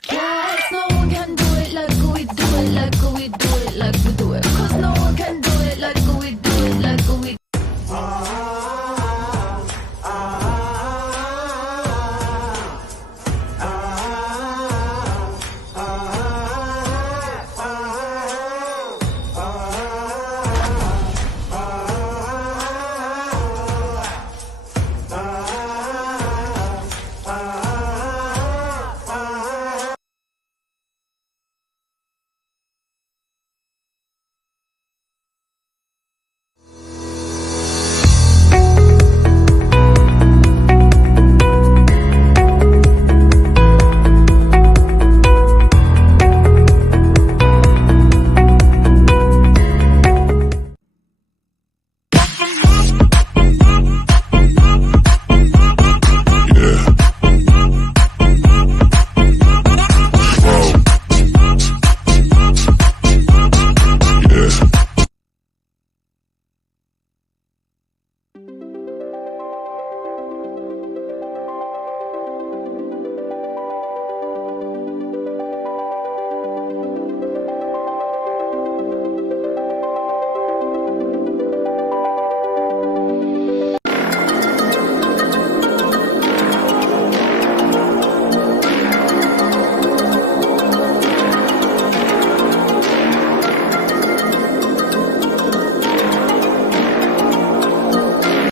cats. No one can do it like we do it, like we do it, like we do it. Cause no one can do it like we do it, like we do it.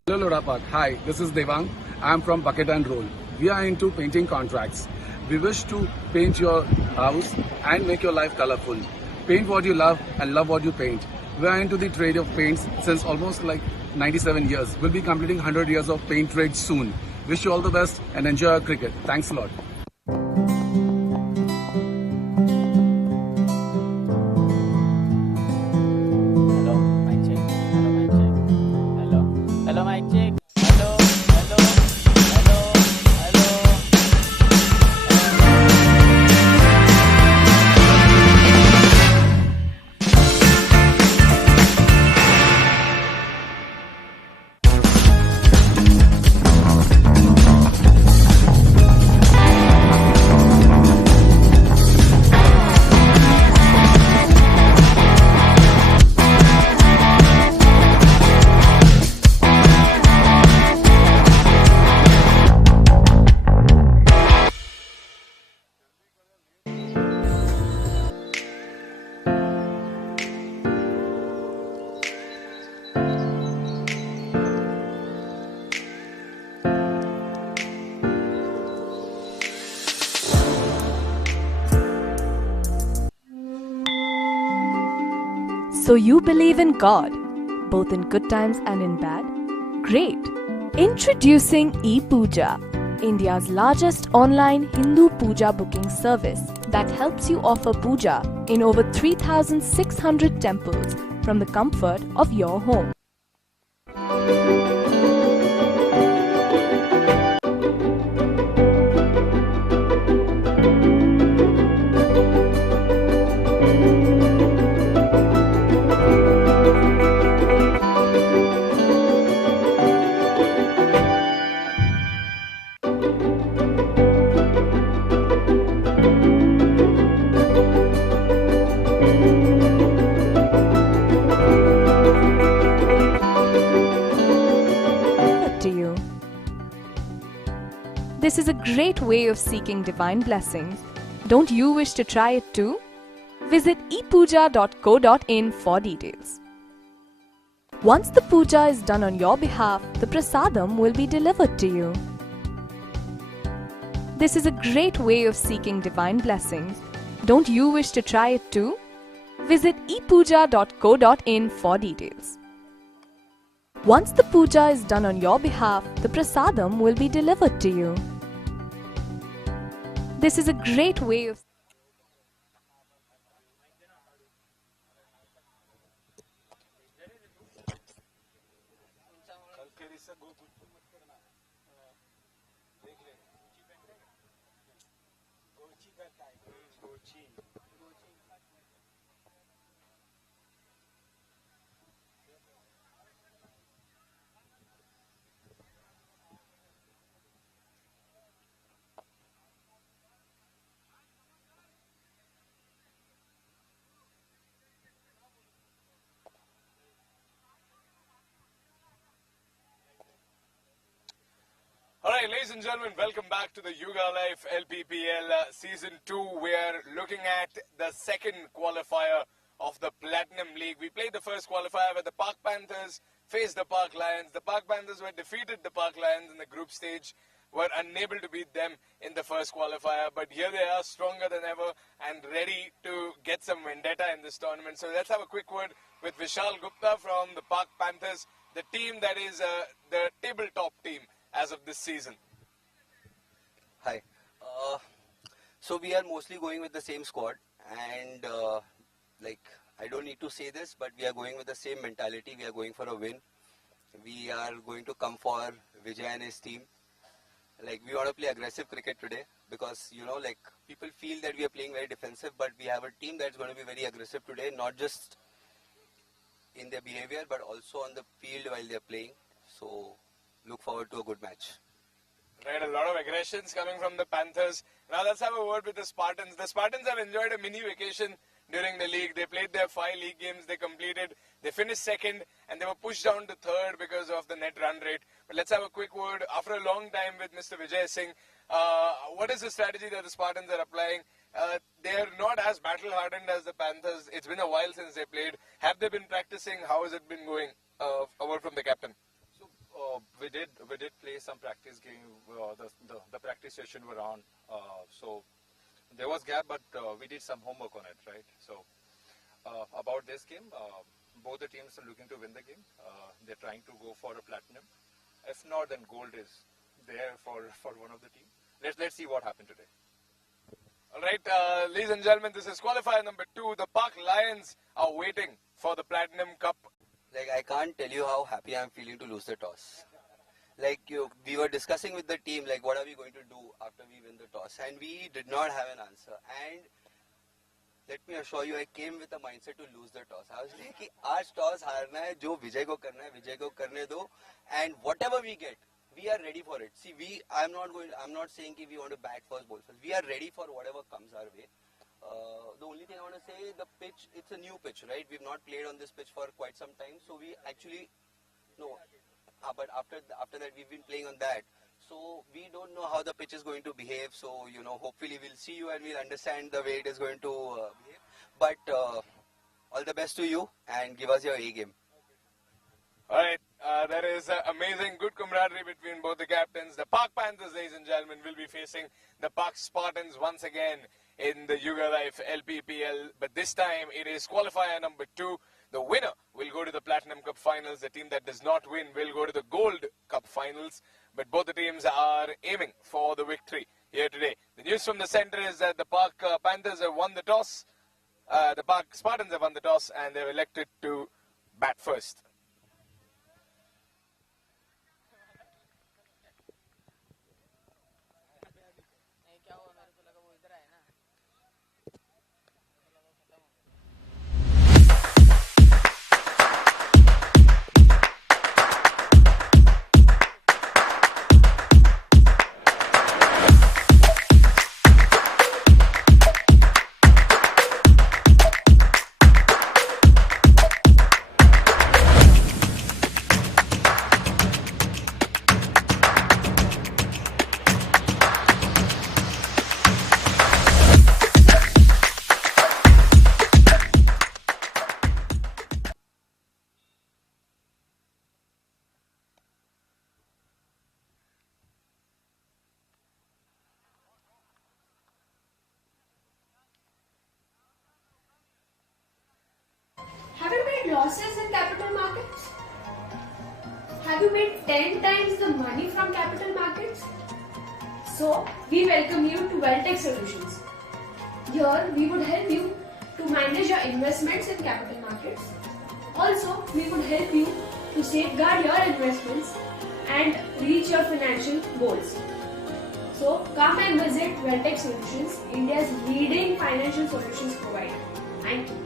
Hello Lodha. Hi, this is Devang. I am from Bucket and Roll. We are into painting contracts. We wish to paint your house and make your life colorful. Paint what you love and love what you paint. We are into the trade of paints since almost like 97 years. We'll be completing 100 years of paint trade soon. Wish you all the best and enjoy our cricket. Thanks a lot. Hello, mic check. Hello, mic check. Hello, hello, mic check. Hello, hello, hello, hello. So you believe in God, both in good times and in bad? Great! Introducing ePooja, India's largest online Hindu puja booking service that helps you offer puja in over 3,600 temples from the comfort of your home. To you. This is a great way of seeking divine blessings. Don't you wish to try it too? Visit ePooja.co.in for details. Once the puja is done on your behalf, the prasadam will be delivered to you. This is a great way of seeking divine blessings. Don't you wish to try it too? Visit ePooja.co.in for details. Once the puja is done on your behalf, the prasadam will be delivered to you. This is a great way of Ladies and gentlemen, welcome back to the Hyugalife LPPL Season 2. We are looking at the second qualifier of the Platinum League. We played the first qualifier where the Park Panthers faced the Park Lions. The Park Panthers were defeated the Park Lions in the group stage, were unable to beat them in the first qualifier. But here they are, stronger than ever and ready to get some vendetta in this tournament. So let's have a quick word with Vishal Gupta from the Park Panthers, the team that is the tabletop team as of this season. Hi. So we are mostly going with the same squad, and I don't need to say this, but we are going with the same mentality. We are going for a win. We are going to come for Vijay and his team. We want to play aggressive cricket today because, people feel that we are playing very defensive, but we have a team that's going to be very aggressive today, not just in their behavior, but also on the field while they're playing. So look forward to a good match. Right, a lot of aggressions coming from the Panthers. Now let's have a word with the Spartans. The Spartans have enjoyed a mini vacation during the league. They played their 5 league games, they completed, they finished second, and they were pushed down to third because of the net run rate. But let's have a quick word after a long time with Mr. Vijay Singh. What is the strategy that the Spartans are applying? They are not as battle hardened as the Panthers. It's been a while since they played. Have they been practicing? How has it been going? A word from the captain. We did play some practice game. The practice session were on, so there was gap, but we did some homework on it, right? So about this game, both the teams are looking to win the game. They're trying to go for a platinum. If not, then gold is there for one of the team. Let's see what happened today. All right, ladies and gentlemen, this is qualifier number 2. The Park Lions are waiting for the Platinum Cup. I can't tell you how happy I'm feeling to lose the toss. We were discussing with the team, what are we going to do after we win the toss? And we did not have an answer. And let me assure you, I came with a mindset to lose the toss. I was like, aaj toss harna hai, jo Vijay ko karna hai, Vijay ko karne do. And whatever we get, we are ready for it. See, I'm not saying we want to bat first, bowl first. We are ready for whatever comes our way. The only thing I want to say, the pitch, it's a new pitch, right? We've not played on this pitch for quite some time, so we actually, but after that we've been playing on that. So we don't know how the pitch is going to behave, so, hopefully we'll see you and we'll understand the way it is going to behave. But all the best to you and give us your A game. Alright, that is amazing, good camaraderie between both the captains. The Park Panthers, ladies and gentlemen, will be facing the Park Spartans once again in the Hyugalife LPPL. But this time it is qualifier number 2. The winner will go to the Platinum Cup Finals. The team that does not win will go to the Gold Cup Finals. But both the teams are aiming for the victory here today. The news from the center is that the Park Panthers have won the toss. The Park Spartans have won the toss and they've elected to bat first. Have you made losses in capital markets? Have you made 10 times the money from capital markets? So, we welcome you to Wealtech Solutions. Here, we would help you to manage your investments in capital markets. Also, we would help you to safeguard your investments and reach your financial goals. So, come and visit Wealtech Solutions, India's leading financial solutions provider. Thank you.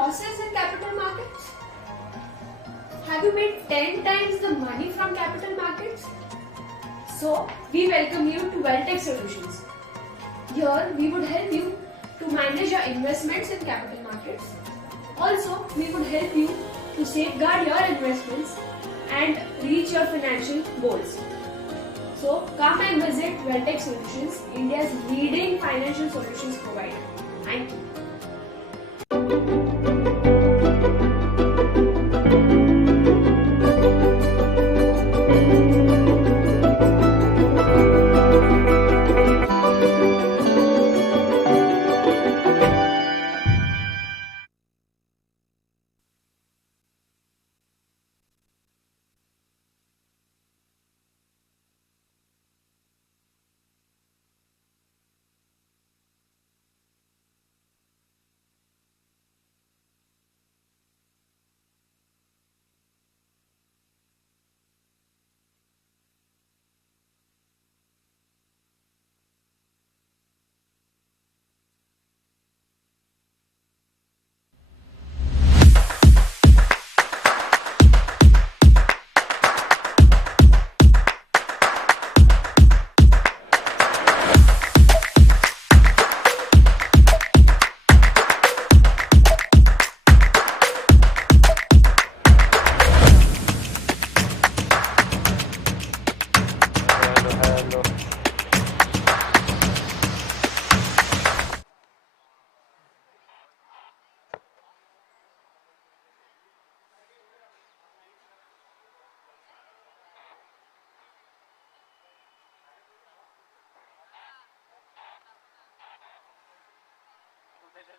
losses in capital markets? Have you made 10 times the money from capital markets? So, we welcome you to Welltech Solutions. Here, we would help you to manage your investments in capital markets. Also, we would help you to safeguard your investments and reach your financial goals. So, come and visit Welltech Solutions, India's leading financial solutions provider. Thank you.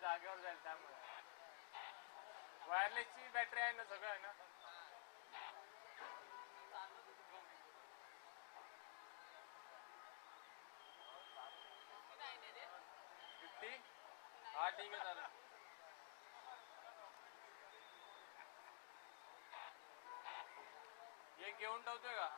जागेवर जाईल त्यामुळे वायरलेसची battery आहे ना सगळं आहे ना हा ठीक आहे दादा हे घेऊन ठेवतोय का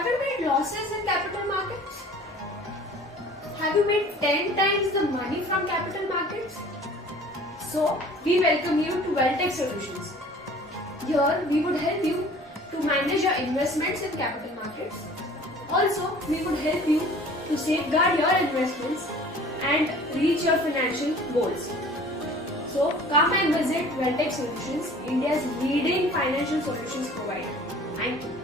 Have you made losses in capital markets? Have you made 10 times the money from capital markets? So, we welcome you to Welltech Solutions. Here, we would help you to manage your investments in capital markets. Also, we would help you to safeguard your investments and reach your financial goals. So, come and visit Welltech Solutions, India's leading financial solutions provider. Thank you.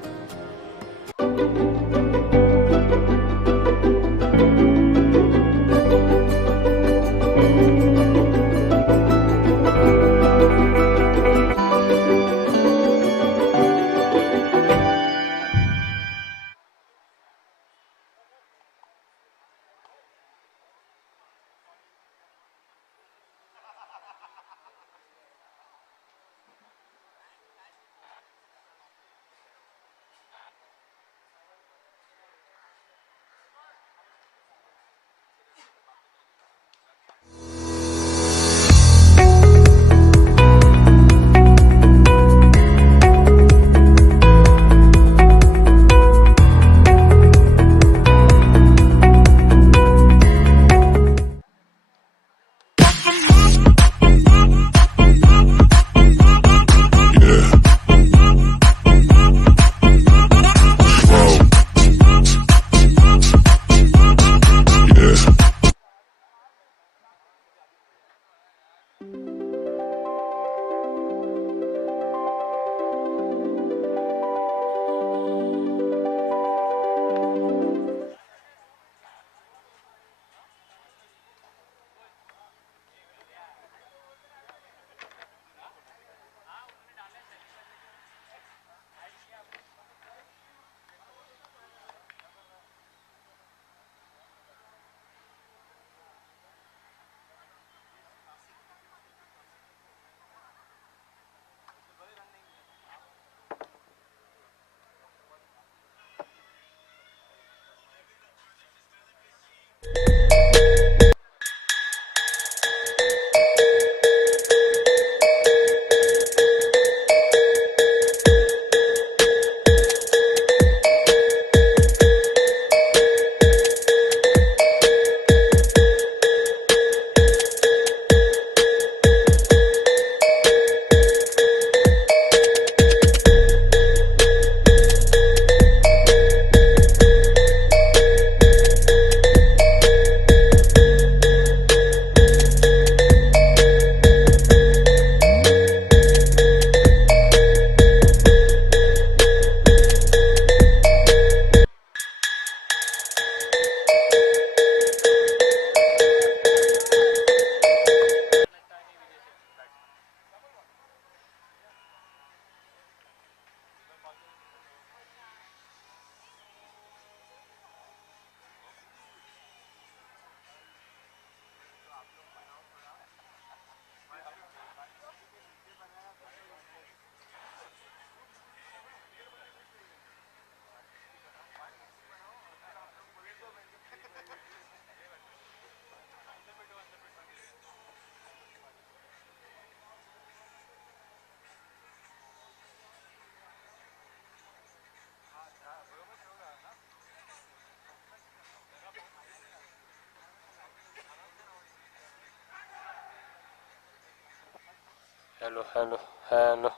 Hello, hello, hello.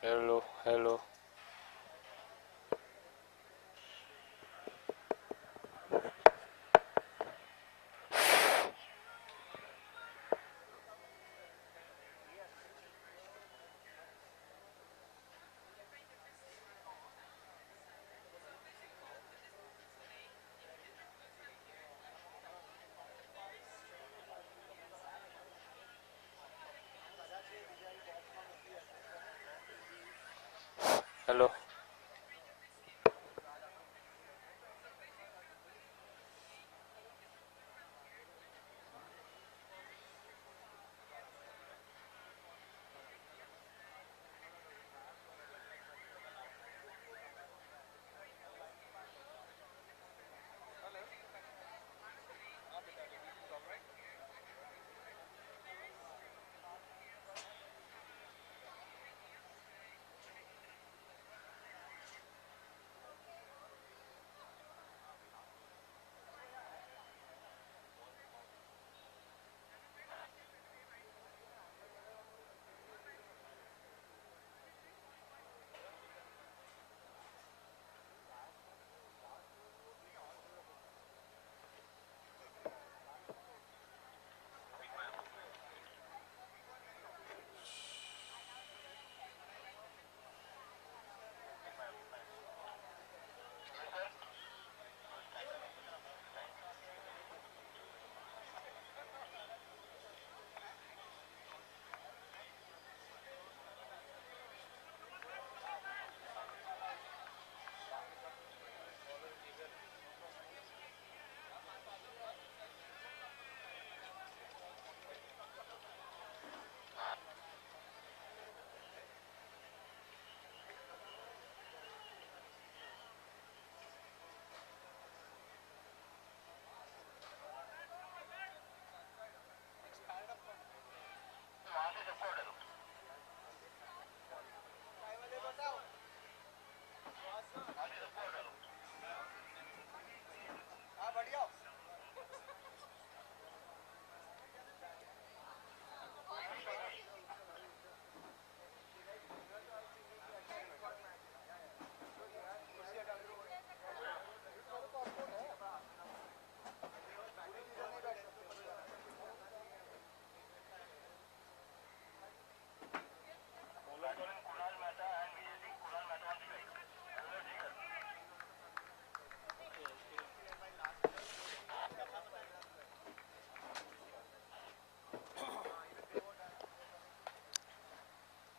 Hello,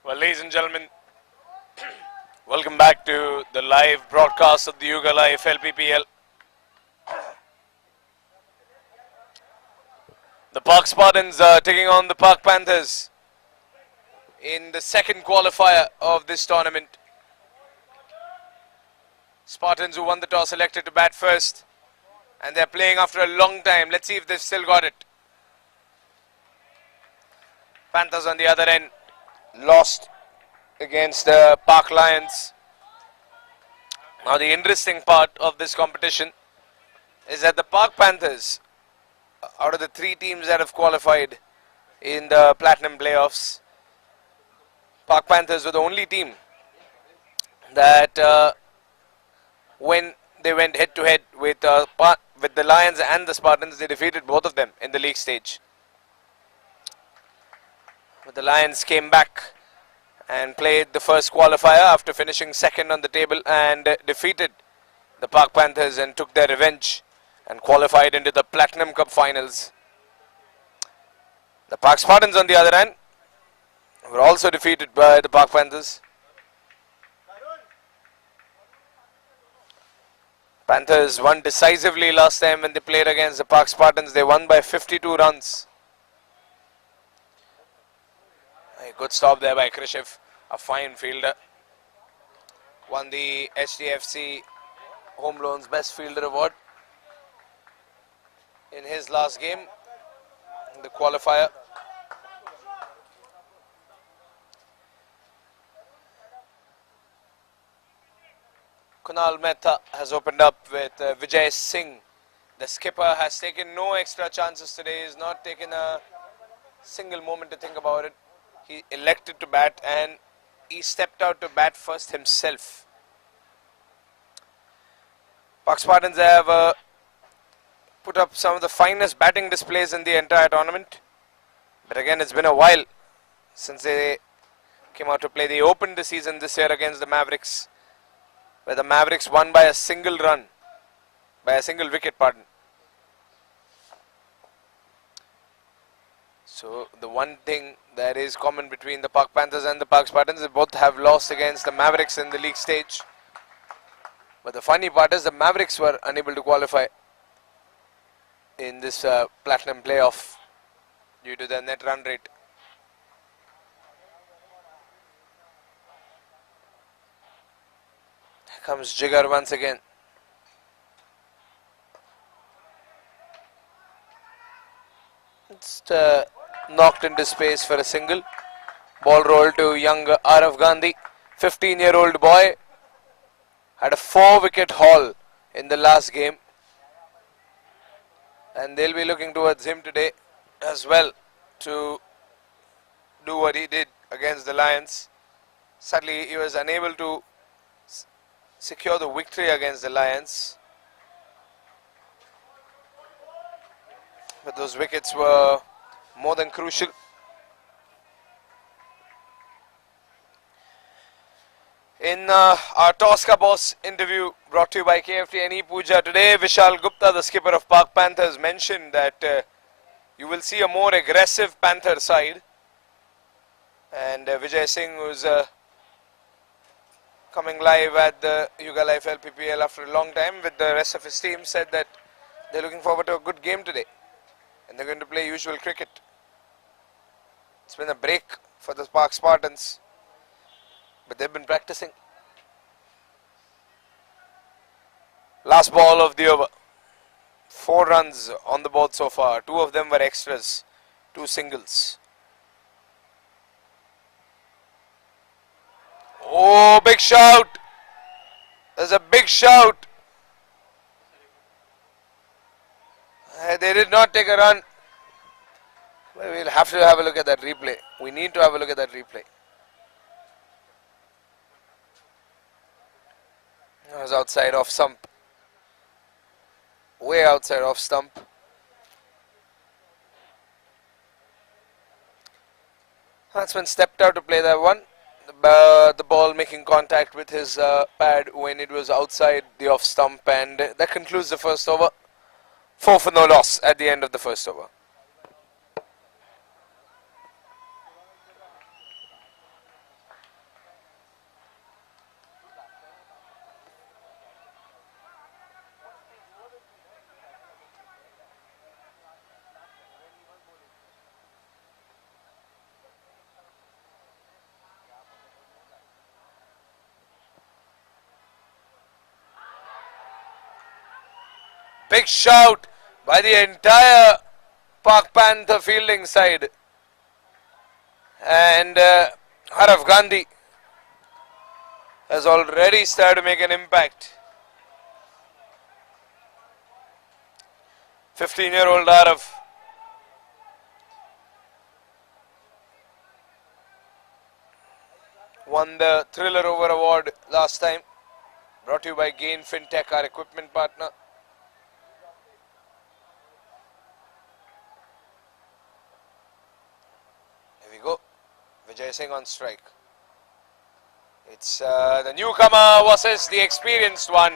Well, ladies and gentlemen, welcome back to the live broadcast of the Hyugalife LPPL. The Park Spartans are taking on the Park Panthers in the second qualifier of this tournament. Spartans, who won the toss, elected to bat first, and they're playing after a long time. Let's see if they've still got it. Panthers on the other end lost against the Park Lions. Now the interesting part of this competition is that the Park Panthers, out of the 3 teams that have qualified in the Platinum playoffs, Park Panthers were the only team that when they went head to head with the Lions and the Spartans, they defeated both of them in the league stage. But the Lions came back and played the first qualifier after finishing second on the table and defeated the Park Panthers and took their revenge and qualified into the Platinum Cup finals. The Park Spartans, on the other hand, were also defeated by the Park Panthers. Panthers won decisively last time when they played against the Park Spartans. They won by 52 runs. A good stop there by Krishev, a fine fielder. Won the HDFC Home Loans Best Fielder Award in his last game, in the qualifier. Kunal Mehta has opened up with Vijay Singh. The skipper has taken no extra chances today. He's not taken a single moment to think about it. He elected to bat and he stepped out to bat first himself. Park Spartans have put up some of the finest batting displays in the entire tournament. But again, it's been a while since they came out to play. They opened the season this year against the Mavericks, where the Mavericks won by a single run, by a single wicket, pardon. So the one thing that is common between the Park Panthers and the Park Spartans is both have lost against the Mavericks in the league stage. But the funny part is the Mavericks were unable to qualify in this Platinum playoff due to their net run rate. Here comes Jigar once again. It's knocked into space for a single. Ball rolled to young Arav Gandhi. 15-year-old boy. Had a 4-wicket haul in the last game. And they'll be looking towards him today as well to do what he did against the Lions. Sadly, he was unable to secure the victory against the Lions. But those wickets were more than crucial. In our Toss Ka Boss interview brought to you by KFT and ePooja today, Vishal Gupta, the skipper of Park Panthers, mentioned that you will see a more aggressive Panther side. And Vijay Singh, who's coming live at the Hyugalife LPPL after a long time with the rest of his team, said that they're looking forward to a good game today. And they're going to play usual cricket. It's been a break for the Park Spartans, but they've been practicing. Last ball of the over. 4 runs on the board so far. 2 of them were extras, 2 singles. Oh, big shout! There's a big shout. They did not take a run. We'll have to have a look at that replay. We need to have a look at that replay. It was outside off stump. Way outside off stump. Batsman stepped out to play that one. The ball making contact with his pad when it was outside the off stump, and that concludes the first over. 4 for no loss at the end of the first over. Big shout by the entire Pak Panther fielding side. And Harav Gandhi has already started to make an impact. 15-year-old Harav. Won the Thriller Over Award last time. Brought to you by Gain Fintech, our equipment partner. Here we go. Vijay Singh on strike. It's the newcomer versus the experienced one.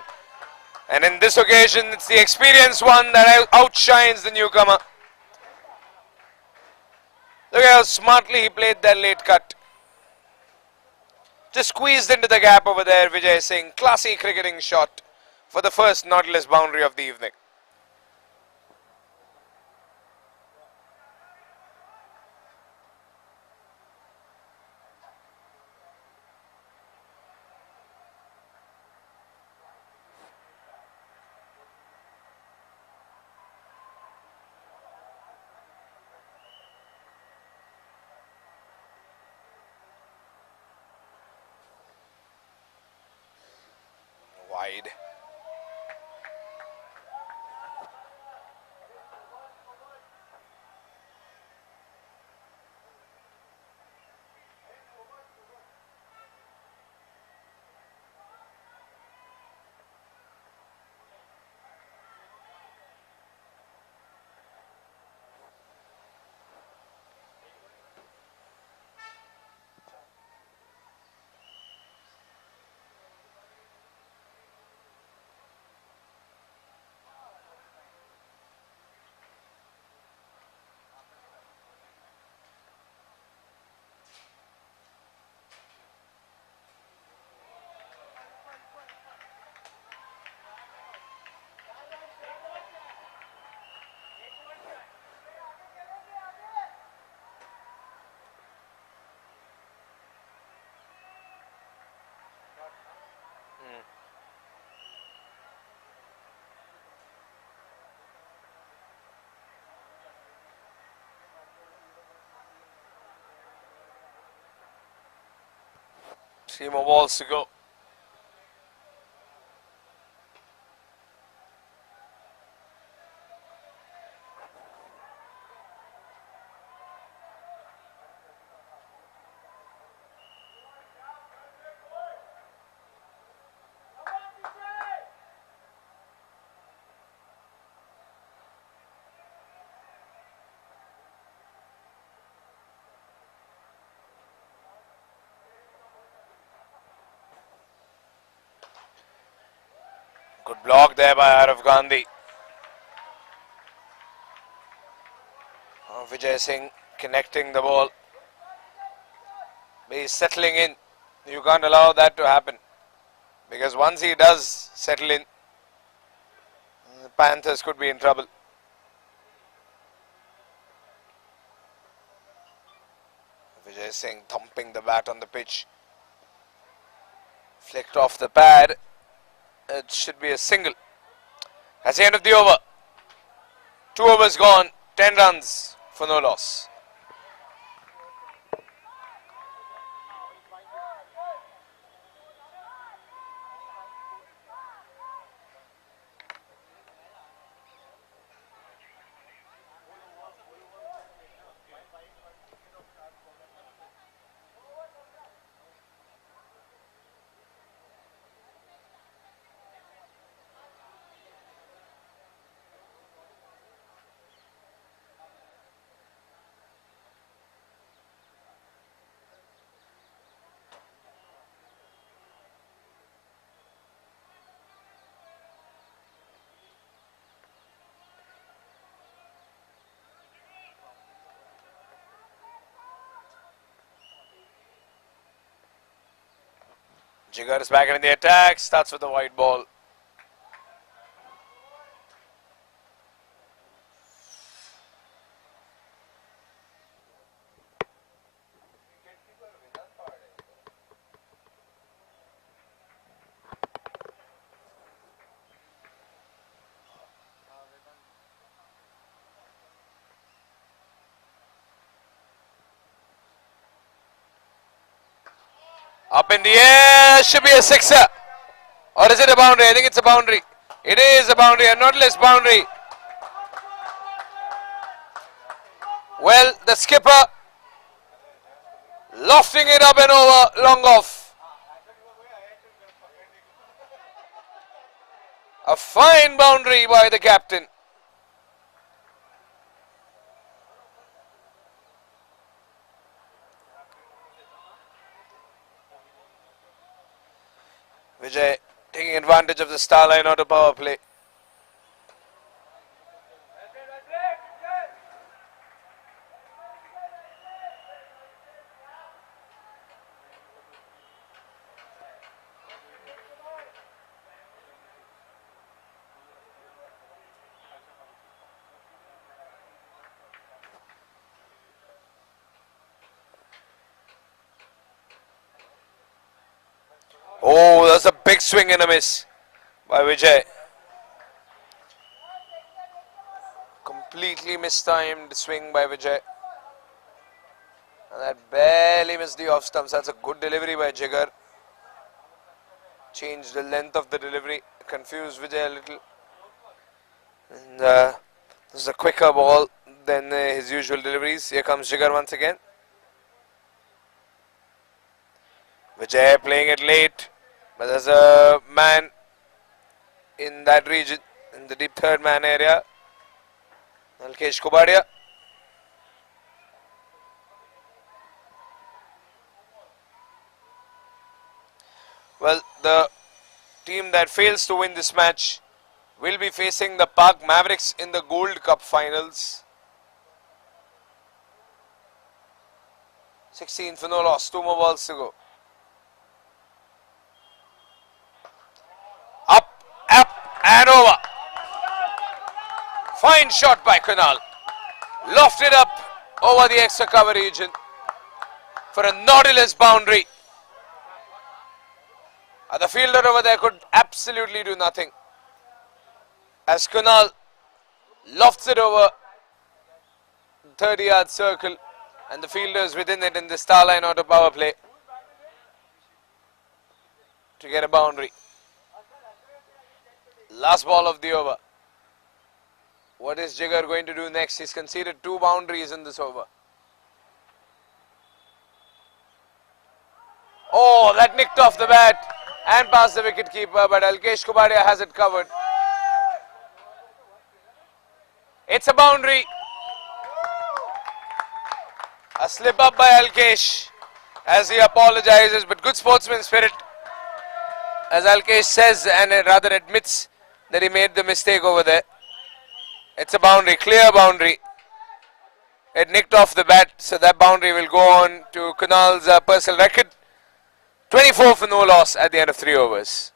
And in this occasion, it's the experienced one that outshines the newcomer. Look at how smartly he played that late cut. Just squeezed into the gap over there, Vijay Singh. Classy cricketing shot for the first Nautilus boundary of the evening. Wide. Three more balls to go. Good block there by Harav Gandhi. Vijay Singh connecting the ball. But he's settling in. You can't allow that to happen. Because once he does settle in, the Panthers could be in trouble. Vijay Singh thumping the bat on the pitch. Flicked off the pad. It should be a single. That's the end of the over. 2 overs gone. 10 runs for no loss. Jigar is back in the attack. Starts with the white ball. Up in the air, should be a sixer. Or is it a boundary? I think it's a boundary. It is a boundary, a notless boundary. Well, the skipper lofting it up and over, long off. A fine boundary by the captain. Vijay taking advantage of the star line out of power play. Oh, that's a big swing and a miss by Vijay. Completely mistimed swing by Vijay. And that barely missed the off stumps. That's a good delivery by Jigar. Changed the length of the delivery. Confused Vijay a little. And this is a quicker ball than his usual deliveries. Here comes Jigar once again. Vijay playing it late. But there's a man in that region, in the deep third man area. Alkesh Kubadia. Well, the team that fails to win this match will be facing the Park Mavericks in the Gold Cup finals. 16 for no loss, 2 more balls to go. Up, and over. Fine shot by Kunal. Lofted up over the extra cover region for a Nautilus boundary. The fielder over there could absolutely do nothing, as Kunal lofts it over the 30-yard circle, and the fielders within it in the star line out of power play to get a boundary. Last ball of the over. What is Jigar going to do next? He's conceded 2 boundaries in this over. Oh, that nicked off the bat and past the wicket keeper, but Alkesh Kubadia has it covered. It's a boundary. A slip up by Alkesh as he apologizes, but good sportsman spirit, as Alkesh says and rather admits that he made the mistake over there. It's a boundary, clear boundary. It nicked off the bat, so that boundary will go on to Kunal's personal record. 24 for no loss at the end of 3 overs.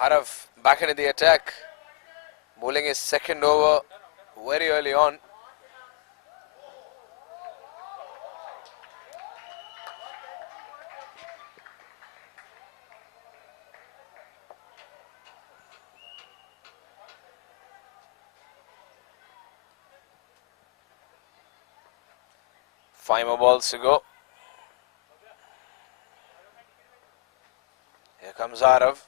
Harav back into the attack, bowling his second over very early on. Five more balls to go. Here comes Harav.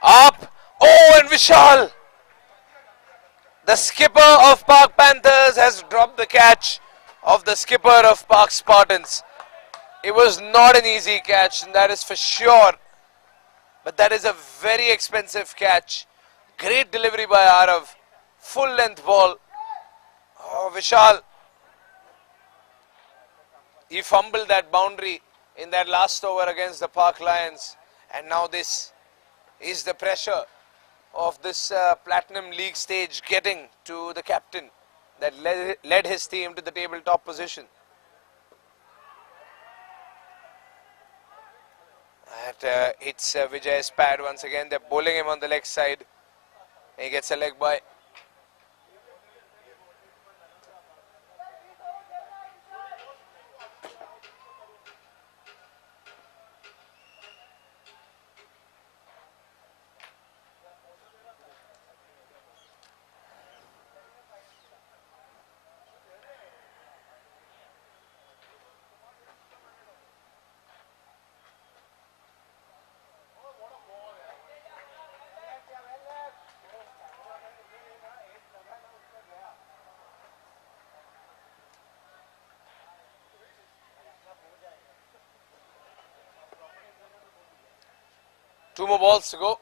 Up, oh, and Vishal, the skipper of Park Panthers, has dropped the catch of the skipper of Park Spartans. It was not an easy catch, and that is for sure, but that is a very expensive catch. Great delivery by Arav, full length ball. Oh, Vishal, he fumbled that boundary in that last over against the Park Lions, and now this is the pressure of this Platinum League stage getting to the captain that led his team to the tabletop position. It's Vijay's pad once again. They're bowling him on the leg side. He gets a leg by. Two more balls to go.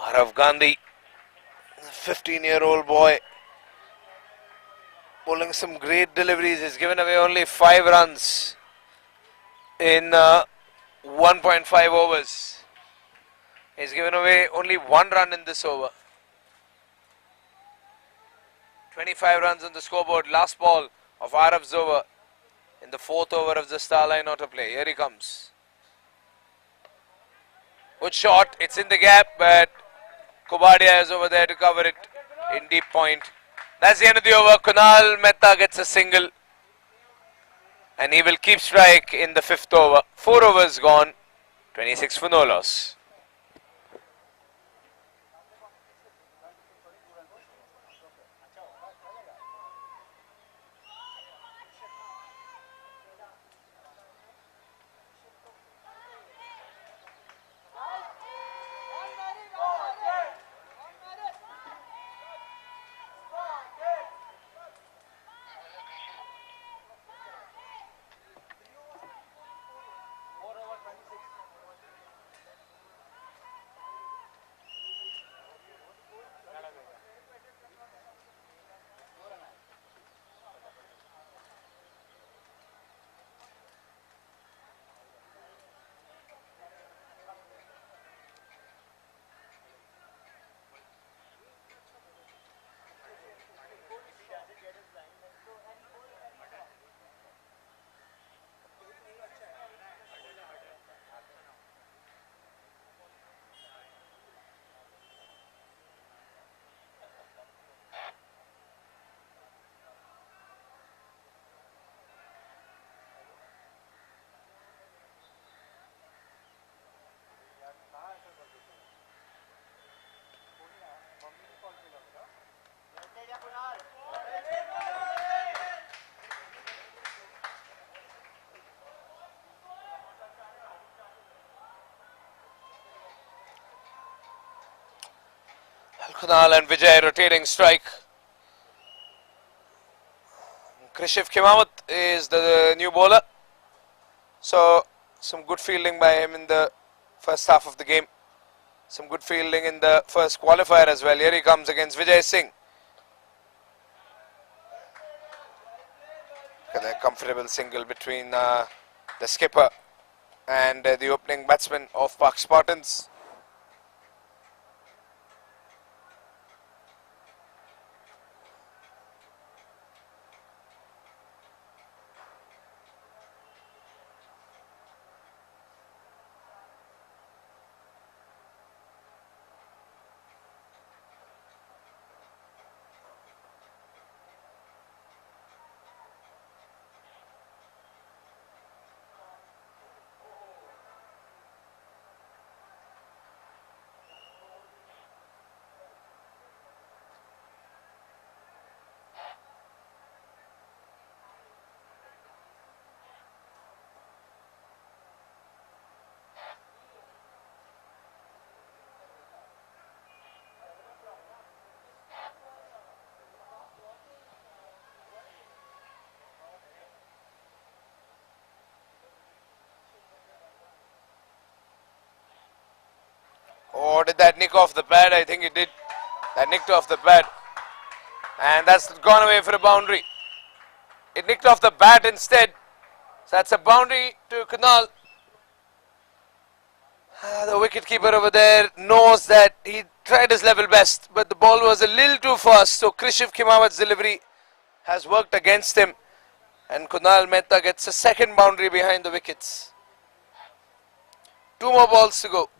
Arav Gandhi, 15-year-old boy, bowling some great deliveries. He's given away only 5 runs in 1.5 overs. He's given away only 1 run in this over. 25 runs on the scoreboard. Last ball of Arav's over in the 4th over of the Starline auto play. Here he comes. Good shot. It's in the gap, but Kubadia is over there to cover it in deep point. That's the end of the over. Kunal Mehta gets a single. And he will keep strike in the 5th over. 4 overs gone. 26 for no loss. Kunal and Vijay rotating strike. Krishiv Kimawat is the new bowler. So some good fielding by him in the first half of the game. Some good fielding in the first qualifier as well. Here he comes against Vijay Singh. Look at that comfortable single between the skipper and the opening batsman of Pak Spartans. Oh, did that nick off the pad? I think it did. That nicked off the pad. And that's gone away for a boundary. It nicked off the bat instead. So that's a boundary to Kunal. The wicketkeeper over there knows that he tried his level best, but the ball was a little too fast. So Krishiv Khimavat's delivery has worked against him. And Kunal Mehta gets a second boundary behind the wickets. 2 more balls to go.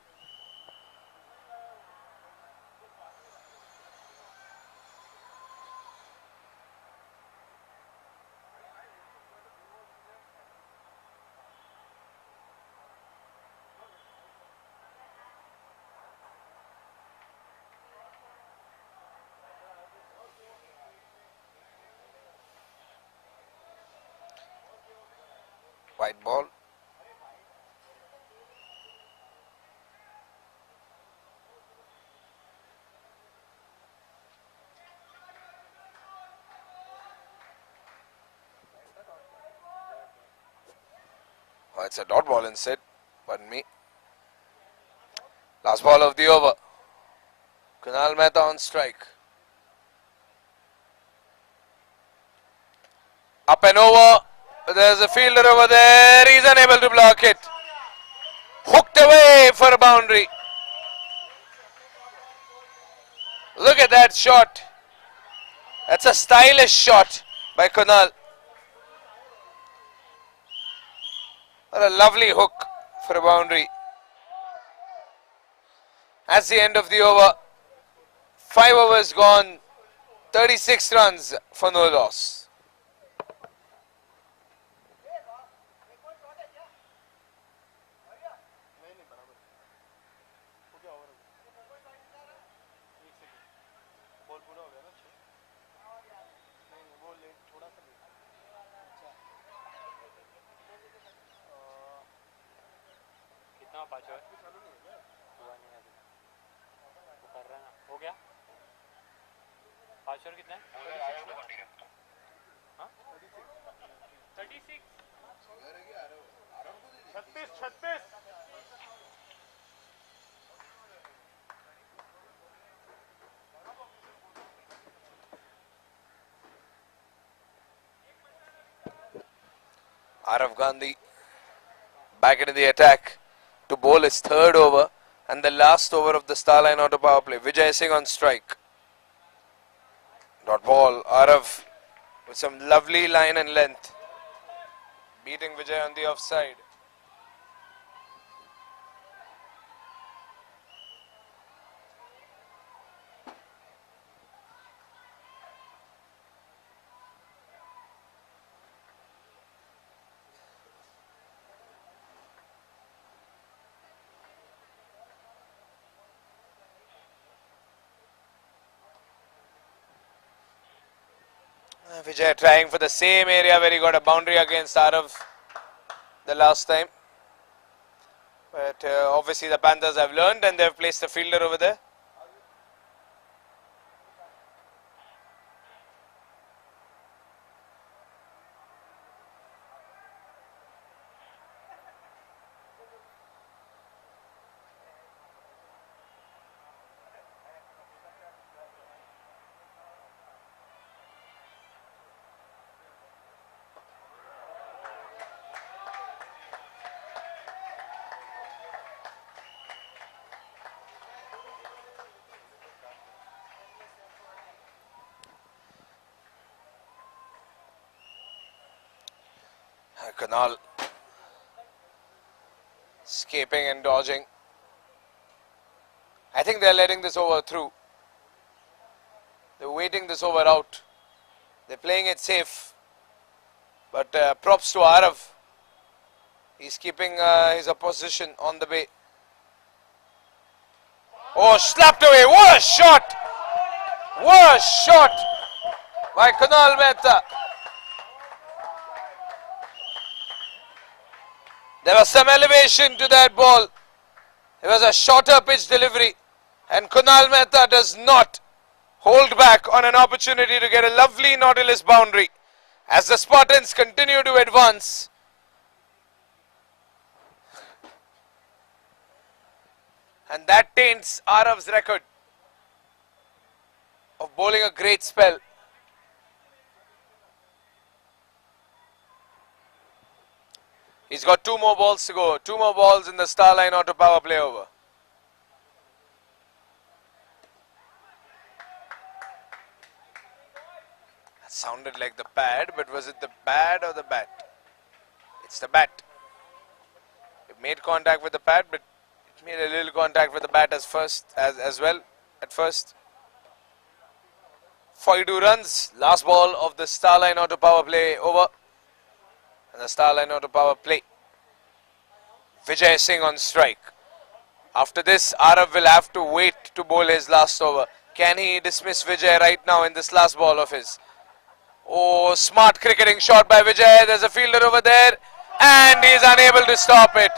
White ball. Oh, it's a dot ball instead. Pardon me. Last ball of the over. Kunal Mehta on strike. Up and over. There's a fielder over there. He's unable to block it. Hooked away for a boundary. Look at that shot. That's a stylish shot by Kunal. What a lovely hook for a boundary. That's the end of the over. 5 overs gone. 36 runs for no loss. Arav Gandhi back into the attack to bowl his third over and the last over of the Starline auto power play. Vijay Singh on strike. Dot ball. Arav with some lovely line and length. Beating Vijay on the offside. Vijay trying for the same area where he got a boundary against Arav the last time. But obviously the Panthers have learned and they've placed a fielder over there. Kunal escaping and dodging. I think they're letting this over through. They're waiting this over out. They're playing it safe. But props to Arav. He's keeping his opposition on the bay. Oh, slapped away. What a shot! What a shot by Kunal Mehta. There was some elevation to that ball. It was a shorter pitch delivery. And Kunal Mehta does not hold back on an opportunity to get a lovely Nautilus boundary as the Spartans continue to advance. And that taints Arav's record of bowling a great spell. He's got 2 more balls to go. 2 more balls in the Starline Auto power play over. That sounded like the pad, but was it the pad or the bat? It's the bat. It made contact with the pad, but it made a little contact with the bat as well at first. 42 runs. Last ball of the Starline Auto power play over. And the Starline Auto power play. Vijay Singh on strike. After this, Arav will have to wait to bowl his last over. Can he dismiss Vijay right now in this last ball of his? Oh, smart cricketing shot by Vijay. There's a fielder over there. And he is unable to stop it.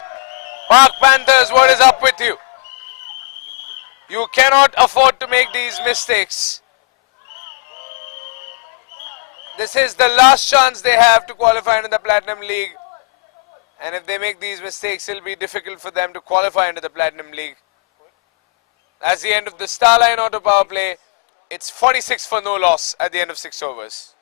Park Panthers, what is up with you? You cannot afford to make these mistakes. This is the last chance they have to qualify into the Platinum League. And if they make these mistakes, it'll be difficult for them to qualify into the Platinum League. That's the end of the Starline Auto power play. It's 46 for no loss at the end of 6 overs.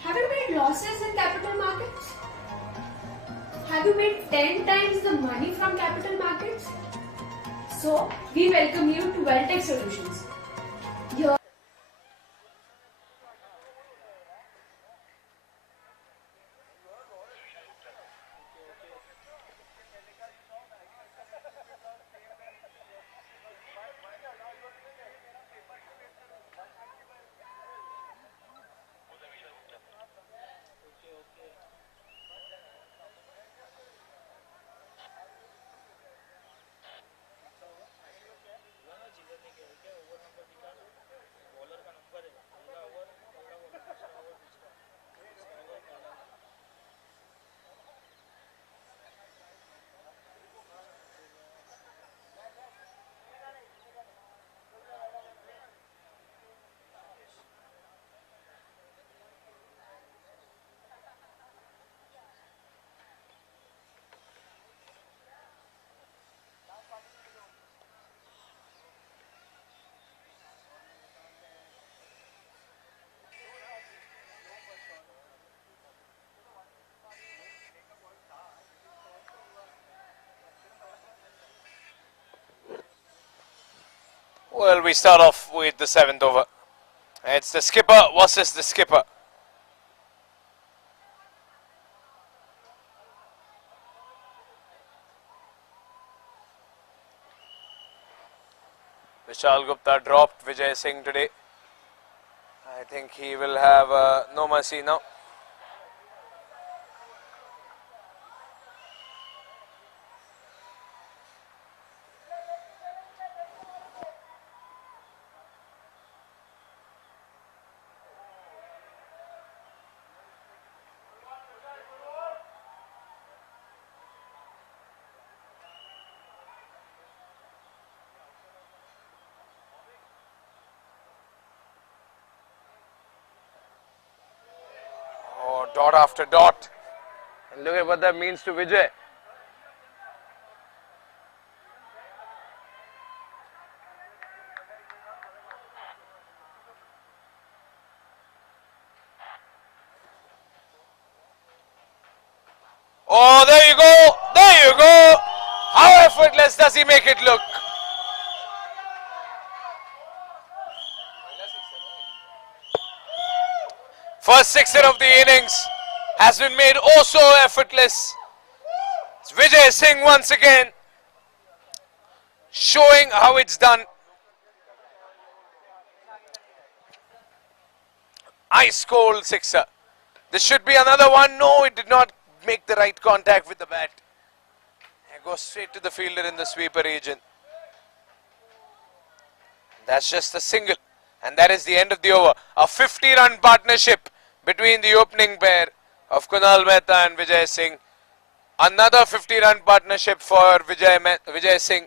Have you made losses in capital markets? Have you made 10 times the money from capital markets? So, we welcome you to Wealtech Solutions. Here Well, we start off with the 7th over. It's the skipper versus the skipper. Vishal Gupta dropped Vijay Singh today. I think he will have no mercy now. Dot after dot. And look at what that means to Vijay. Oh, there you go. There you go. How effortless does he make it look? First sixer of the innings has been made oh so effortless. It's Vijay Singh once again showing how it's done. Ice cold sixer. This should be another one. No, it did not make the right contact with the bat. It goes straight to the fielder in the sweeper region. That's just a single. And that is the end of the over. A 50-run partnership between the opening pair of Kunal Mehta and Vijay Singh. Another 50-run partnership for Vijay Singh.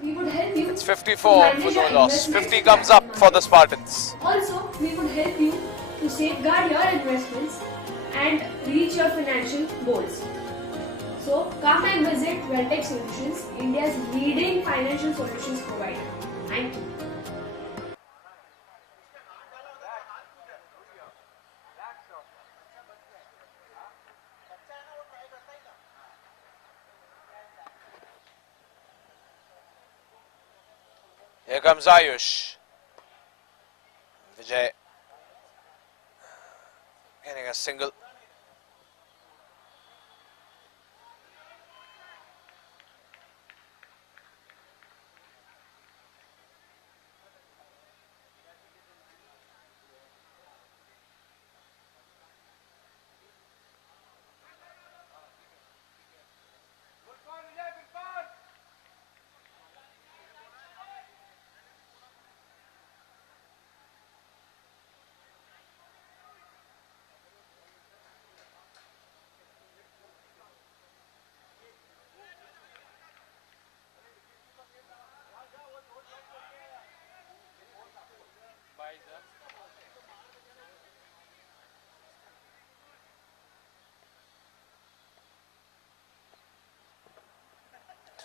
We would help you. It's to 54 for manage no your loss. investments 50 in comes capital up for the markets. Spartans. Also, we would help you to safeguard your investments and reach your financial goals. So, come and visit Welltech Solutions, India's leading financial solutions provider. Thank you. Here comes Ayush. Vijay getting a single.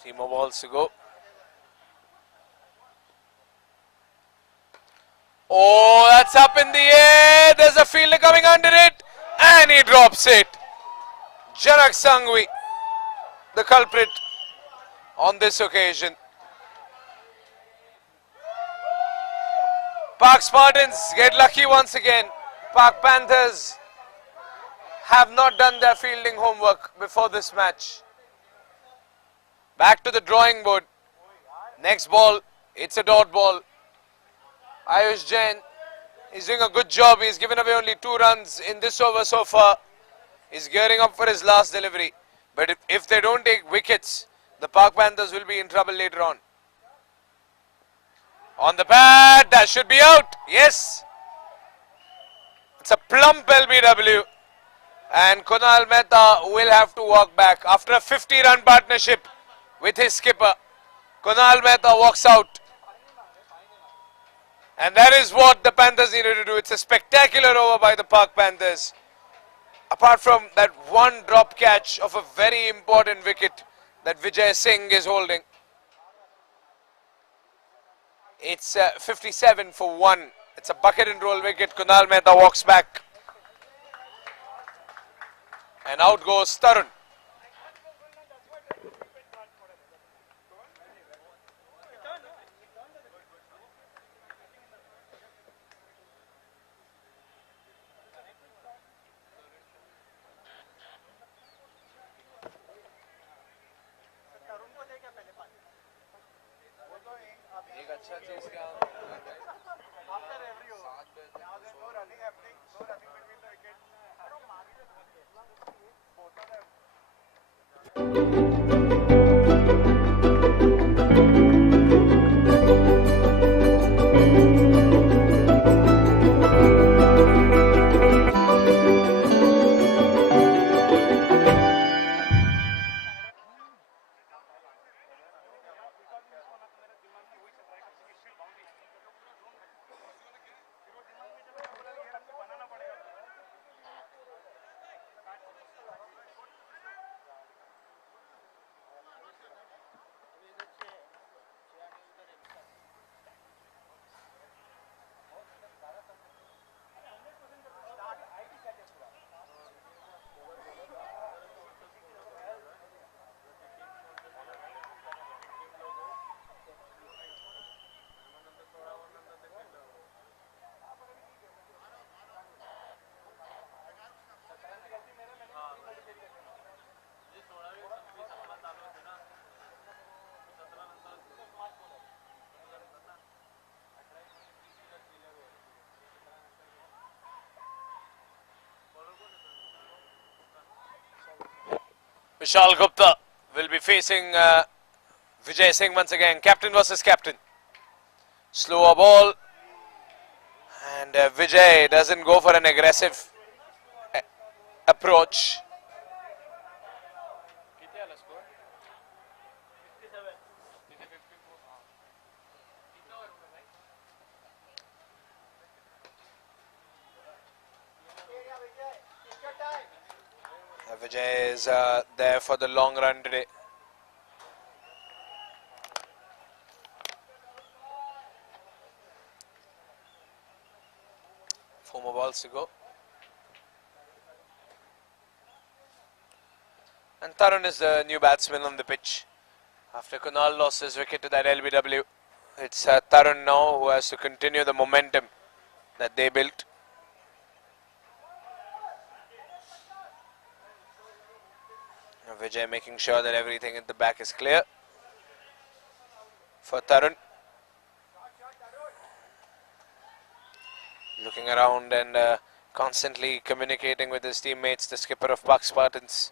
Three more balls to go. Oh, that's up in the air. There's a fielder coming under it. And he drops it. Janak Sangvi, the culprit on this occasion. Park Spartans get lucky once again. Park Panthers have not done their fielding homework before this match. Back to the drawing board. Next ball, it's a dot ball. Ayush Jain is doing a good job. He's given away only 2 runs in this over so far. He's gearing up for his last delivery. But if they don't take wickets, the Park Panthers will be in trouble later on. On the pad, that should be out. Yes. It's a plump LBW. And Kunal Mehta will have to walk back. After a 50-run partnership with his skipper, Kunal Mehta walks out. And that is what the Panthers needed to do. It's a spectacular over by the Park Panthers. Apart from that one drop catch of a very important wicket that Vijay Singh is holding. It's 57 for 1. It's a bucket and roll wicket. Kunal Mehta walks back. And out goes Tarun. Vishal Gupta will be facing Vijay Singh once again. Captain versus captain. Slower ball. And Vijay doesn't go for an aggressive approach. Vijay is there for the long run today. 4 more balls to go. And Tarun is the new batsman on the pitch. After Kunal lost his wicket to that LBW, it's Tarun now who has to continue the momentum that they built. Vijay making sure that everything at the back is clear for Tarun. Looking around and constantly communicating with his teammates, the skipper of Pak Spartans.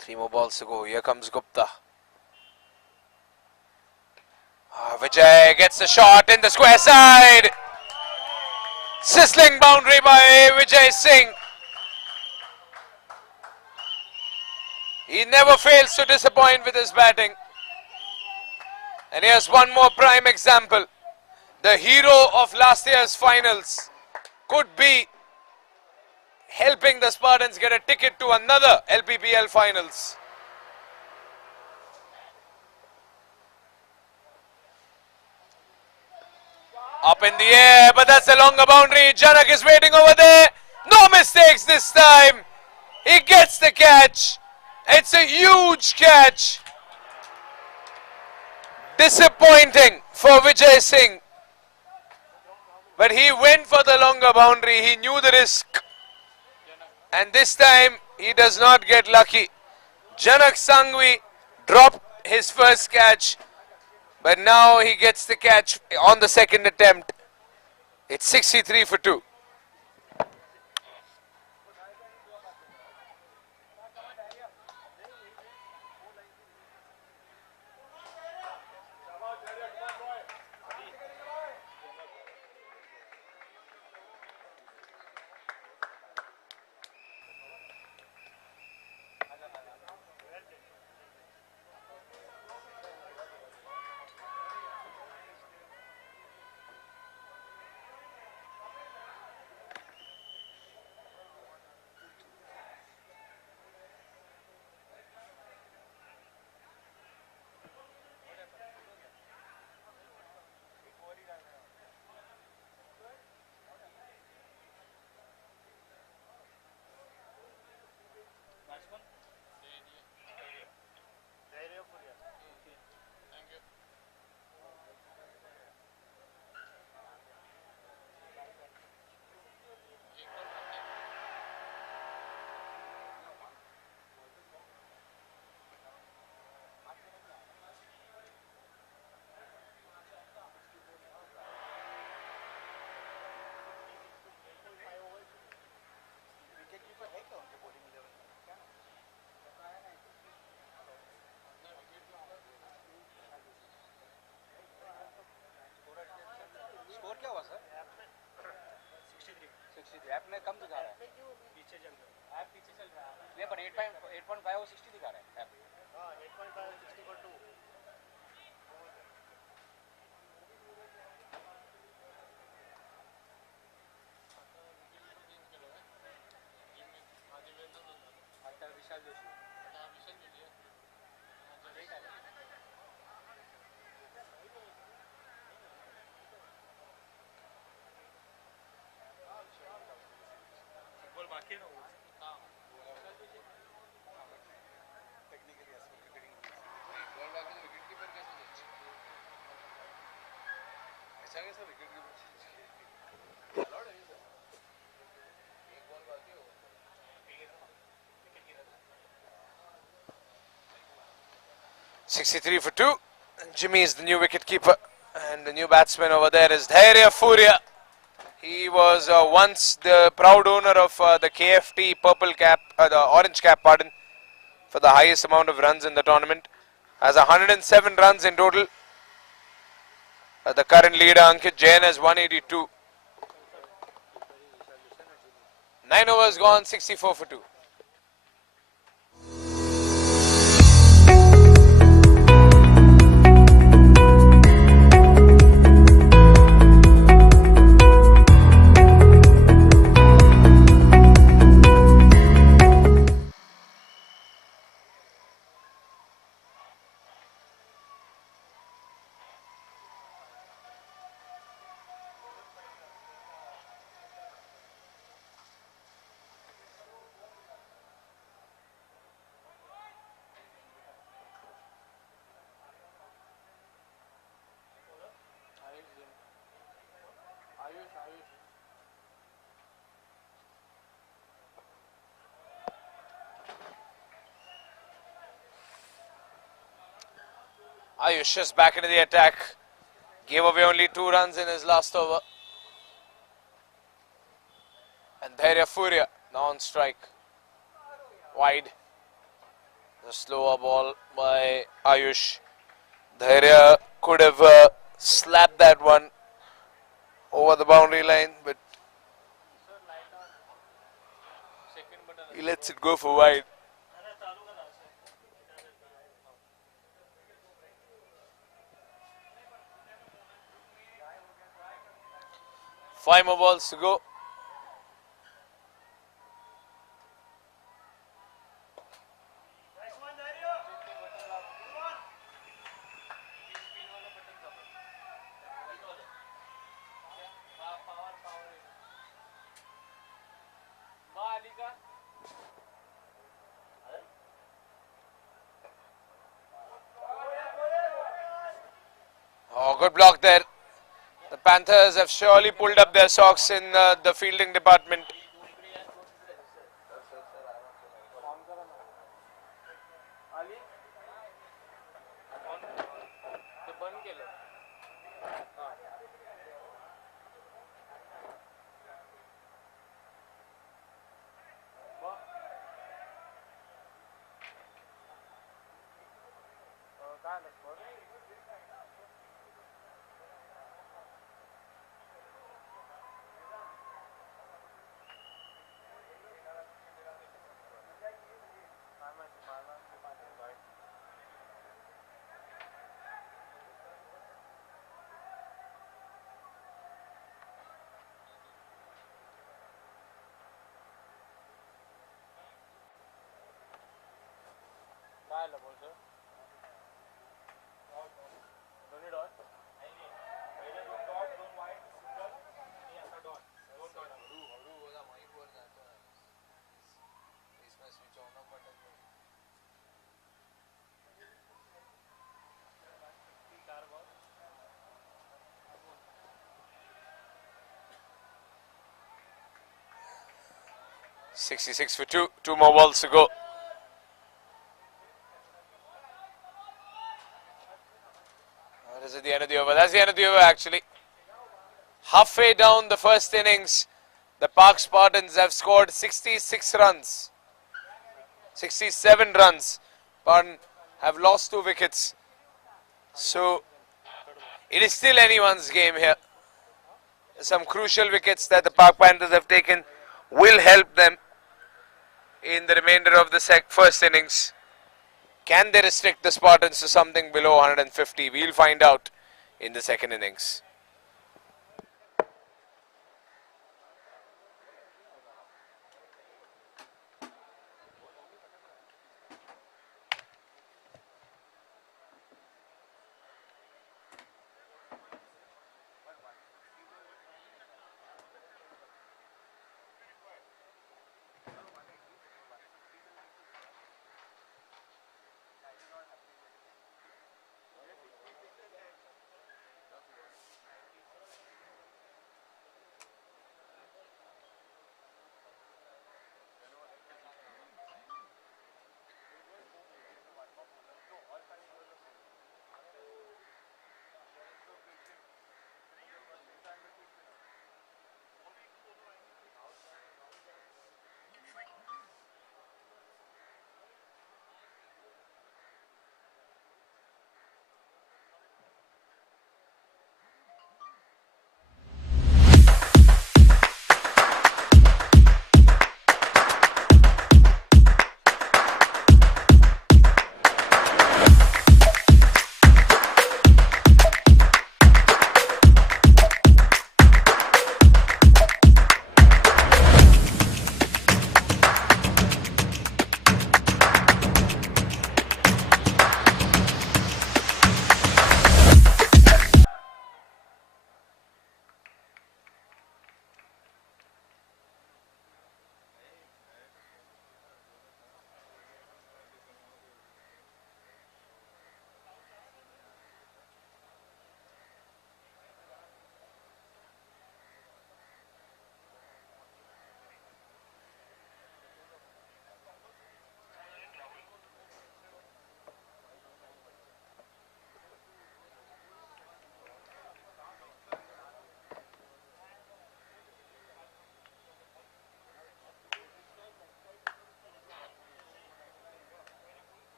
Three more balls to go. Here comes Gupta. Vijay gets the shot in the square side. Sizzling boundary by Vijay Singh. He never fails to disappoint with his batting. And here's one more prime example. The hero of last year's finals could be helping the Spartans get a ticket to another LPPL finals. Up in the air, but that's a longer boundary. Janak is waiting over there. No mistakes this time. He gets the catch. It's a huge catch. Disappointing for Vijay Singh. But he went for the longer boundary. He knew the risk. And this time, he does not get lucky. Janak Sangvi dropped his first catch. But now he gets the catch on the second attempt. It's 63 for 2. App में कम दिखा रहा है पीछे चल रहा है app पीछे चल रहा है नहीं पर 8.5 और 60 दिखा रहा है ऐप हां 8.5 60 पर 2 अच्छा विशाल जोशी हां विशाल जोशी बाकी ना हां टेक्निकली बॉल बाकी तो विकेट कीपर कैसे चेंज ऐसा कैसा विकेट कीपर अलाउड है सर एक बॉल बाकी हो 63 for 2. Jimmy is the new wicket keeper. And the new batsman over there is Dhairya Furia. He was once the proud owner of the KFT purple cap, the orange cap, pardon, for the highest amount of runs in the tournament. Has 107 runs in total. The current leader Ankit Jain has 182. 9 overs gone, 64 for 2. Ayush is back into the attack. Gave away only 2 runs in his last over. And Dhairya Furia now on strike. Wide. The slower ball by Ayush. Dhairya could have slapped that one over the boundary line, but he lets it go for wide. Five more balls to go. Oh, good block there. The Panthers have surely pulled up their socks in the fielding department. .66 for 2. 2 more balls to go. That is at the end of the over. That's the end of the over actually. Halfway down the first innings, the Park Spartans have scored 66 runs. 67 runs. Pardon, have lost 2 wickets. So, it is still anyone's game here. Some crucial wickets that the Park Panthers have taken will help them in the remainder of the first innings. Can they restrict the Spartans to something below 150? We'll find out in the second innings.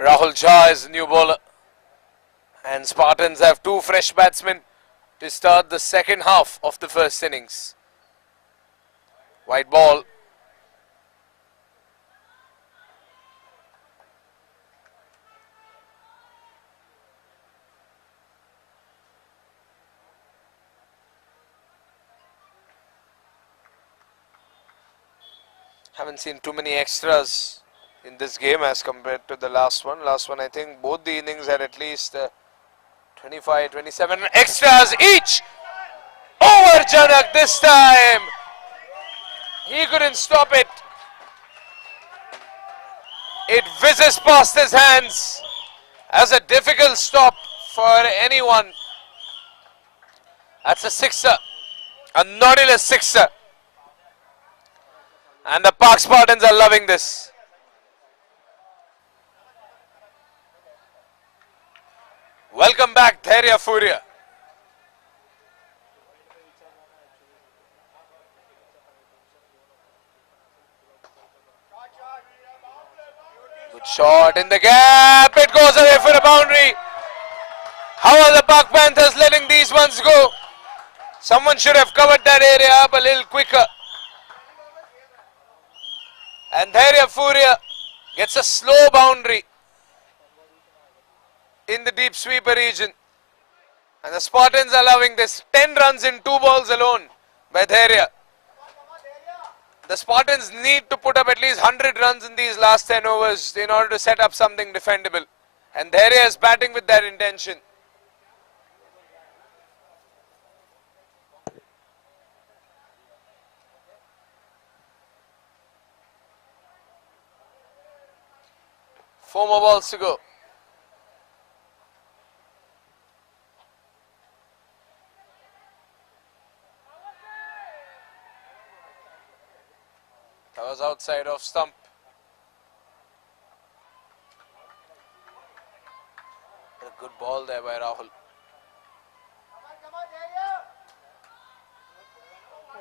Rahul Jha is the new bowler. And Spartans have two fresh batsmen to start the second half of the first innings. White ball. Haven't seen too many extras in this game as compared to the last one. Last one, I think both the innings had at least 25, 27 extras each. Over Janak this time. He couldn't stop it. It whizzes past his hands as a difficult stop for anyone. That's a sixer. A Nautilus sixer. And the Pak Spartans are loving this. Welcome back, Dhairya Furia. Good shot in the gap. It goes away for a boundary. How are the Pak Panthers letting these ones go? Someone should have covered that area up a little quicker. And Dhairya Furia gets a slow boundary in the deep sweeper region. And the Spartans are loving this. 10 runs in 2 balls alone by Dhairya. The Spartans need to put up at least 100 runs in these last 10 overs in order to set up something defendable. And Dhairya is batting with that intention. Four more balls to go. That was outside of stump. A good ball there by Rahul.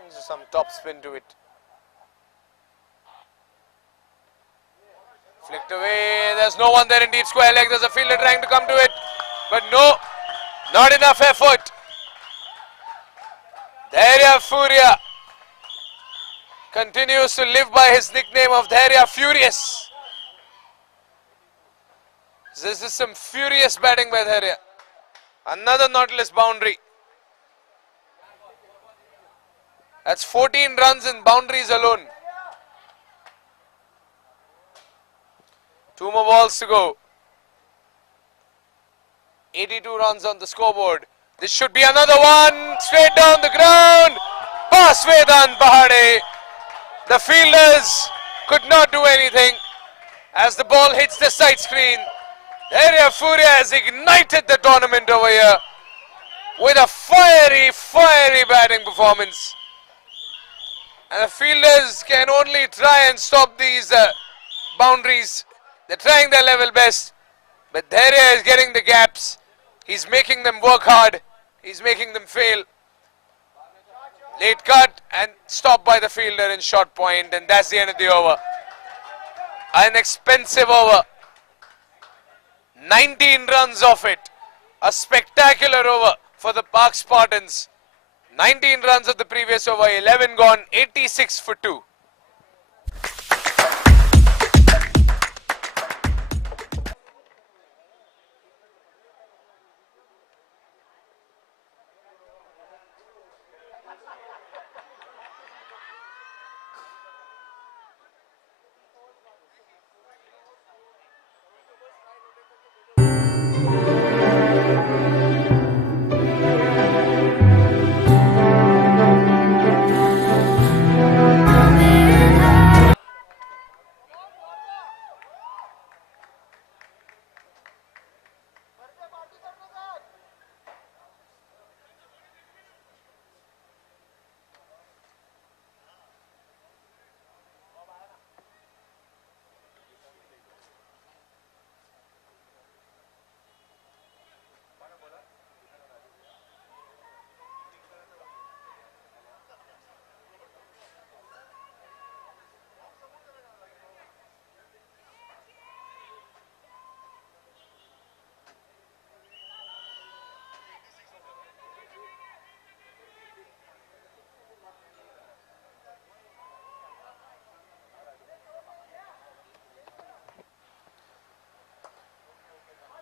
There's some top spin to it. Flicked away. There's no one there in deep square leg. There's a fielder trying to come to it. But no, not enough effort. Dhairya Furia continues to live by his nickname of Dhairya Furious. This is some furious batting by Dhairya. Another Nautilus boundary. That's 14 runs in boundaries alone. 2 more balls to go. 82 runs on the scoreboard. This should be another one. Straight down the ground. Pass Vedant Bahade. The fielders could not do anything as the ball hits the side screen. Dhairya Furia has ignited the tournament over here with a fiery batting performance. And the fielders can only try and stop these boundaries. They're trying their level best, but Dhairya is getting the gaps. He's making them work hard. He's making them fail. Late cut and stopped by the fielder in short point, and that's the end of the over. An expensive over. 19 runs off it. A spectacular over for the Pak Spartans. 19 runs of the previous over, 11 gone, 86 for 2.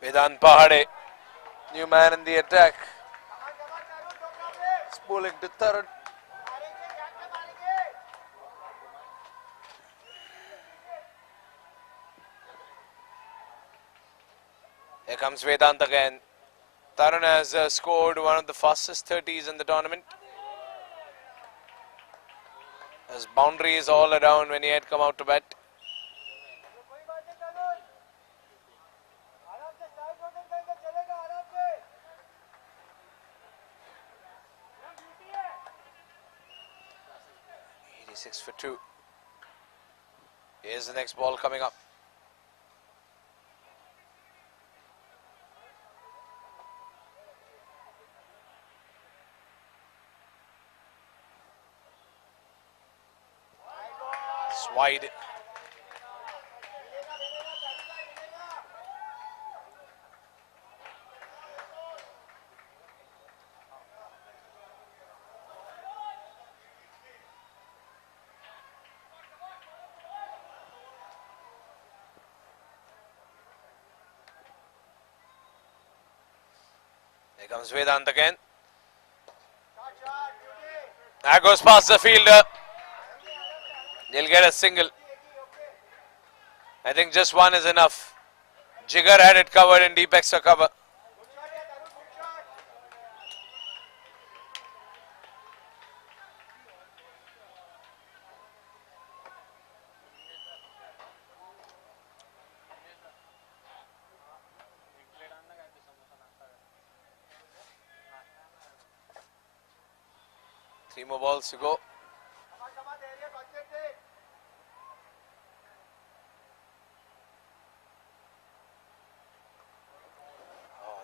Vedant Pahade, new man in the attack. Spooling to third. Here comes Vedant again. Tarun has scored one of the fastest 30s in the tournament. His boundaries all around when he had come out to bat. Six for 2. Here's the next ball coming up. It's wide. Here comes Vedant again. That goes past the fielder. They'll get a single. I think just one is enough. Jigar had it covered in deep extra cover. Three more balls to go.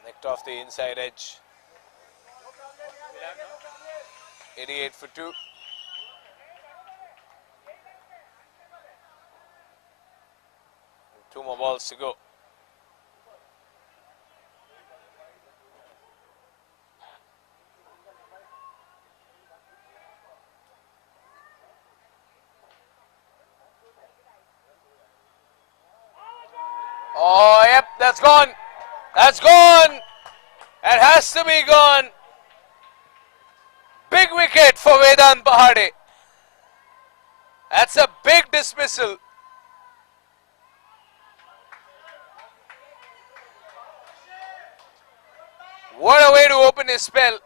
Nicked off the inside edge. 88 for 2. Two more balls to go. Oh, yep, that's gone. That's gone. It has to be gone. Big wicket for Vedant Pahade. That's a big dismissal. What a way to open his spell.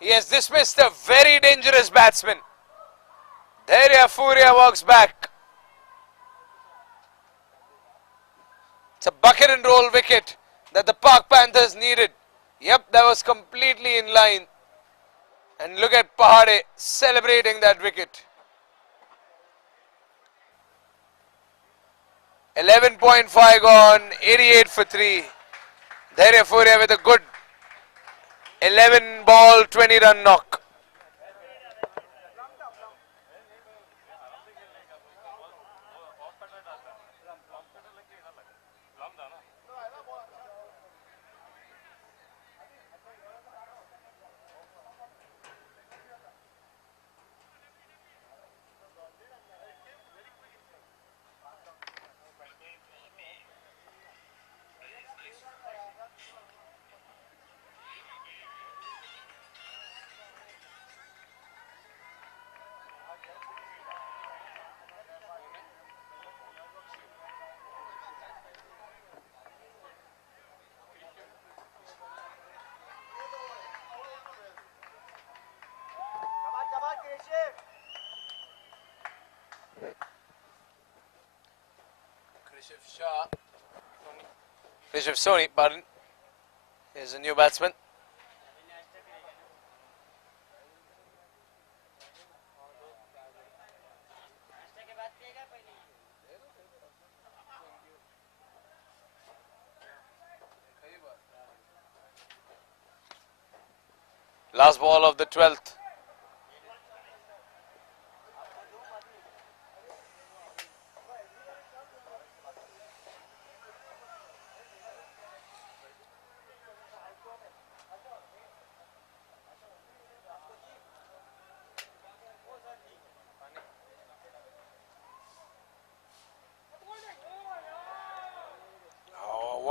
He has dismissed a very dangerous batsman. Dhairya Furia walks back. It's a bucket and roll wicket that the Pak Panthers needed. Yep, that was completely in line. And look at Pahade celebrating that wicket. 11.5 gone, 88 for 3. Dhairya Furia with a good 11 ball, 20 run knock. Rishabh Soni, pardon. Here's a new batsman. Last ball of the 12th.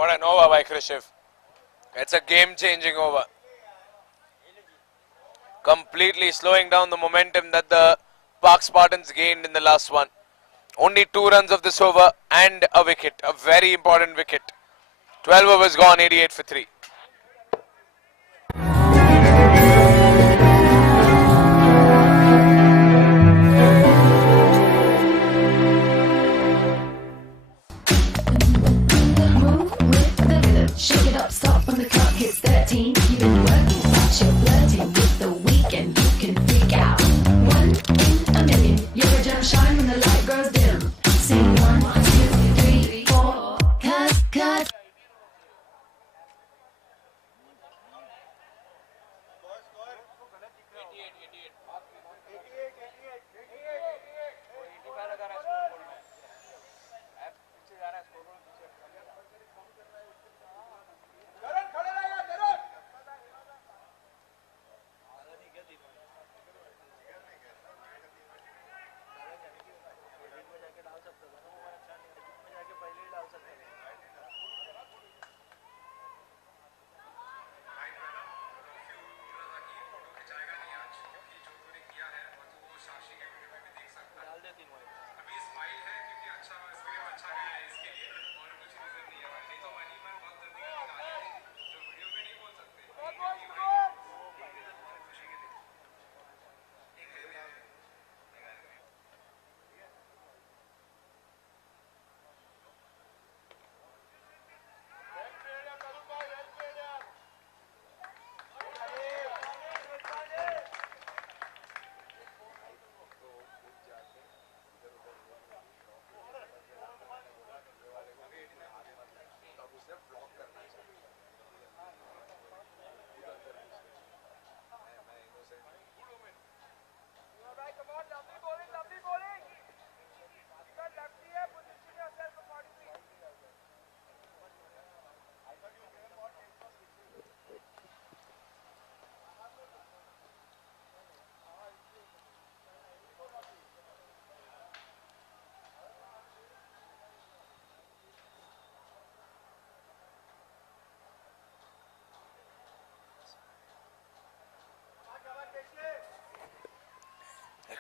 What an over by Krishiv. It's a game-changing over. Completely slowing down the momentum that the Park Spartans gained in the last one. Only 2 runs of this over and a wicket. A very important wicket. 12 overs gone, 88 for 3. Move with the rhythm, shake it up, stop when the clock hits 13. You've been working, but you're flirting with the weekend. You can freak out. 1 in a million. You're a gem, shine when the light grows dim. Sing 1, 2, 3, 4. Cause.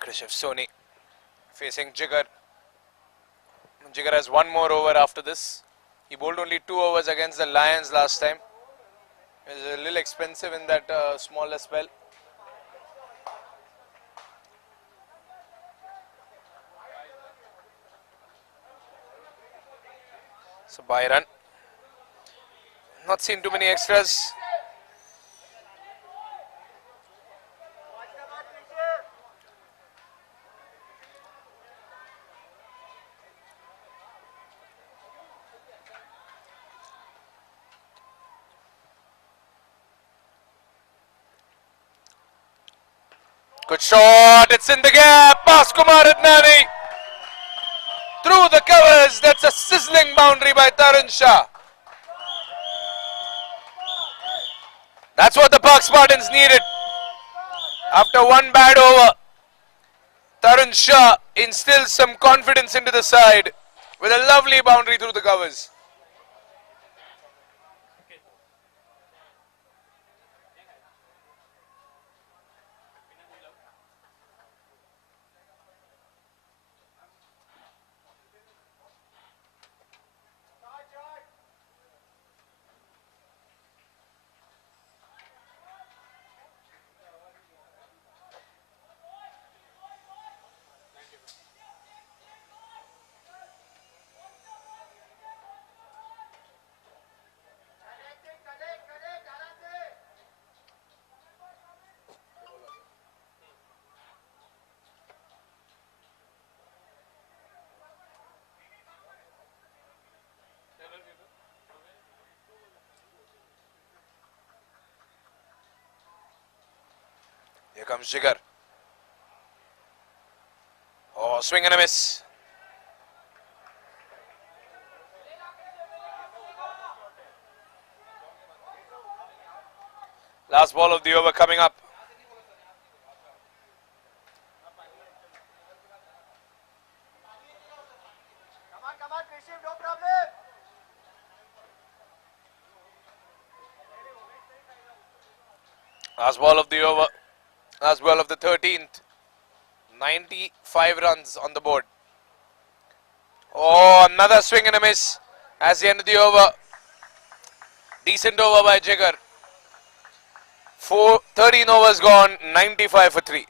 Krishiv Soni facing Jigar. Jigar has 1 more over after this. He bowled only 2 overs against the Lions last time. It was a little expensive in that smaller spell. So by run. Not seen too many extras. Good shot, it's in the gap, Past Kumar Adnani. Through the covers, that's a sizzling boundary by Tarun Shah. That's what the Park Spartans needed. After 1 bad over, Tarun Shah instills some confidence into the side with a lovely boundary through the covers. Here comes Jigar. Oh, swing and a miss. Last ball of the over coming up. Last ball of the over. Last ball of the 13th. 95 runs on the board. Oh, another swing and a miss as the end of the over. Decent over by Jigar. 13 overs gone, 95 for 3.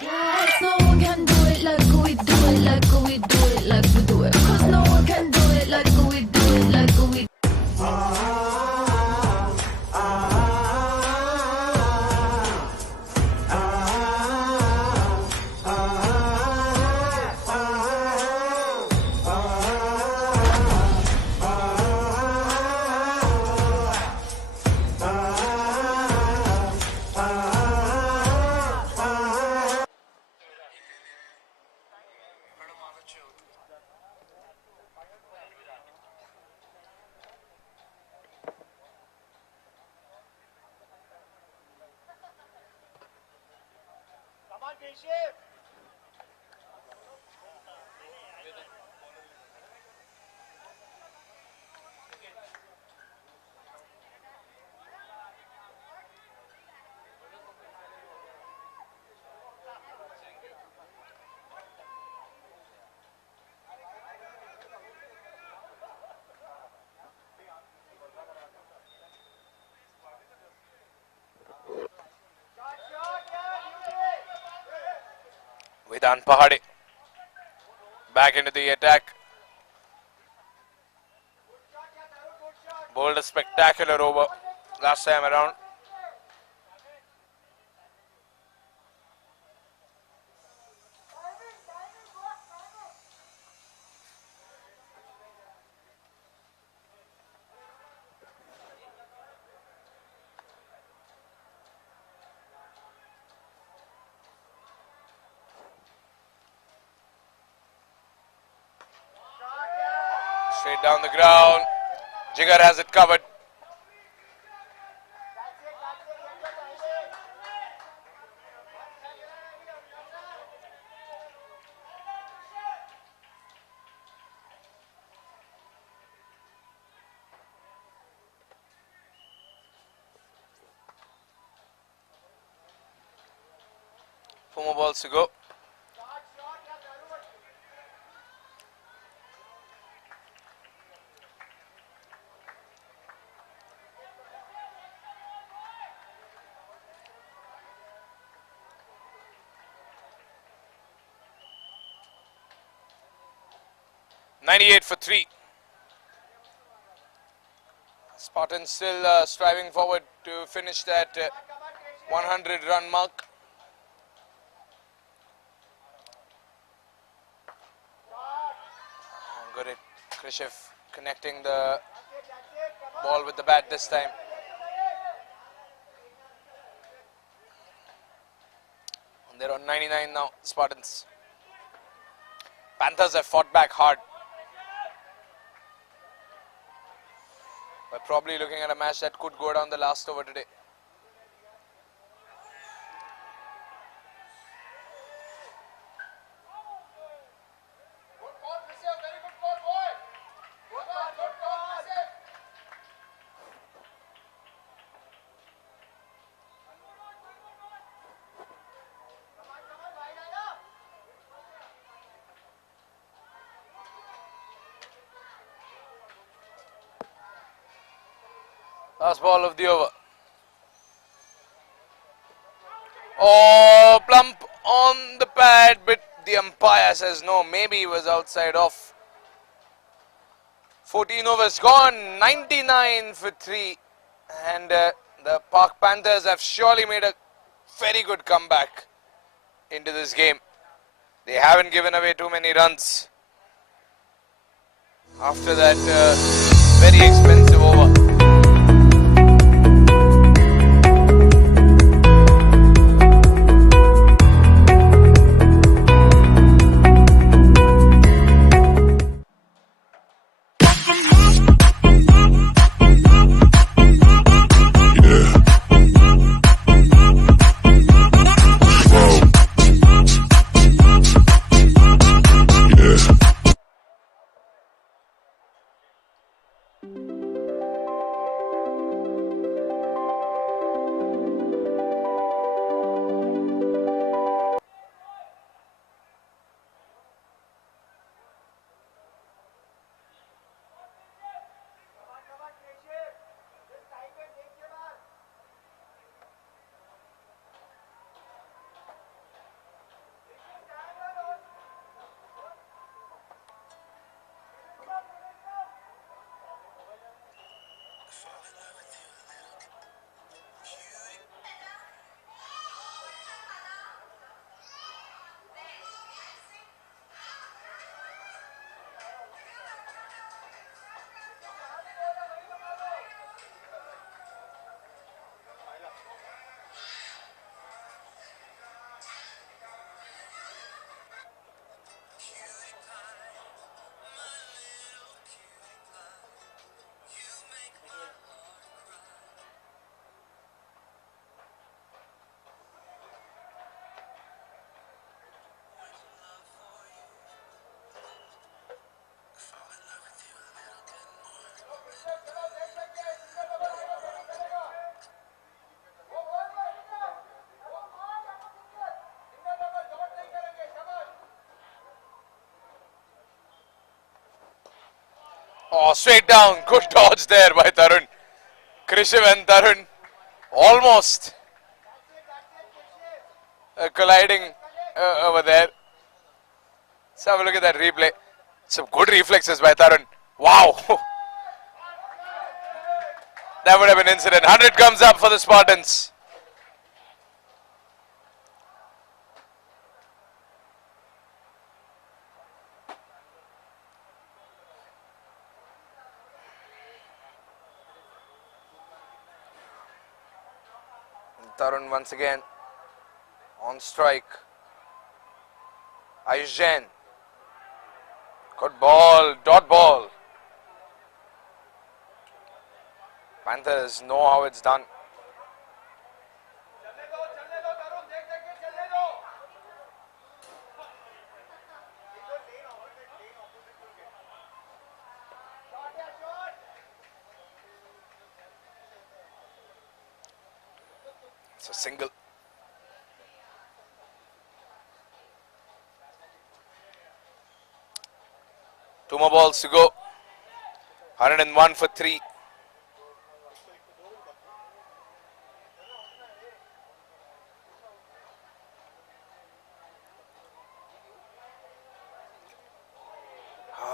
Cause no one can do it like we do it, like we do it, like we do it. Cause no one can do it like we do it, like we. Vedant Pahade back into the attack. Bowled a spectacular over last time around. Straight down the ground. Jigar has it covered. Four more balls to go. .98 for 3. Spartans still striving forward to finish that 100 run mark. Good at Krishev connecting the ball with the bat this time. And they're on 99 now, Spartans. Panthers have fought back hard. We're probably looking at a match that could go down the last over today. Last ball of the over. Oh, plump on the pad, but the umpire says no, maybe he was outside off. 14 overs gone, 99 for 3. And the Park Panthers have surely made a very good comeback into this game. They haven't given away too many runs after that very expensive over. Oh, straight down. Good dodge there by Tarun. Krishiv and Tarun almost colliding over there. Let's have a look at that replay. Some good reflexes by Tarun. Wow. That would have been an incident. 100 comes up for the Spartans. Tarun once again on strike. Ayush Jain. Good ball, dot ball. Panthers know how it's done. It's a single. Two more balls to go. 101 for 3.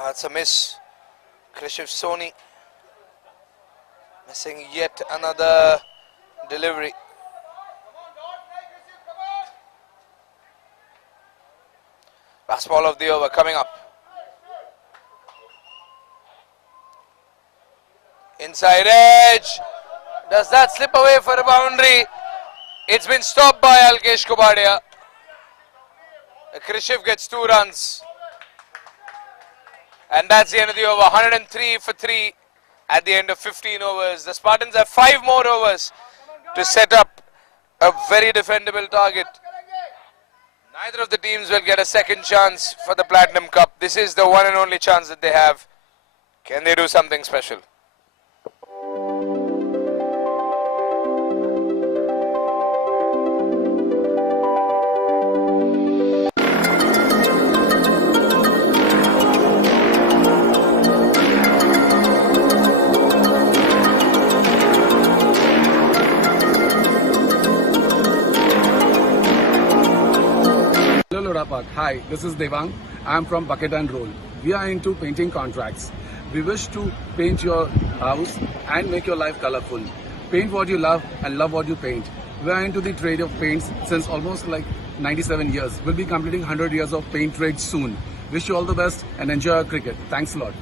That's a miss. Krishiv Soni missing yet another delivery. Last ball of the over coming up. Inside edge. Does that slip away for a boundary? It's been stopped by Alkesh Kubadia. Krishiv gets 2 runs. And that's the end of the over. 103 for 3 at the end of 15 overs. The Spartans have 5 more overs to set up a very defendable target. Neither of the teams will get a second chance for the Platinum Cup. This is the one and only chance that they have. Can they do something special? Lodha Park. Hi, this is Devang. I am from Bucket and Roll. We are into painting contracts. We wish to paint your house and make your life colorful. Paint what you love and love what you paint. We are into the trade of paints since almost like 97 years. We'll be completing 100 years of paint trade soon. Wish you all the best and enjoy our cricket. Thanks a lot.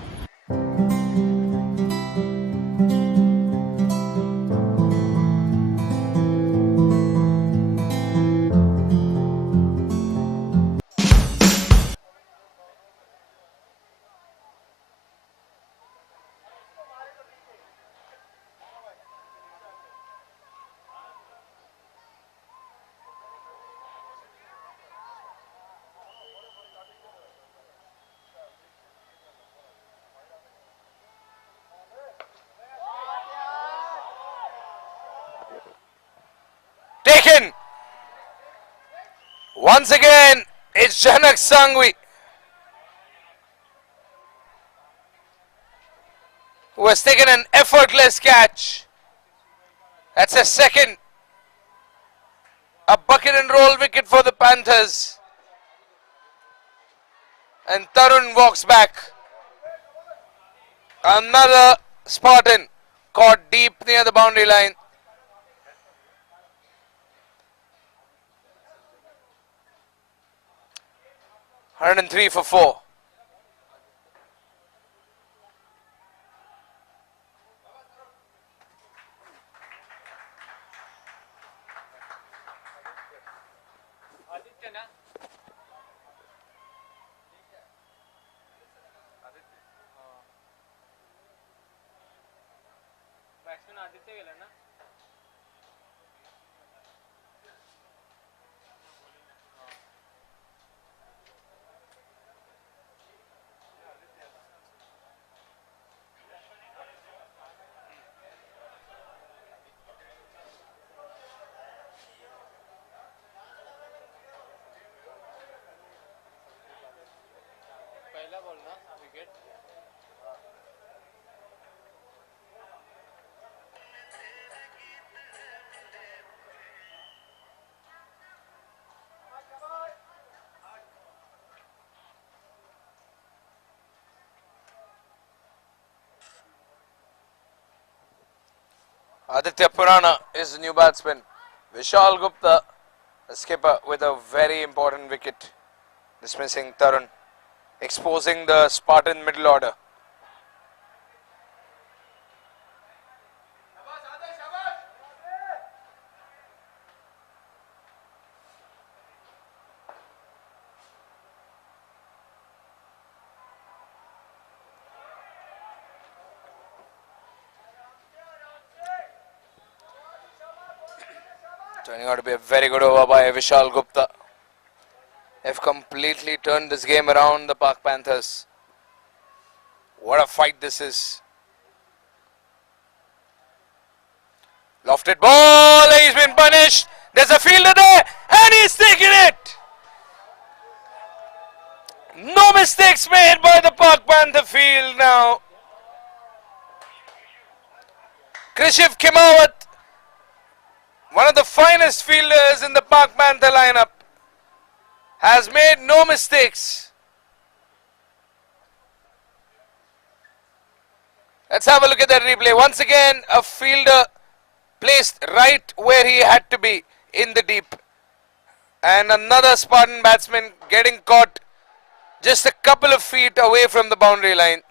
Taken. Once again, it's Janak Sangvi who has taken an effortless catch. That's a second. A bucket and roll wicket for the Panthers. And Tarun walks back. Another Spartan caught deep near the boundary line. And 3 for 4. Aditya Purana is the new batsman. Vishal Gupta, the skipper, with a very important wicket. Dismissing Tarun, exposing the Spartan middle order. Turning out to be a very good over by Vishal Gupta. Have completely turned this game around, the Pak Panthers. What a fight this is. Lofted ball, he's been punished. There's a fielder there, and he's taken it. No mistakes made by the Pak Panther field now. Krishiv Kimawat, one of the finest fielders in the Pak Panther lineup, has made no mistakes. Let's have a look at that replay. Once again, a fielder placed right where he had to be in the deep. And another Spartan batsman getting caught just a couple of feet away from the boundary line.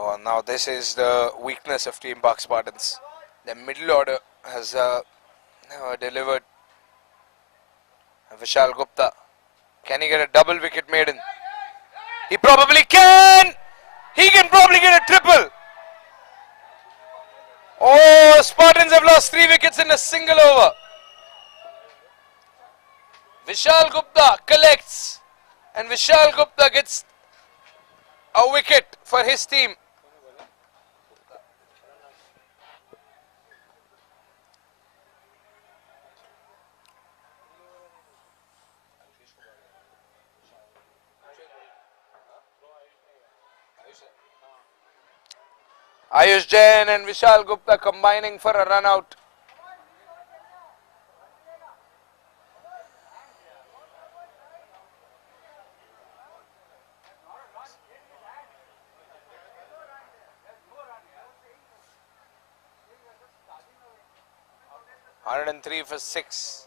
Oh, now this is the weakness of Team Pak Spartans. The middle order has delivered. Vishal Gupta, can he get a double wicket maiden? He probably can! He can probably get a triple! Oh, Spartans have lost 3 wickets in a single over. Vishal Gupta collects, and Vishal Gupta gets a wicket for his team. Ayush Jain and Vishal Gupta combining for a run out. (103 for 6).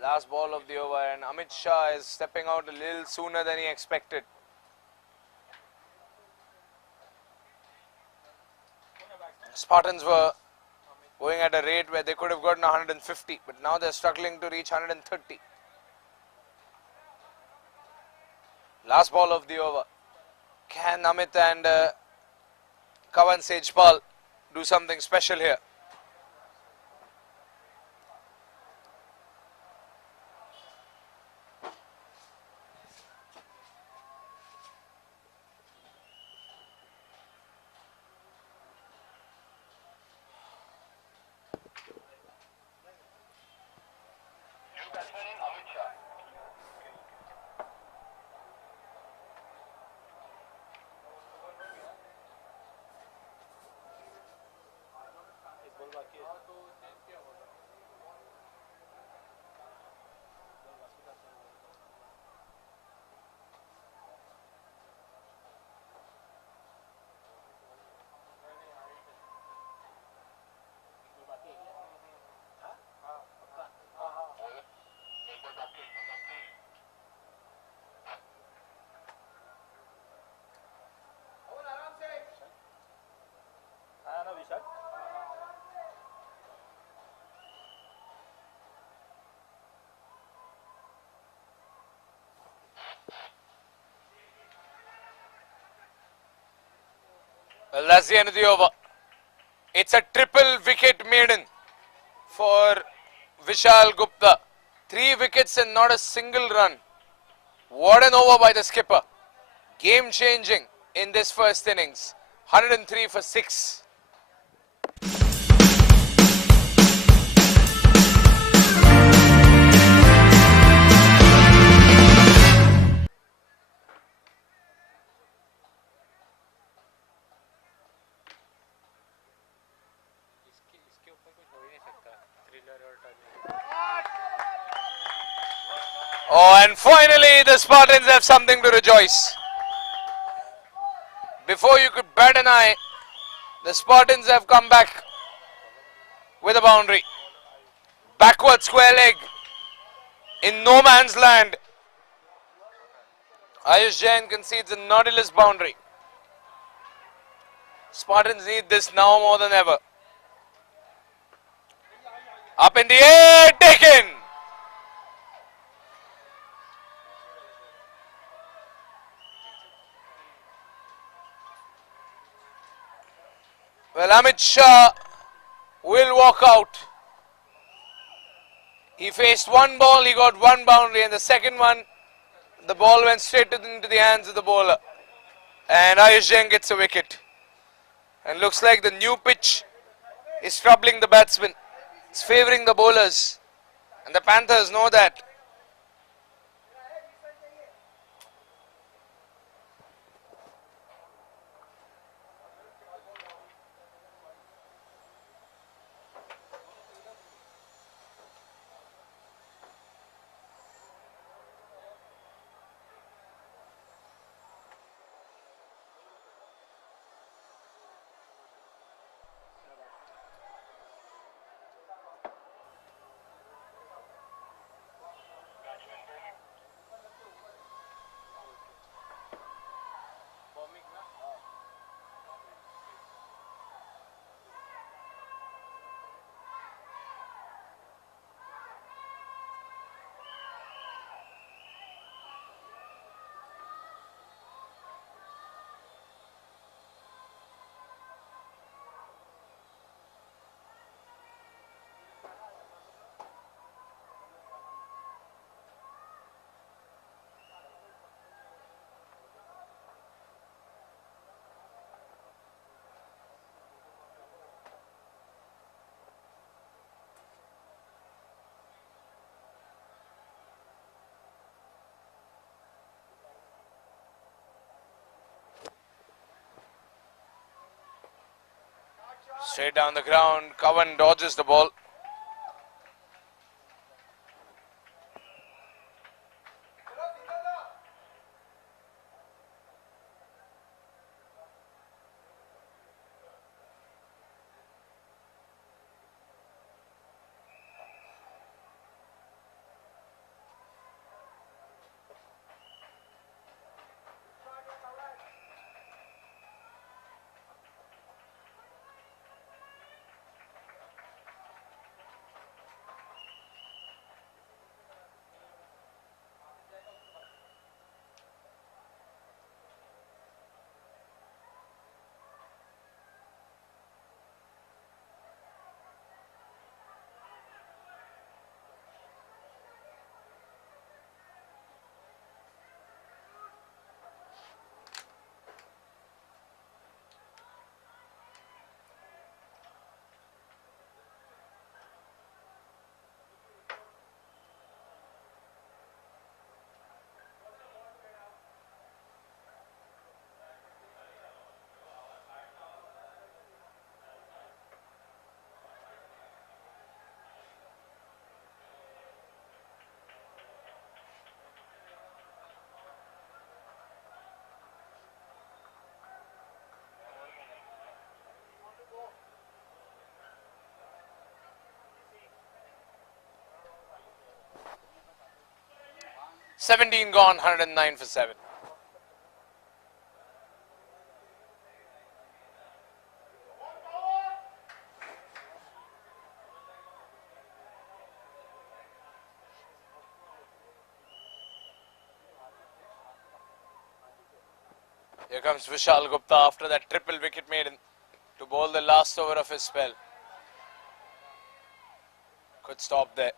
Last ball of the over, and Amit Shah is stepping out a little sooner than he expected. Spartans were going at a rate where they could have gotten 150, but now they're struggling to reach 130. Last ball of the over. Can Amit and Kavan Sejpal do something special here? Well, that's the end of the over. It's a triple wicket maiden for Vishal Gupta. 3 wickets and not a single run. What an over by the skipper. Game changing in this first innings. 103 for 6. Oh, and finally the Spartans have something to rejoice. Before you could bat an eye, the Spartans have come back with a boundary. Backward square leg in no man's land. Ayush Jain concedes a Nautilus boundary. Spartans need this now more than ever. Up in the air, taken. Well, Amit Shah will walk out. He faced one ball, he got one boundary, and the second one, the ball went straight into the hands of the bowler. And Ayush Jain gets a wicket. And looks like the new pitch is troubling the batsmen. It's favouring the bowlers. And the Panthers know that. Straight down the ground, Cowan dodges the ball. Seventeen gone, 109 for 7. Here comes Vishal Gupta after that triple wicket maiden to bowl the last over of his spell. Could stop there.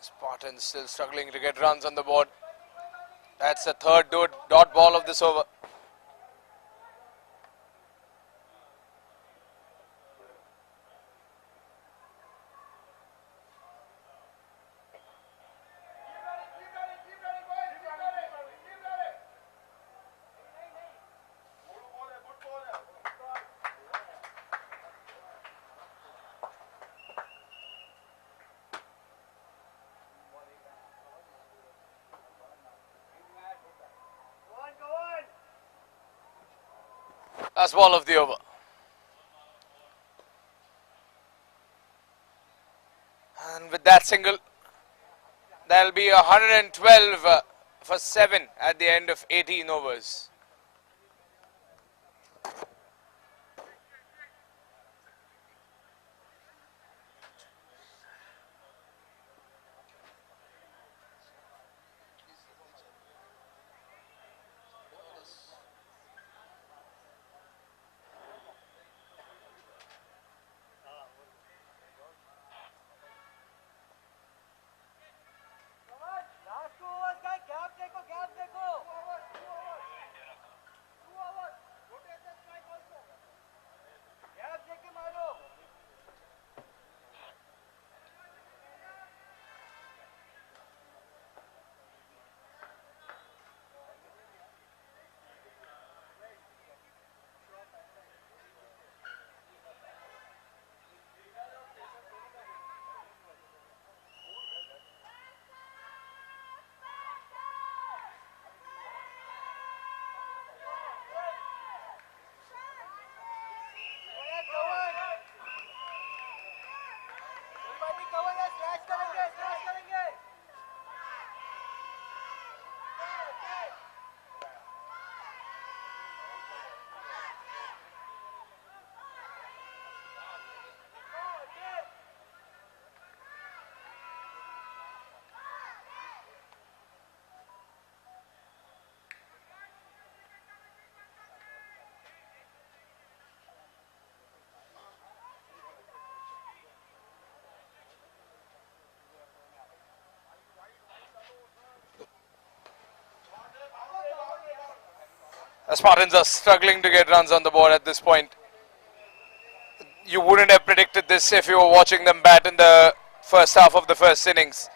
Spartans still struggling to get runs on the board. That's the third dot ball of this over. Last ball of the over. And with that single, there'll be 112 for 7 at the end of 18 overs. The Spartans are struggling to get runs on the board at this point. You wouldn't have predicted this if you were watching them bat in the first half of the first innings.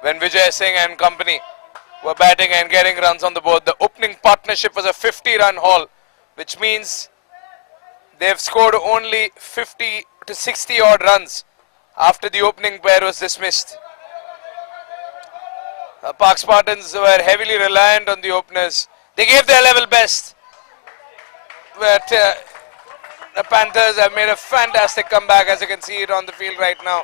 When Vijay Singh and company were batting and getting runs on the board, the opening partnership was a 50-run haul, which means they've scored only 50 to 60 odd runs after the opening pair was dismissed. The Pak Spartans were heavily reliant on the openers. They gave their level best, but the Panthers have made a fantastic comeback, as you can see it on the field right now.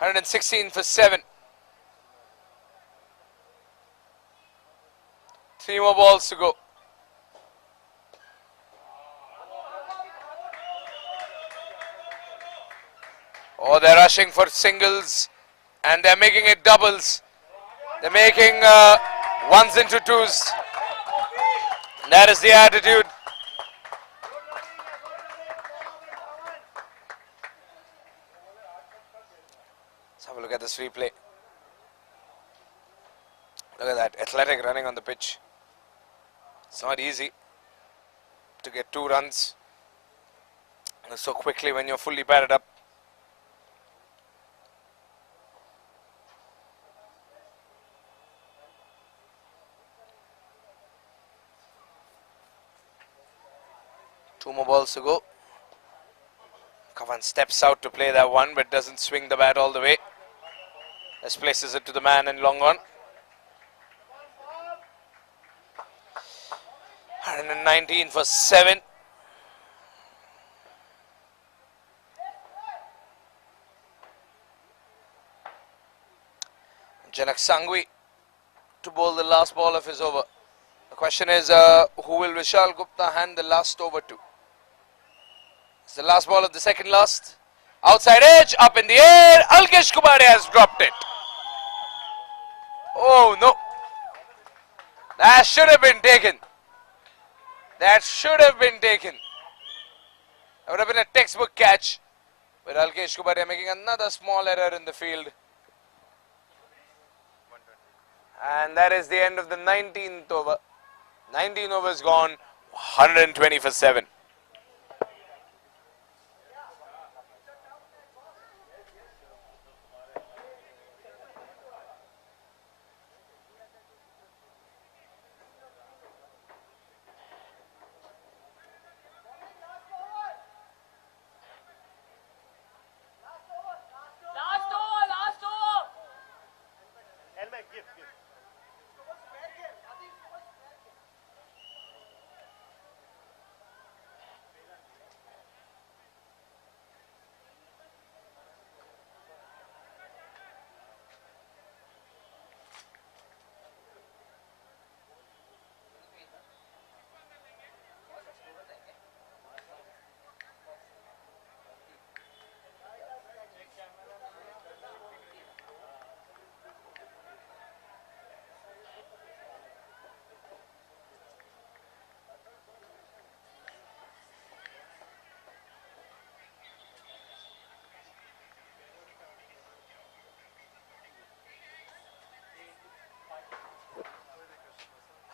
$116 for 7. 3 more balls to go. Oh, they're rushing for singles and they're making it doubles. They're making ones into twos. That is the attitude. Let's have a look at this replay. Look at that, athletic running on the pitch. It's not easy to get 2 runs so quickly when you're fully padded up. Two more balls to go. Kavan steps out to play that one, but doesn't swing the bat all the way. Just places it to the man in long on. 119 for 7. Janak Sangvi to bowl the last ball of his over. The question is, who will Vishal Gupta hand the last over to? It's the last ball of the second last. Outside edge, up in the air. Alkesh Kumare has dropped it. Oh no. That should have been taken. That should have been taken. That would have been a textbook catch. But Alkesh Kumare making another small error in the field. And that is the end of the 19th over. 19 overs gone, 120 for 7.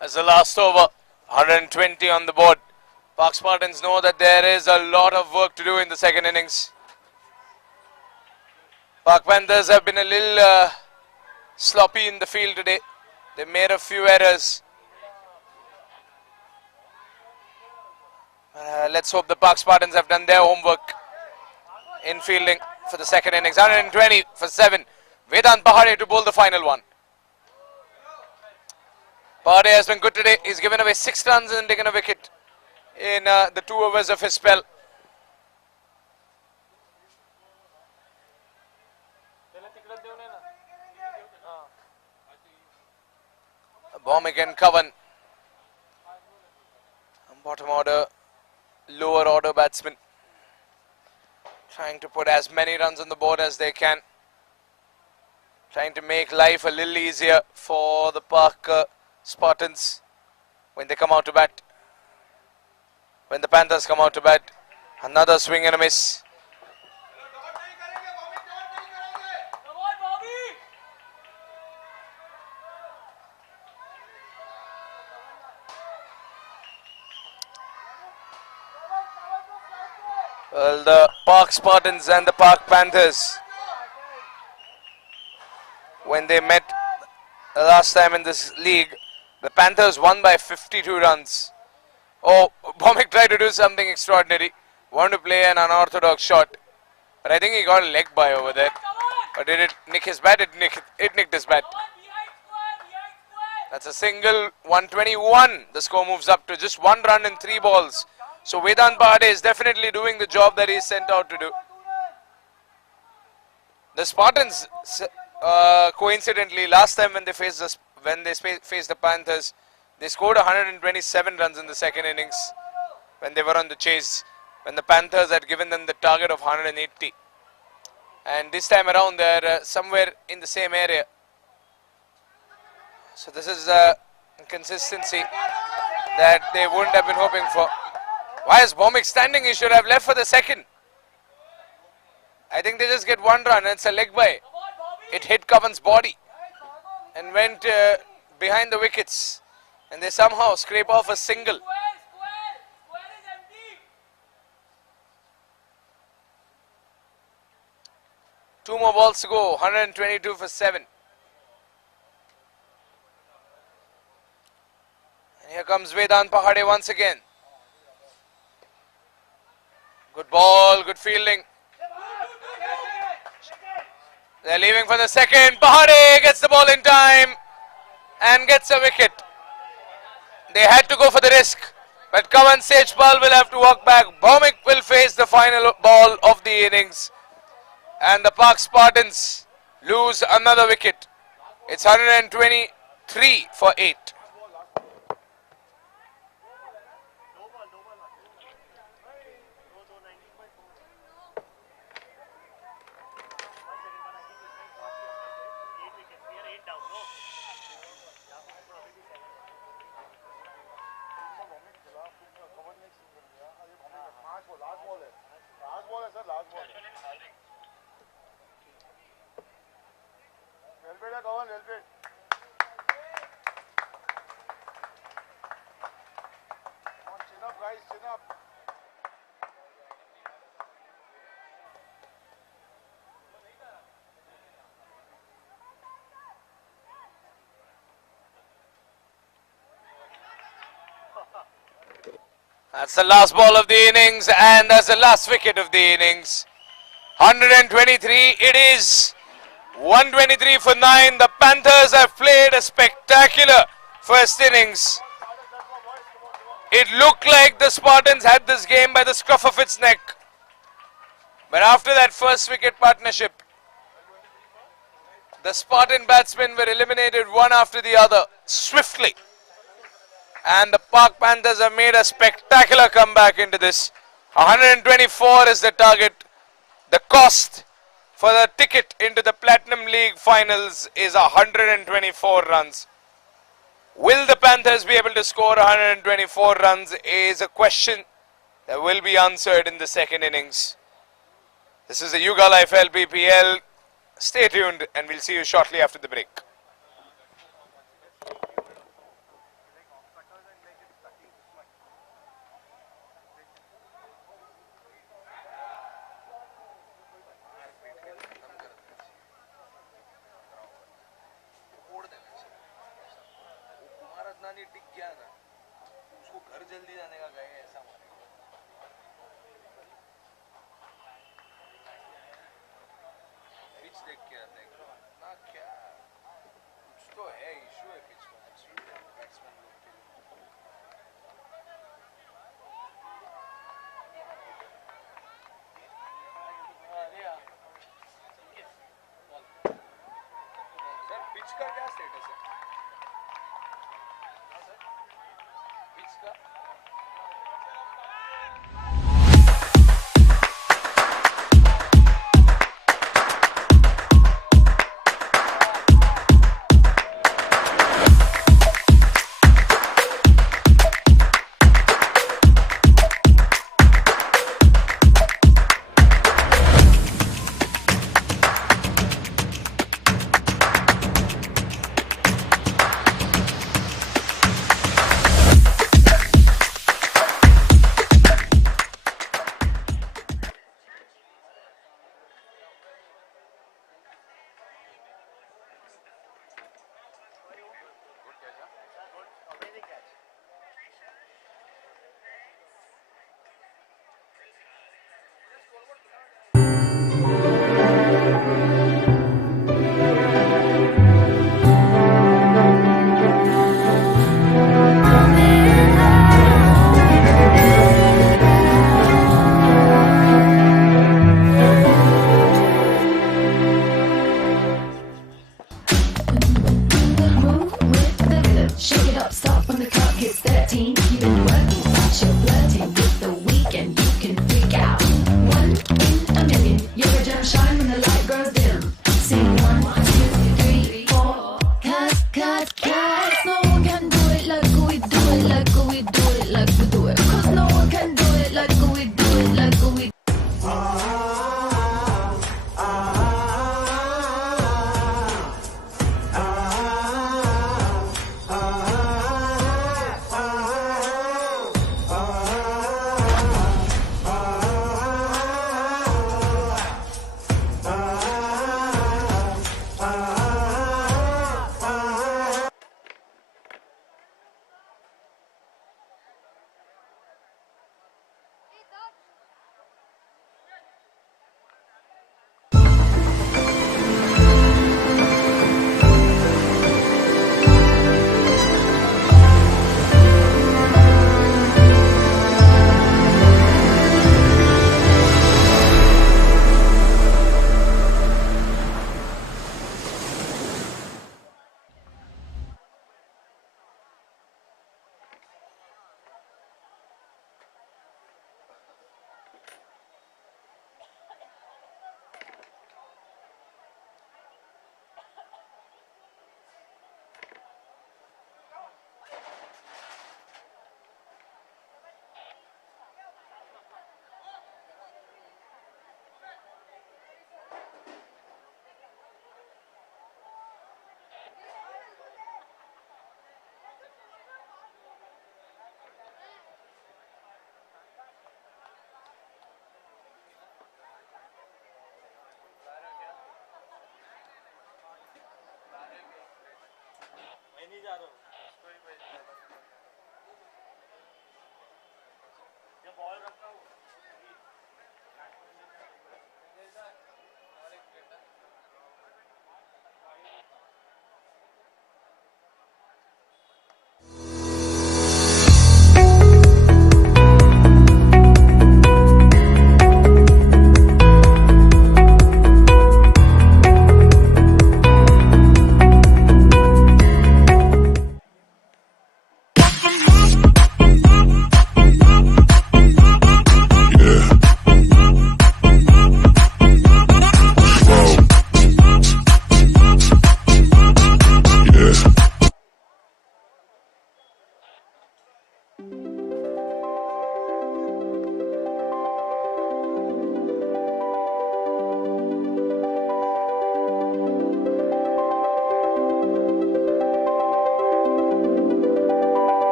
As the last over, 120 on the board. Park Spartans know that there is a lot of work to do in the second innings. Park Panthers have been a little sloppy in the field today. They made a few errors. Let's hope the Park Spartans have done their homework in fielding for the second innings. 120 for 7. Vedant Pahade to bowl the final one. Pahade has been good today. He's given away 6 runs and taken a wicket in the 2 overs of his spell. Bomb again, Kavan. Bottom order, lower order batsmen. Trying to put as many runs on the board as they can. Trying to make life a little easier for the Park Spartans when they come out to bat. When the Panthers come out to bat. Another swing and a miss. Well, the Park Spartans and the Park Panthers, when they met last time in this league, the Panthers won by 52 runs. Oh, Bomik tried to do something extraordinary. Wanted to play an unorthodox shot. But I think he got a leg by over there. Or did it nick his bat? It nicked his bat. That's a single, 121. The score moves up to just 1 run in 3 balls. So Vedant Pahade is definitely doing the job that he's sent out to do. The Spartans, coincidentally, last time when they faced the Panthers, they scored 127 runs in the second innings when they were on the chase, when the Panthers had given them the target of 180. And this time around, they're somewhere in the same area. So this is consistency. that they wouldn't have been hoping for. Why is Bhomik standing? He should have left for the second. I think they just get one run and it's a leg by. It hit Kavan's body and went behind the wickets, and they somehow scrape off a single. Two more balls to go, 122 for 7. And here comes Vedant Pahade once again. Good ball, good fielding. They're leaving for the second. Pahade gets the ball in time and gets a wicket. They had to go for the risk, but Kavan Sejpal will have to walk back. Bhomik will face the final ball of the innings, and the Pak Spartans lose another wicket. It's 123 for 8. That's the last ball of the innings, and that's the last wicket of the innings. 123 it is. 123 for 9. The Panthers have played a spectacular first innings. It looked like the Spartans had this game by the scruff of its neck. But after that first wicket partnership, the Spartan batsmen were eliminated one after the other swiftly. And the Pak Panthers have made a spectacular comeback into this. 124 is the target. The cost for the ticket into the Platinum League finals is 124 runs. Will the Panthers be able to score 124 runs is a question that will be answered in the second innings. This is the Hyugalife LPPL. Stay tuned and we'll see you shortly after the break. Pitch का क्या status है? Pitch का No one can do it like we do it, like we do.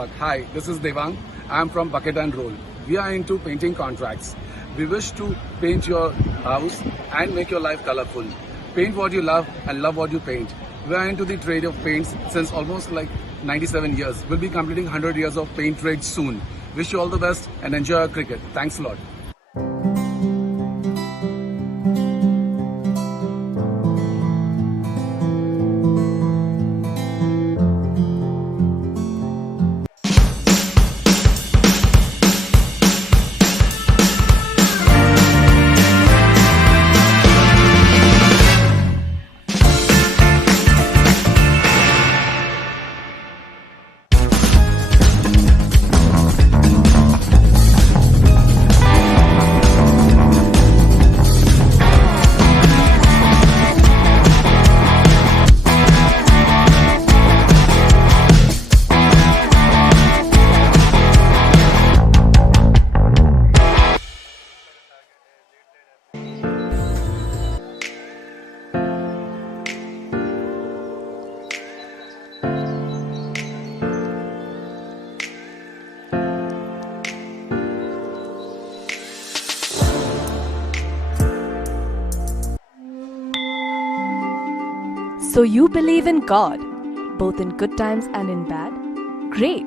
Park. Hi, this is Devang. I am from Bucket and Roll. We are into painting contracts. We wish to paint your house and make your life colorful. Paint what you love and love what you paint. We are into the trade of paints since almost like 97 years. We'll be completing 100 years of paint trade soon. Wish you all the best and enjoy our cricket. Thanks a lot. So you believe in God, both in good times and in bad? Great!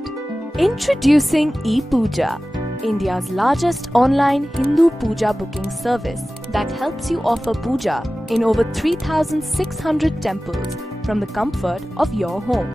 Introducing ePooja, India's largest online Hindu puja booking service that helps you offer puja in over 3,600 temples from the comfort of your home.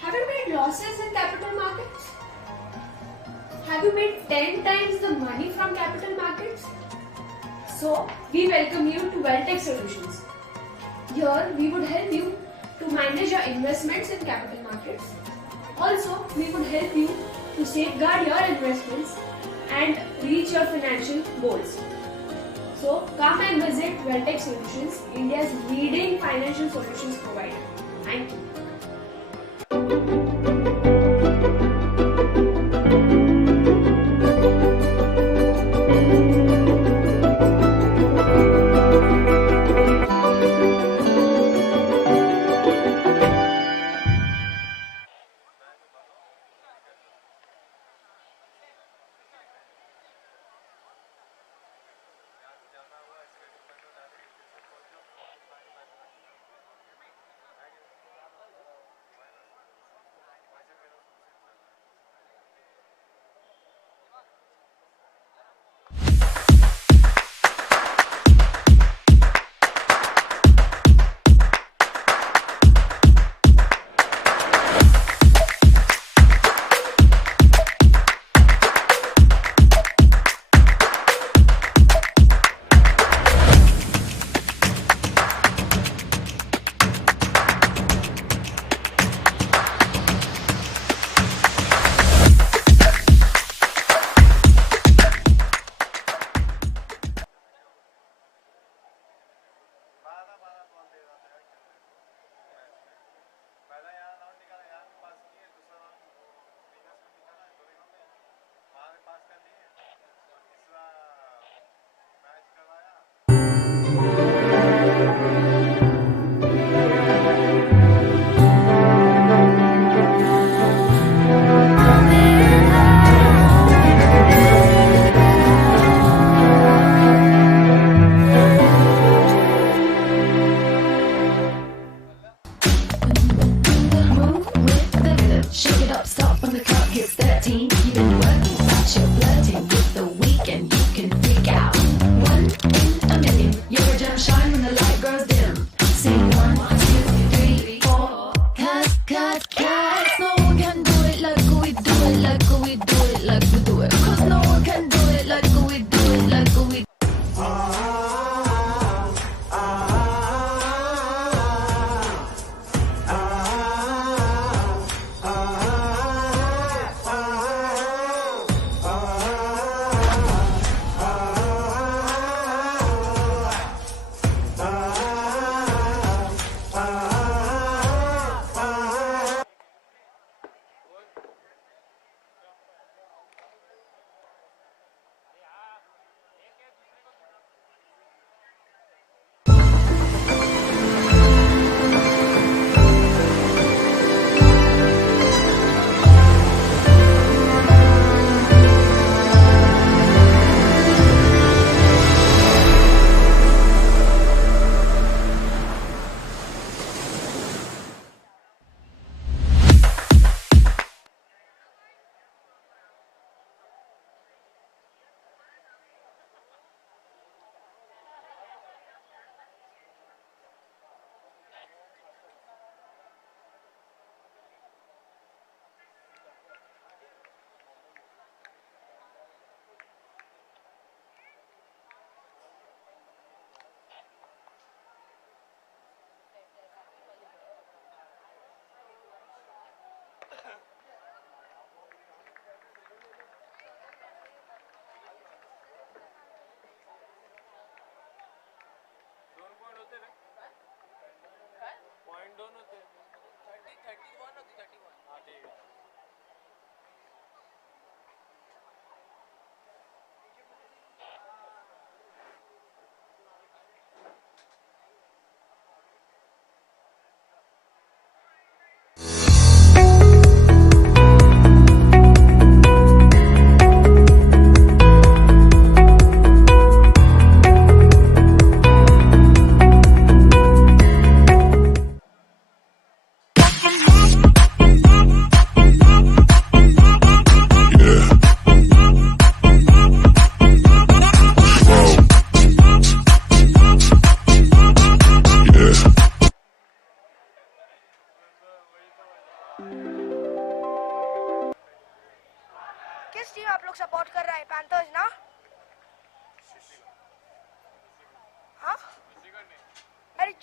Have you made losses in capital markets? Have you made 10 times the money from capital markets? So, we welcome you to Welltech Solutions. Here, we would help you to manage your investments in capital markets. Also, we would help you to safeguard your investments and reach your financial goals. So, come and visit Welltech Solutions, India's leading financial solutions provider. Thank you.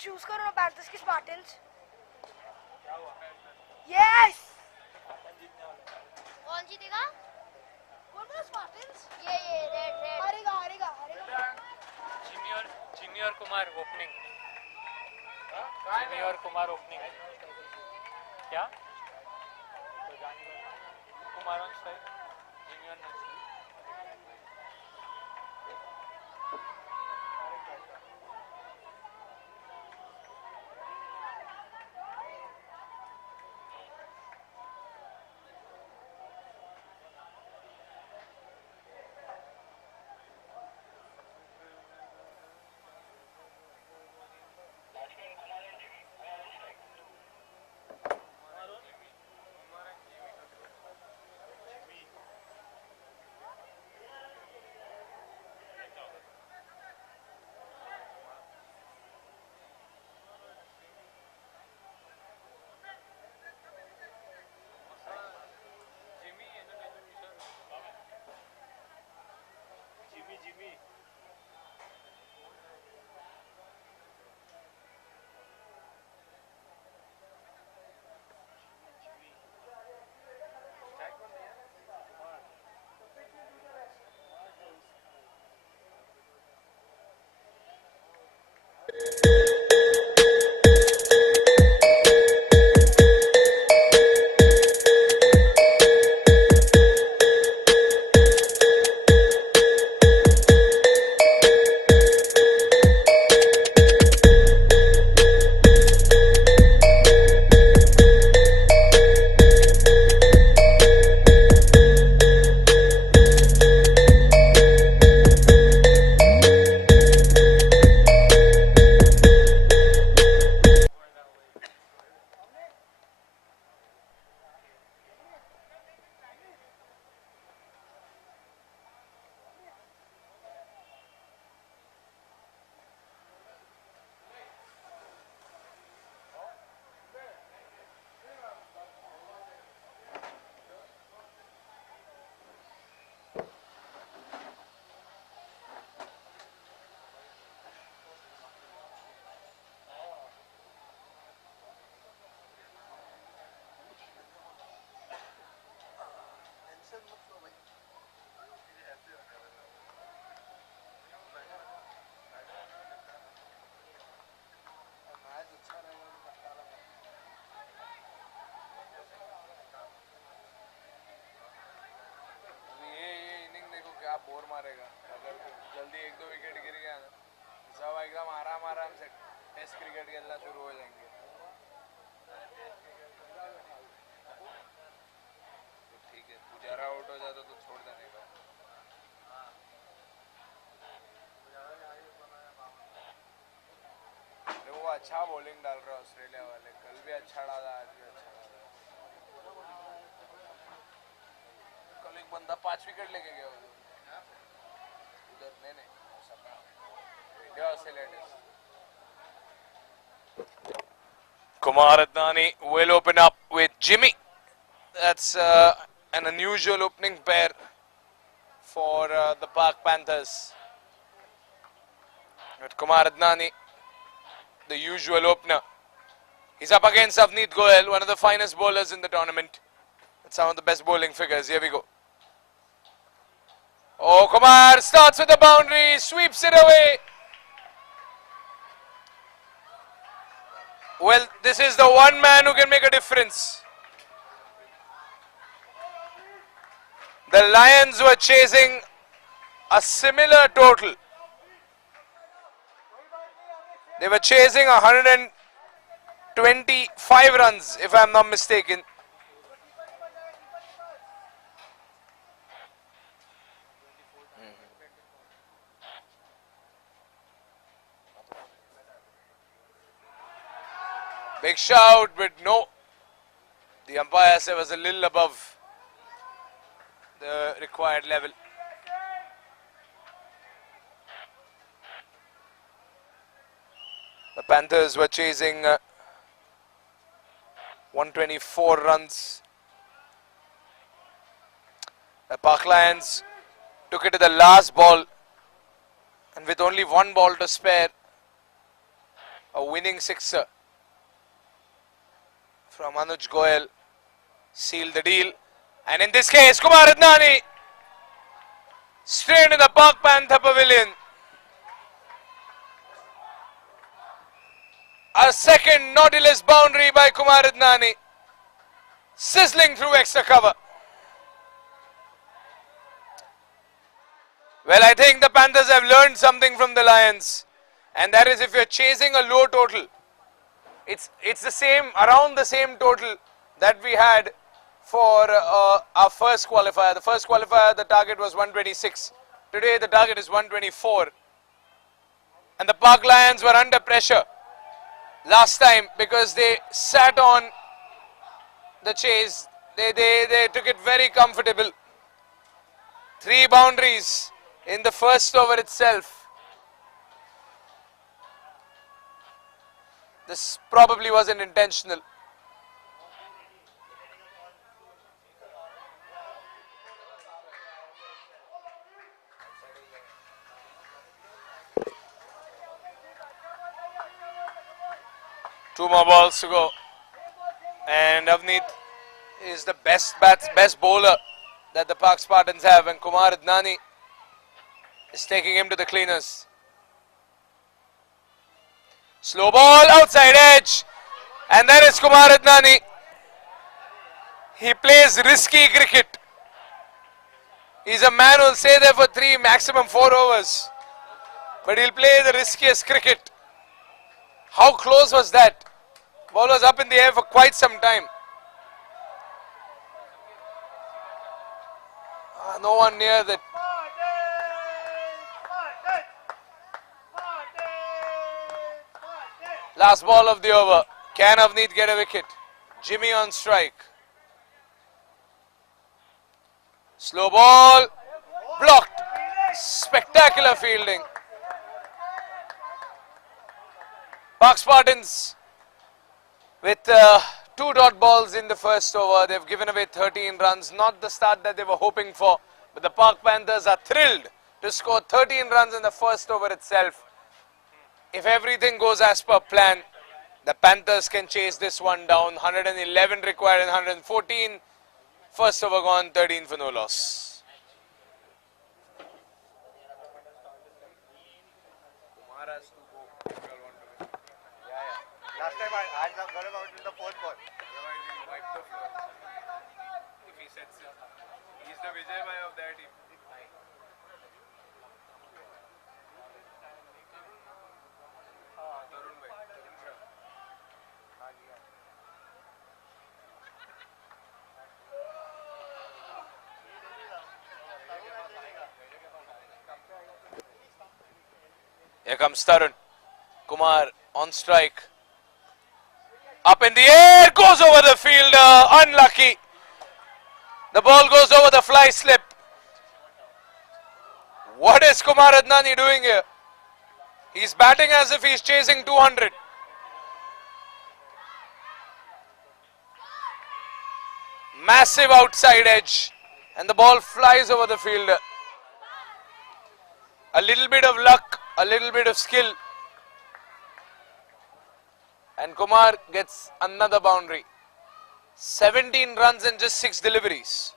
Choose करो ना panthers की Spartans. Yes. कौन जीतेगा? बोल रहा Spartans. ये red red हारेगा हारेगा हारेगा। जिमी और कुमार ओपनिंग। जिमी और कुमार ओपनिंग। क्या? Kumar on strike, Jimmy on strike. Bore मारेगा अगर जल्दी एक दो विकेट गिर गया ना, सब एकदम आराम से टेस्ट क्रिकेट खेलना शुरू हो जाएंगे। तो ठीक है, पुजारा आउट हो जाता तो छोड़ देने का। वो अच्छा बॉलिंग डाल रहा है ऑस्ट्रेलिया वाले, कल भी अच्छा डाला, आज भी अच्छा डाला। कल एक बंदा 5 विकेट लेके गया उधर नहीं India Australia. Kumar Adnani will open up with Jimmy. That's an unusual opening pair for the Park Panthers. But Kumar Adnani, the usual opener. He's up against Avneet Goel, one of the finest bowlers in the tournament. That's some of the best bowling figures. Here we go. Oh, Kumar starts with the boundary, sweeps it away. Well, this is the one man who can make a difference. The Lions were chasing a similar total. They were chasing 125 runs, if I'm not mistaken. Big shout, but no. The umpire said was a little above the required level. The Panthers were chasing 124 runs. The Park Lions took it to the last ball, and with only one ball to spare, A winning sixer from Anuj Goyal sealed the deal. And in this case, Kumar Adnani straight in the Pak Panther Pavilion. A second Nautilus boundary by Kumar Adnani, sizzling through extra cover. Well, I think the Panthers have learned something from the Lions, and that is if you're chasing a low total, it's the same, around the same total that we had for our first qualifier. The first qualifier, the target was 126. Today, the target is 124. And the Pak Lions were under pressure last time because they sat on the chase. They took it very comfortable. 3 boundaries in the first over itself. This probably wasn't intentional. Two more balls to go, and Avneet is the best bowler that the Pak Spartans have, and Kumar Adnani is taking him to the cleaners. Slow ball, outside edge, and there is Kumar Adnani. He plays risky cricket. He's a man who'll stay there for 3, maximum 4 overs, but he'll play the riskiest cricket. How close was that? Ball was up in the air for quite some time. No one near the... Last ball of the over. Can Avneet get a wicket? Jimmy on strike. Slow ball. Blocked. Spectacular fielding. Pak Spartans with 2 dot balls in the first over. They've given away 13 runs. Not the start that they were hoping for. But the Pak Panthers are thrilled to score 13 runs in the first over itself. If everything goes as per plan, the Panthers can chase this one down. 111 required and 114. First over gone, 13 for no loss. Last time I got him out in the 4th ball. Otherwise he wiped the floor. If he sets it. He's the Vijay Bhai of their team. Tarun Bhai. Tarun Shah. Here comes Tarun. Kumar on strike. Up in the air, goes over the fielder, unlucky. The ball goes over the fly slip. What is Kumar Adnani doing here? He's batting as if he's chasing 200. Massive outside edge, and the ball flies over the fielder. A little bit of luck, a little bit of skill. And Kumar gets another boundary. 17 runs and just 6 deliveries.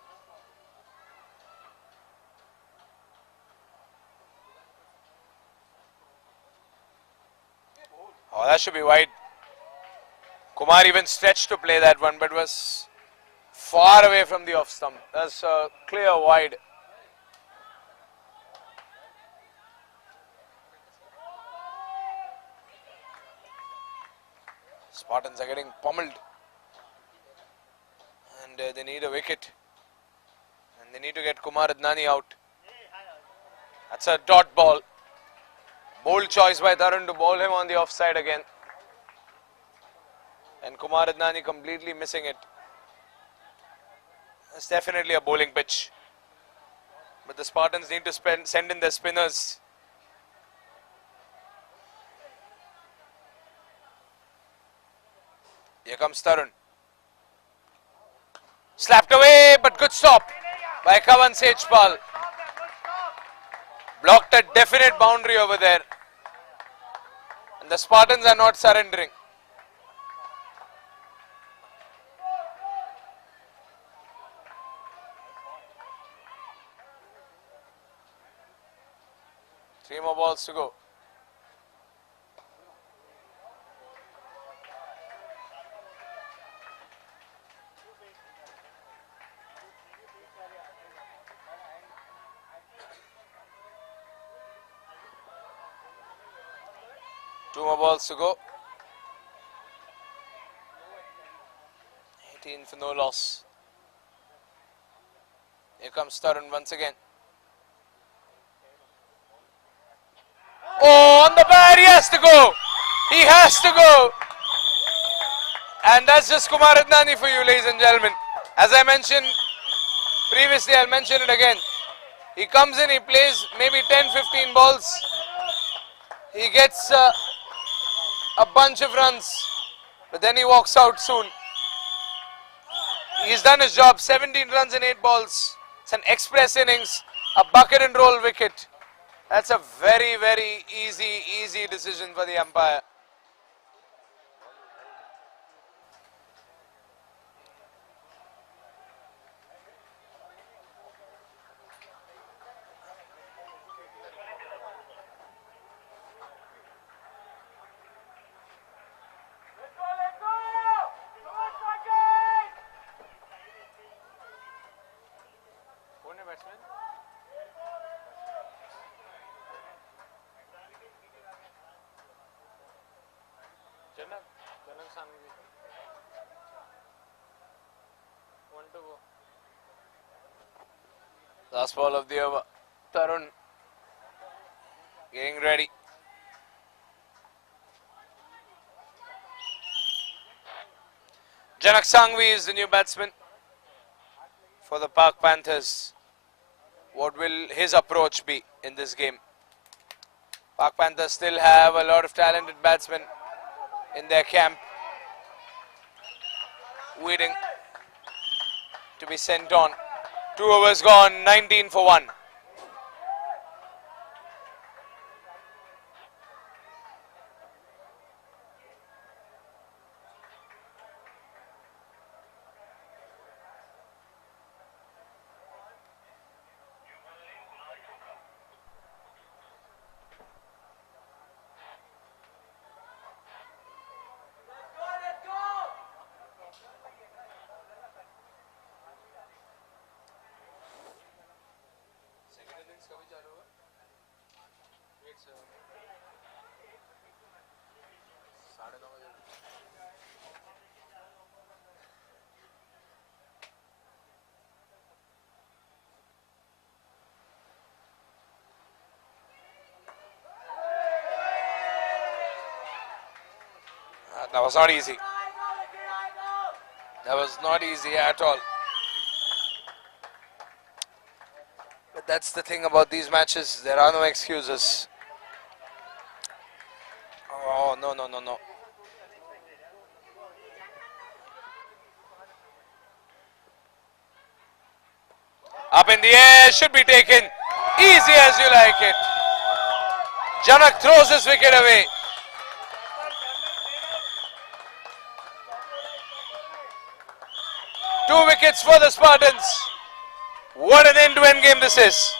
Oh, that should be wide. Kumar even stretched to play that one, but was far away from the off stump. That's a clear wide. Spartans are getting pummeled, and they need a wicket, and they need to get Kumar Adnani out. That's a dot ball. Bold choice by Tarun to bowl him on the offside again, and Kumar Adnani completely missing it. It's definitely a bowling pitch, but the Spartans need to send in their spinners. Here comes Tarun. Slapped away, but good stop by Kavan Sejpal. Blocked a definite boundary over there. And The Spartans are not surrendering. Three more balls to go. Two more balls to go. 18 for no loss. Here comes Tarun once again. Oh, on the bat, he has to go. He has to go. And that's just Kumar Adnani for you, ladies and gentlemen. As I mentioned previously, I'll mention it again. He comes in, he plays maybe 10-15 balls. He gets a bunch of runs, but then he walks out soon. He's done his job, 17 runs in 8 balls. It's an express innings, a bucket and roll wicket. That's a very, very easy decision for the umpire. Last ball of the over. Tarun getting ready. Janak Sangvi is the new batsman for the Park Panthers. What will his approach be in this game? Park Panthers still have a lot of talented batsmen in their camp, waiting to be sent on. 2 overs gone, 19 for 1. That was not easy. That was not easy at all. But that's the thing about these matches. There are no excuses. Oh, no. Up in the air, should be taken. Easy as you like it. Janak throws his wicket away. Two wickets for the Spartans. What an end-to-end game this is.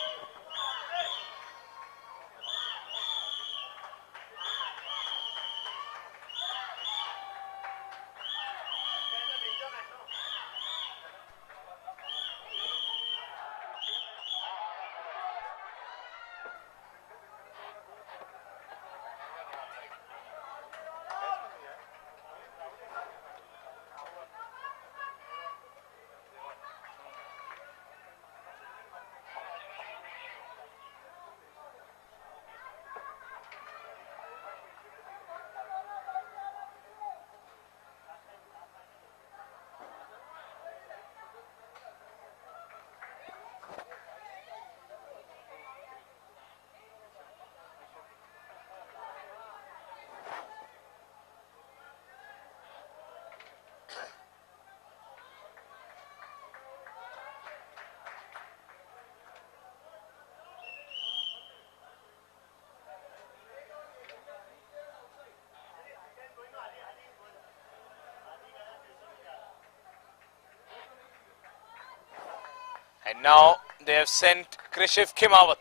And now they have sent Krishiv Kimawat.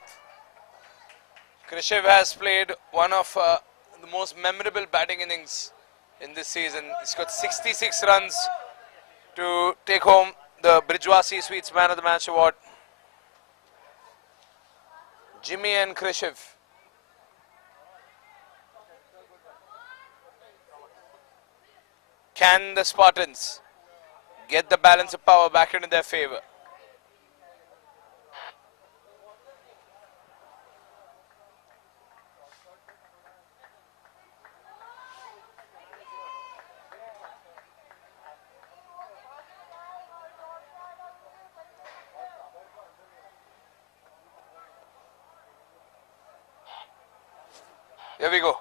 Krishiv has played one of the most memorable batting innings in this season. He's got 66 runs to take home the Brijwasi Sweets Man of the Match award. Jimmy and Krishiv. Can the Spartans get the balance of power back into their favor? Here we go.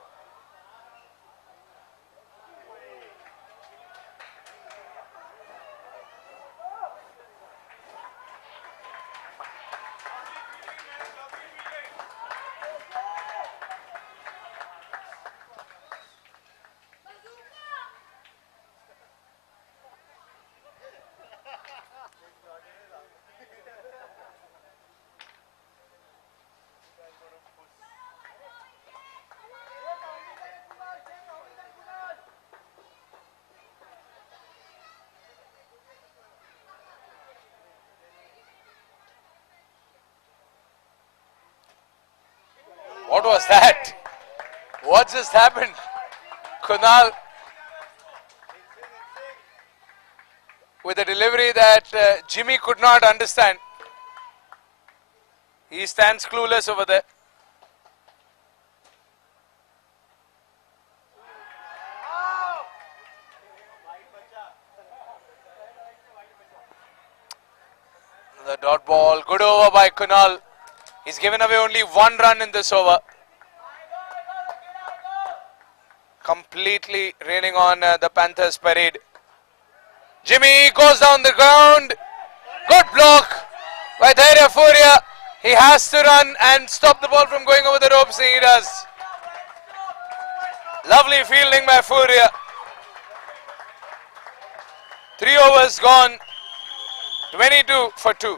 What was that? What just happened? Kunal with a delivery that Jimmy could not understand. He stands clueless over there. The dot ball, good over by Kunal. He's given away only one run in this over. Completely raining on the Panthers parade. Jimmy goes down the ground. Good block by Dhairya Furia. He has to run and stop the ball from going over the ropes, and he does. Lovely fielding by Furia. 3 overs gone. 22 for 2.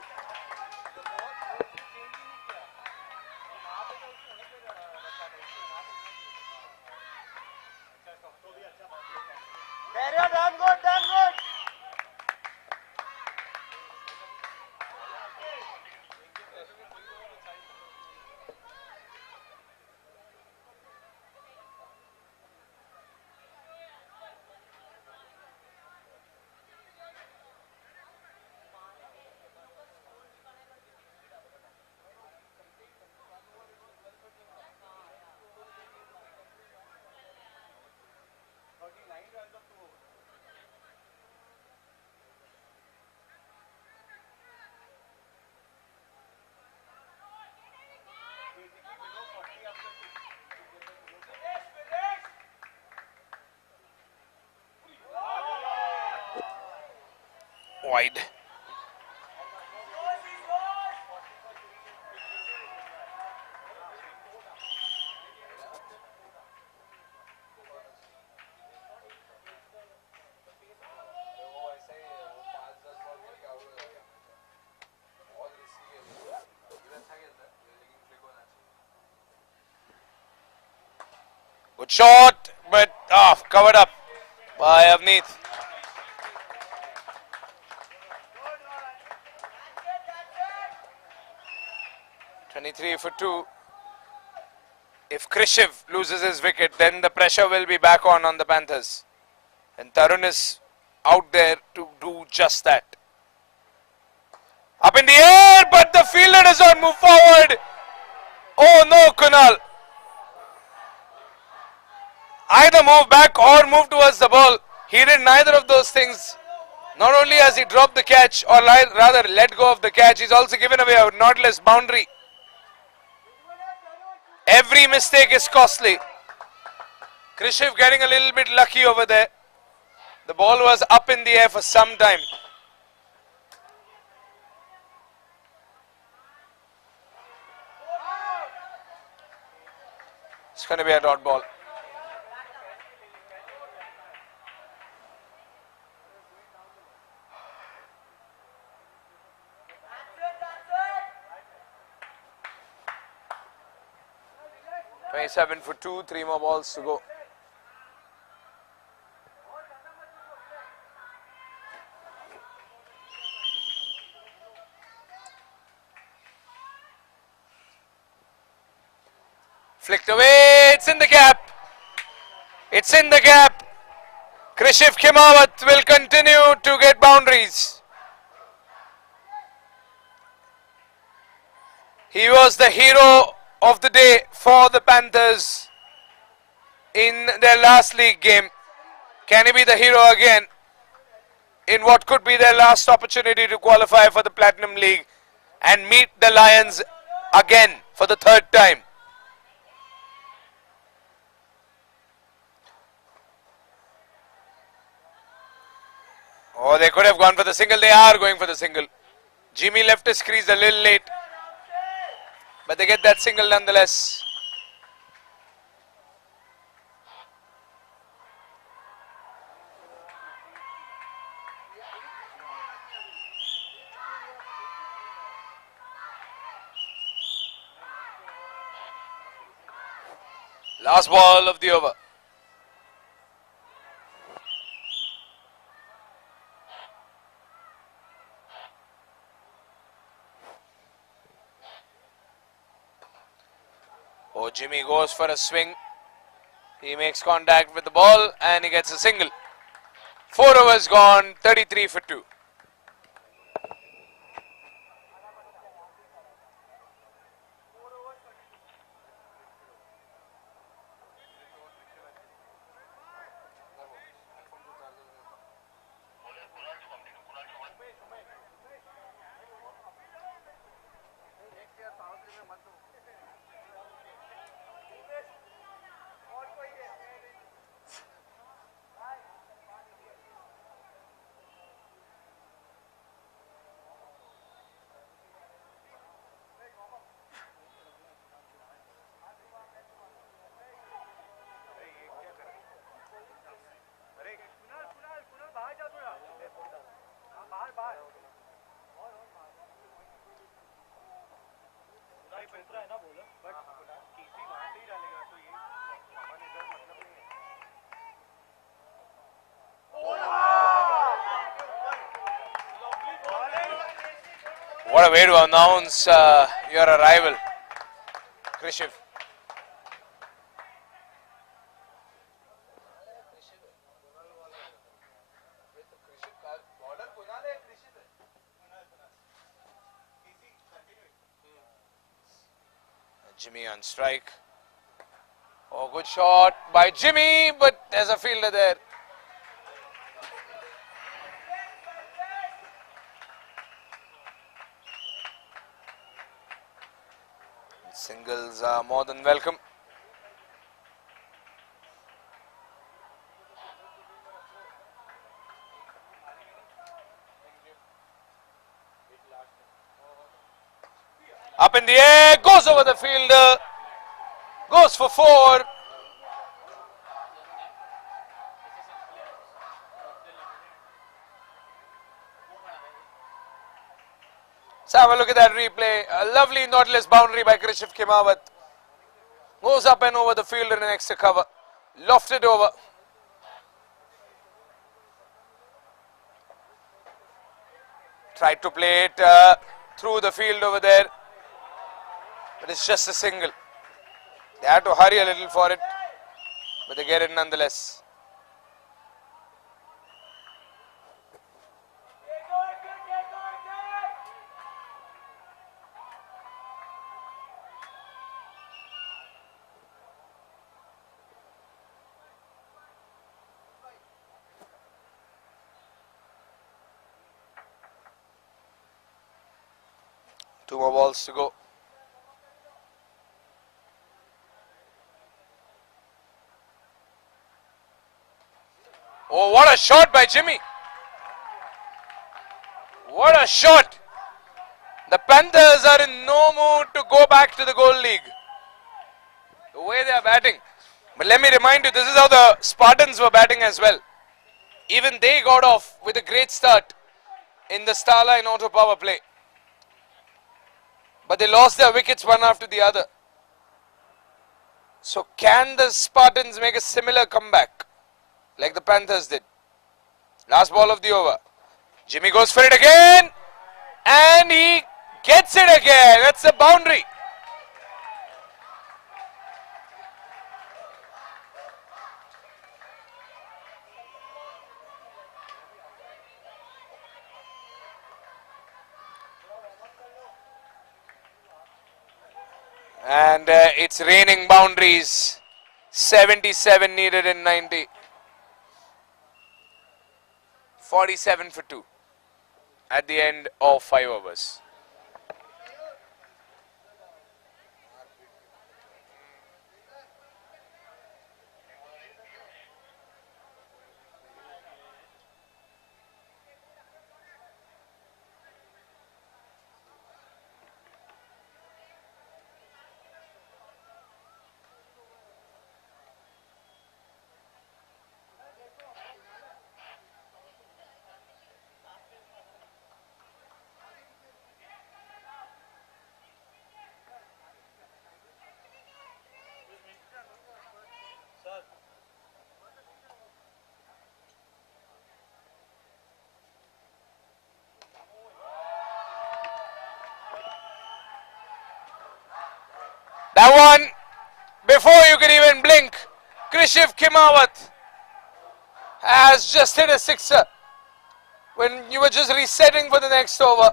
Wide. Good shot, but covered up by Avneet. Three for 2. If Krishiv loses his wicket, then the pressure will be back on the Panthers. And Tarun is out there to do just that. Up in the air, but the fielder does not move forward. Oh no, Kunal. Either move back or move towards the ball. He did neither of those things. Not only has he dropped the catch, or rather let go of the catch, he's also given away a knotless boundary. Every mistake is costly. Krishiv getting a little bit lucky over there. The ball was up in the air for some time. It's going to be a dot ball. 27 for 2, 3 more balls to go. Flicked away, it's in the gap. It's in the gap. Krishif Khimawat will continue to get boundaries. He was the hero of the day for the Panthers in their last league game. Can he be the hero again in what could be their last opportunity to qualify for the Platinum League and meet the Lions again for the third time? Oh, they could have gone for the single. They are going for the single. Jimmy left his crease a little late, but they get that single nonetheless. Last ball of the over. Oh, Jimmy goes for a swing. He makes contact with the ball and he gets a single. 4 overs gone, 33 for 2. What a way to announce your arrival, Krishif. Jimmy on strike. Oh, good shot by Jimmy, but there's a fielder there. Singles are more than welcome. Up in the air, goes over the fielder, goes for 4. Let's have a look at that replay. A lovely Nautilus boundary by Krishif Khimawat. Goes up and over the fielder in extra cover. Lofted over. Tried to play it through the field over there. But it's just a single. They had to hurry a little for it. But they get it nonetheless. Two more balls to go. Oh, what a shot by Jimmy. What a shot. The Panthers are in no mood to go back to the Gold League. The way they are batting. But let me remind you, this is how the Spartans were batting as well. Even they got off with a great start in the Starline auto power play. But they lost their wickets one after the other. So can the Spartans make a similar comeback like the Panthers did? Last ball of the over. Jimmy goes for it again and he gets it again. That's a boundary. And it's raining boundaries. 77 needed in 90. 47 for 2 at the end of 5 overs. That one, before you can even blink, Krishiv Kimawat has just hit a sixer when you were just resetting for the next over.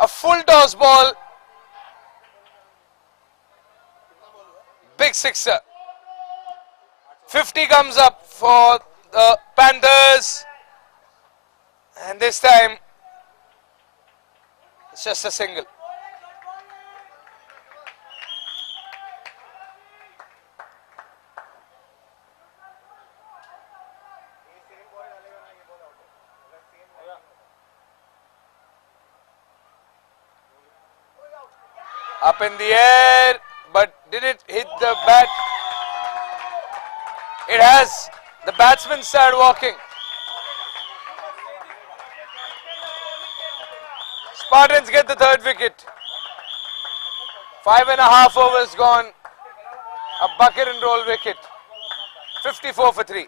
A full toss ball, big sixer. 50 comes up for the Panthers, and this time it's just a single. Up in the air, but did it hit the bat? It has. The batsman started walking. Spartans get the third wicket. 5.5 overs gone. A bucket and roll wicket. 54 for 3.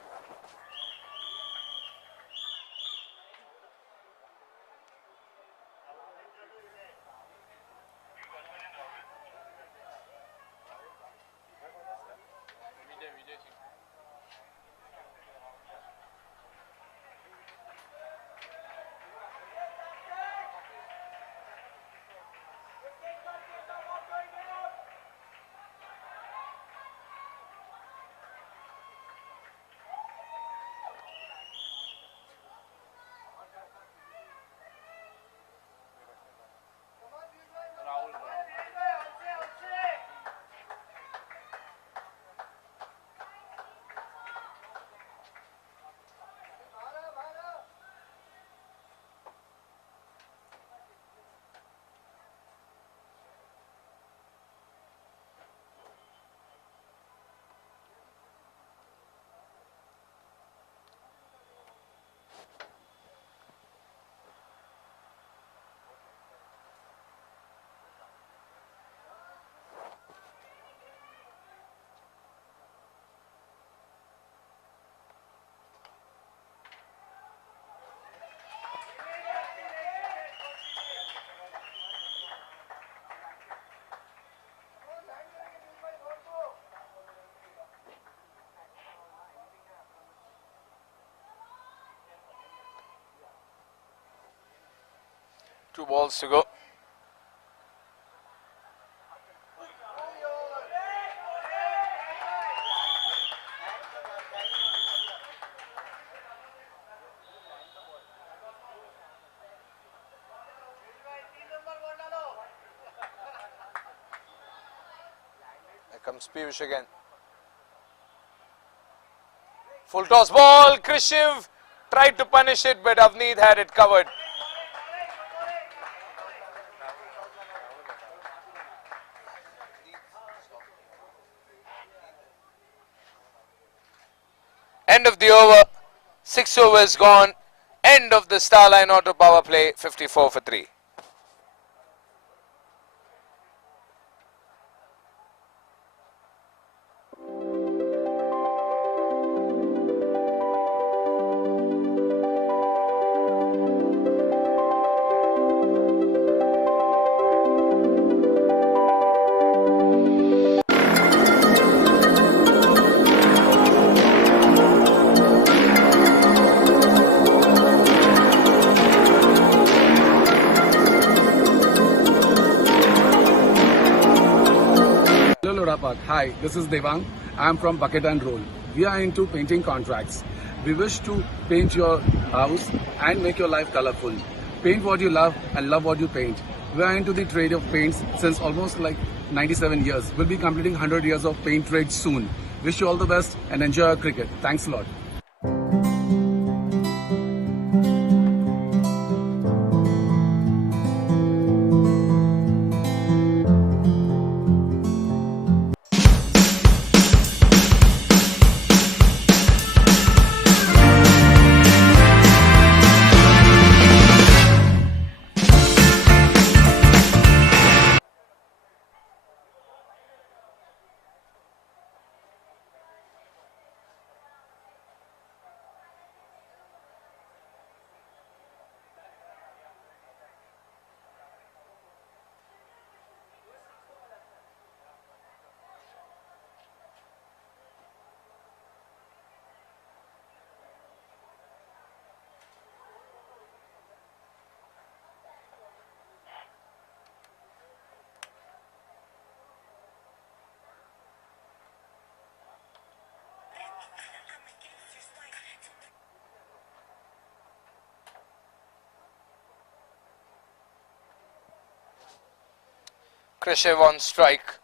Two balls to go. There comes Piyush again. Full toss ball. Krishiv tried to punish it, but Avneet had it covered. End of the over, 6 overs gone. End of the Starline Auto Power Play, 54 for 3. Park. Hi, this is Devang. I am from Bucket and Roll. We are into painting contracts. We wish to paint your house and make your life colorful. Paint what you love and love what you paint. We are into the trade of paints since almost like 97 years. We'll be completing 100 years of paint trade soon. Wish you all the best and enjoy your cricket. Thanks a lot. Krishev on strike.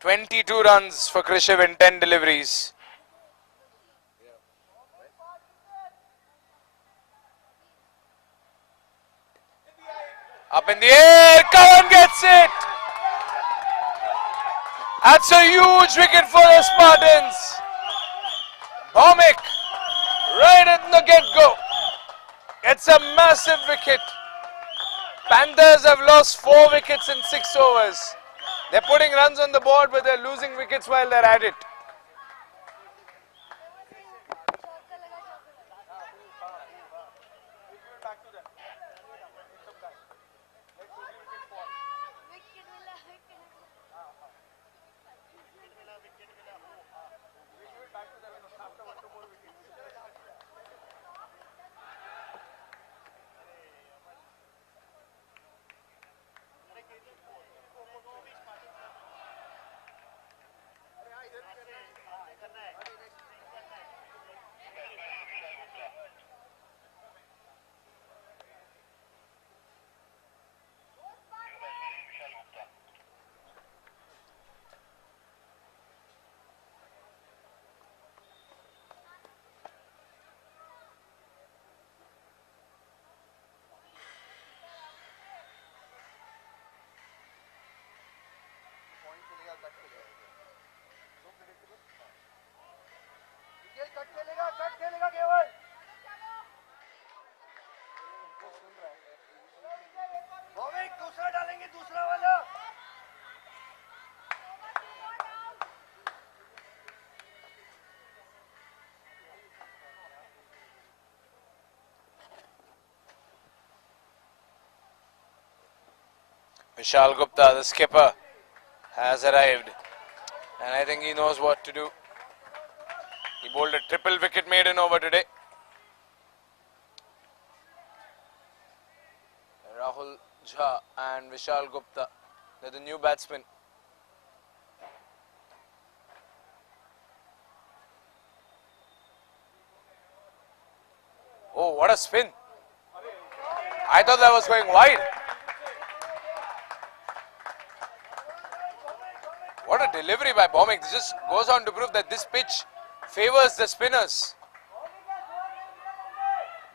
22 runs for Krishev in 10 deliveries. Up in the air, Kavan gets it! That's a huge wicket for the Spartans. Bhomik, right at the get-go. It's a massive wicket. Panthers have lost 4 wickets in 6 overs. They're putting runs on the board, but they're losing wickets while they're at it. दूसरा डालेंगे दूसरा वाला Vishal Gupta, the skipper, has arrived. And I think he knows what to do. He bowled a triple wicket maiden over today. Rahul Jha and Vishal Gupta, they're the new batsmen. Oh, what a spin. I thought that was going wide. What a delivery by Bhomik. This just goes on to prove that this pitch favors the spinners.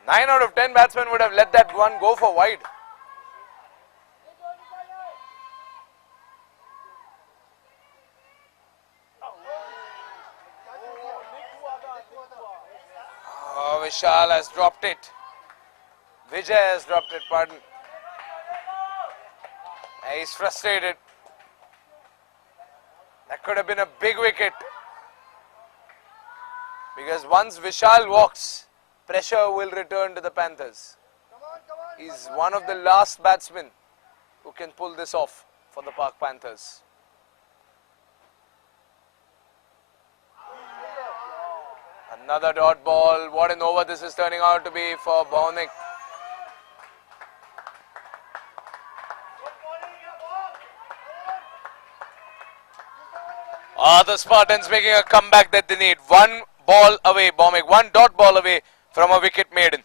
9 out of 10 batsmen would have let that one go for wide. Oh, Vishal has dropped it. Vijay has dropped it, pardon. He's frustrated. That could have been a big wicket. Because once Vishal walks, pressure will return to the Panthers. He's one of the last batsmen who can pull this off for the Park Panthers. Another dot ball. What an over this is turning out to be for Bhomik. Are the Spartans making a comeback that they need? One ball away, Bhomik, one dot ball away from a wicket maiden.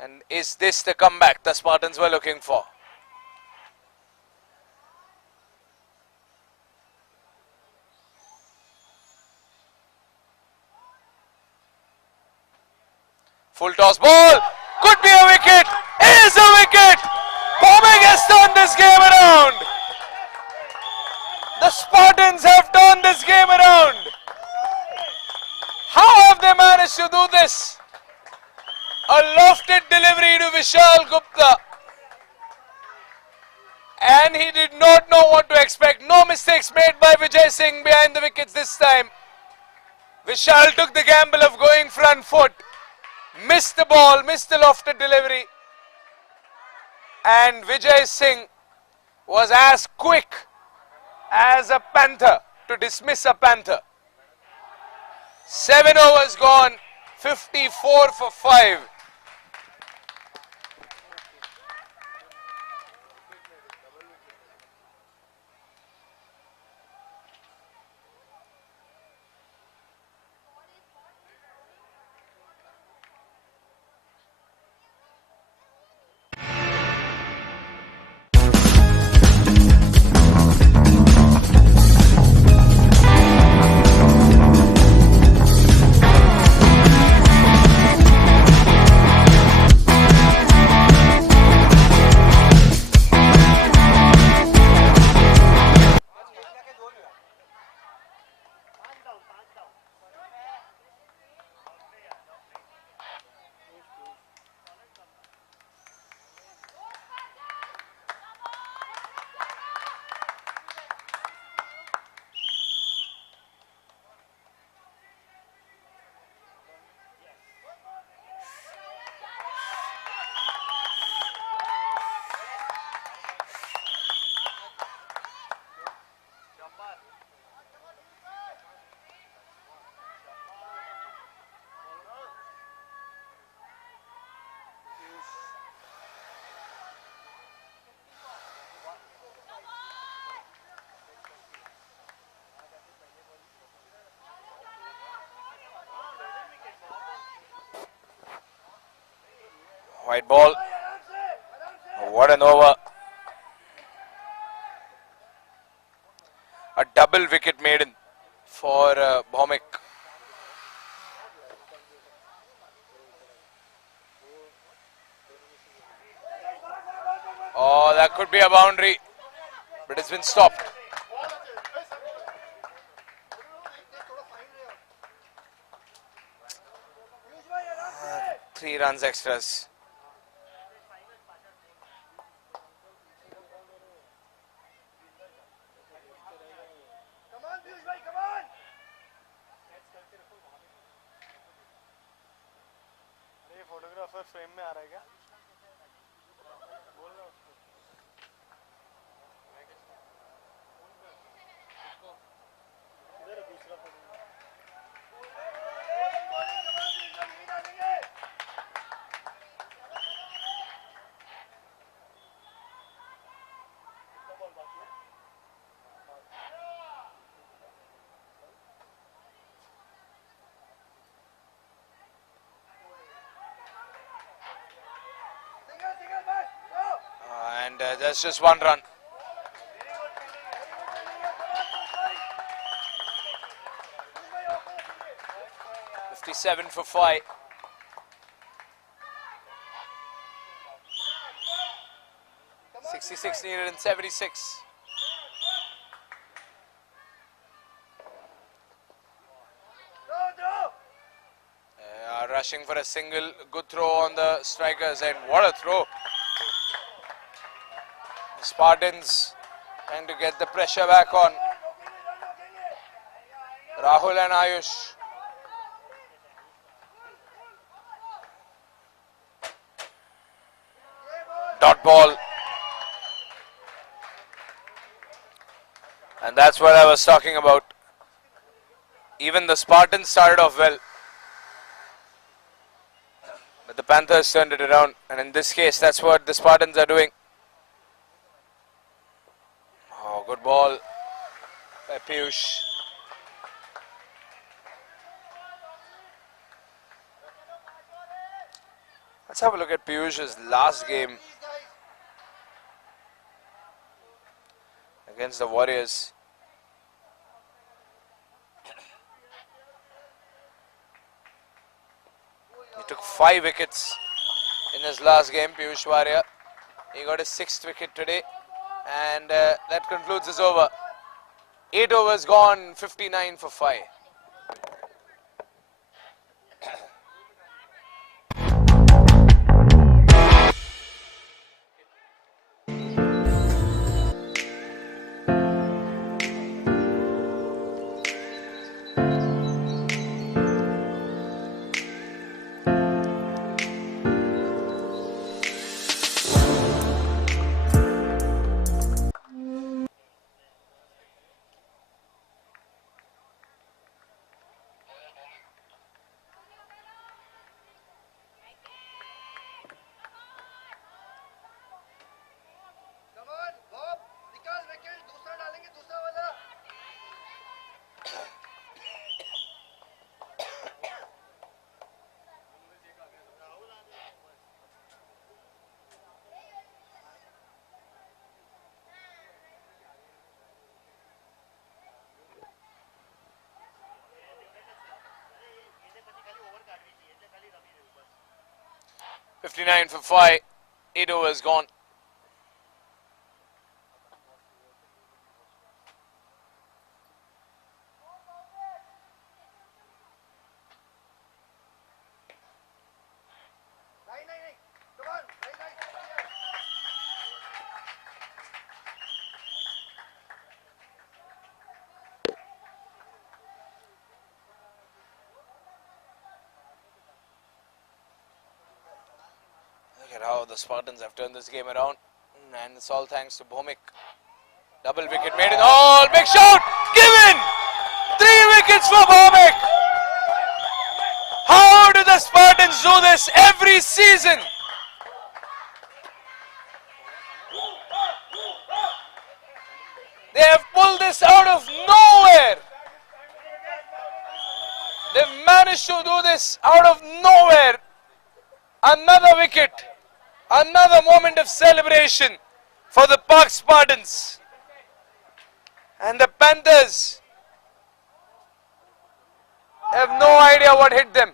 And is this the comeback the Spartans were looking for? Full toss ball, could be a wicket, is a wicket! Bhomik has turned this game around. The Spartans have turned this game around. How have they managed to do this? A lofted delivery to Vishal Gupta. And he did not know what to expect. No mistakes made by Vijay Singh behind the wickets this time. Vishal took the gamble of going front foot. Missed the ball, missed the lofted delivery. And Vijay Singh was as quick as a panther to dismiss a panther. 7 overs gone, 54 for 5. White ball. What an over. A double wicket maiden for Bhomik. Oh, that could be a boundary, but it's been stopped. 3 runs extras. Photographer frame में आ रहा है क्या? And that's just 1 run. $57 for 5. $66 needed in 76. They are rushing for a single. Good throw on the strikers, and what a throw. Spartans trying to get the pressure back on. Rahul and Ayush. Dot ball. And that's what I was talking about. Even the Spartans started off well, but the Panthers turned it around. And in this case, that's what the Spartans are doing. Good ball. by Piyush. Let's have a look at Piyush's last game against the Warriors. He took 5 wickets in his last game, Piyush Warrior. He got his 6th wicket today, and that concludes his over. 8 overs gone, 59 for 5. निकाल wicket दूसरा डालेंगे दूसरा वाला 59 for 5. 8 overs gone. Come on, Look at how the Spartans have turned this game around, and it's all thanks to Bhomik. Double wicket made in all. Big shot given. 3 wickets for Bhomik. How do the Spartans do this every season? They have pulled this out of nowhere. They've managed to do this out of nowhere. Another wicket. Another moment of celebration for the Park Spartans. And the Panthers have no idea what hit them.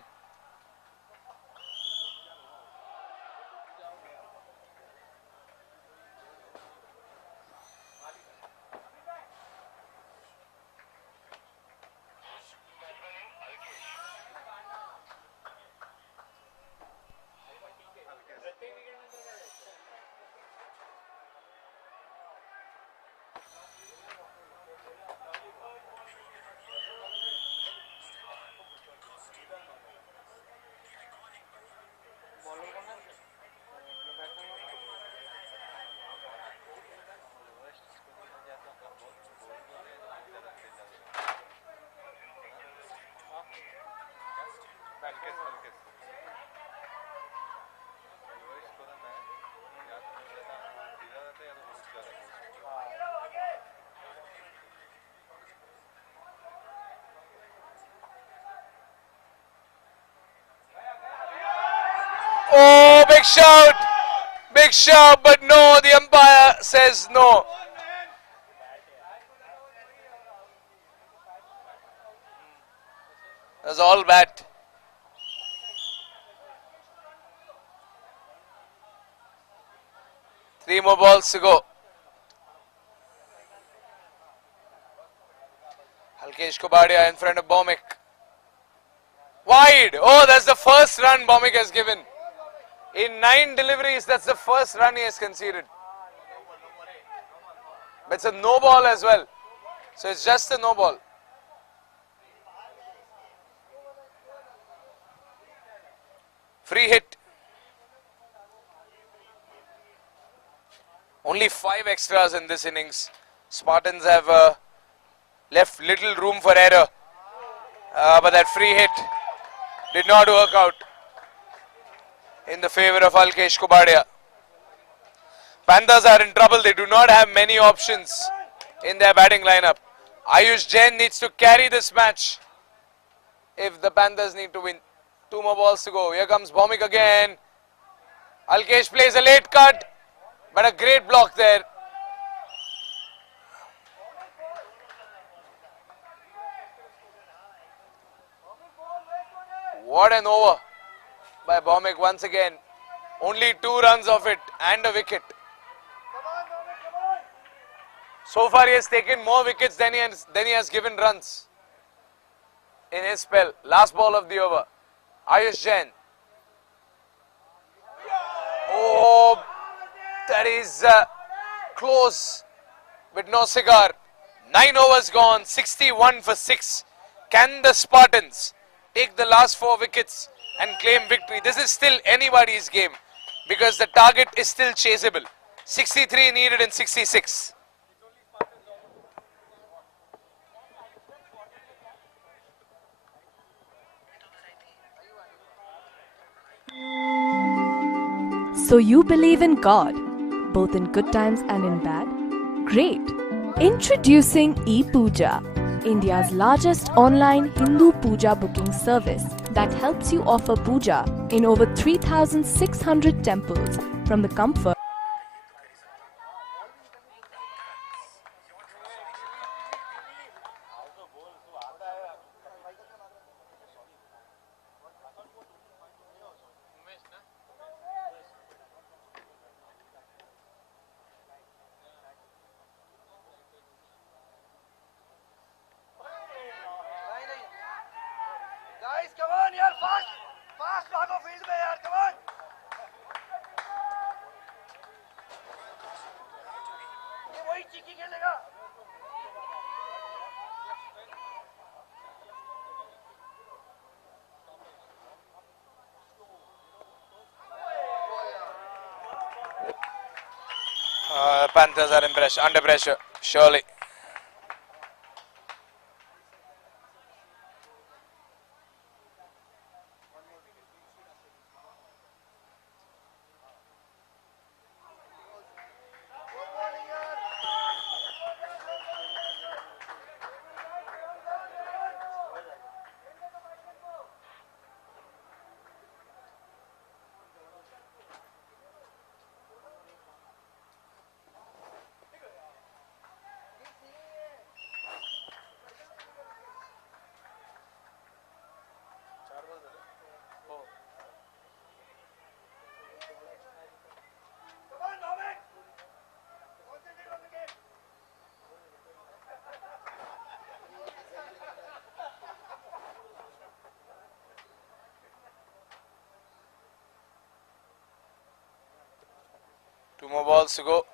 Oh, big shout, but no, the umpire says no. That's all bat. Three more balls to go. Halkesh Kubadia in front of Bhomik. Wide. Oh, that's the first run Bhomik has given. In 9 deliveries, that's the first run he has conceded. But it's a no ball as well. So it's just a no ball. Free hit. Only 5 extras in this innings. Spartans have left little room for error. But that free hit did not work out in the favor of Halkesh Kubadia. Panthers are in trouble. They do not have many options in their batting lineup. Ayush Jain needs to carry this match if the Panthers need to win. 2 more balls to go. Here comes Bhomik again. Alkesh plays a late cut, but a great block there. What an over by Bhomik once again. Only 2 runs of it and a wicket. So far he has taken more wickets than he has given runs in his spell. Last ball of the over. Ayush Jain. Oh, that is close with no cigar. 9 overs gone, 61 for 6. Can the Spartans take the last 4 wickets and claim victory? This is still anybody's game because the target is still chaseable. 63 needed in 66. So you believe in God, both in good times and in bad? Great! Introducing ePooja, India's largest online Hindu puja booking service that helps you offer puja in over 3,600 temples from the comfort. Guys, come on, yaar, fast, fast भागो field में यार, come on. ये वही cheeky खेलेगा. Panthers are under pressure, surely. Two more balls to go.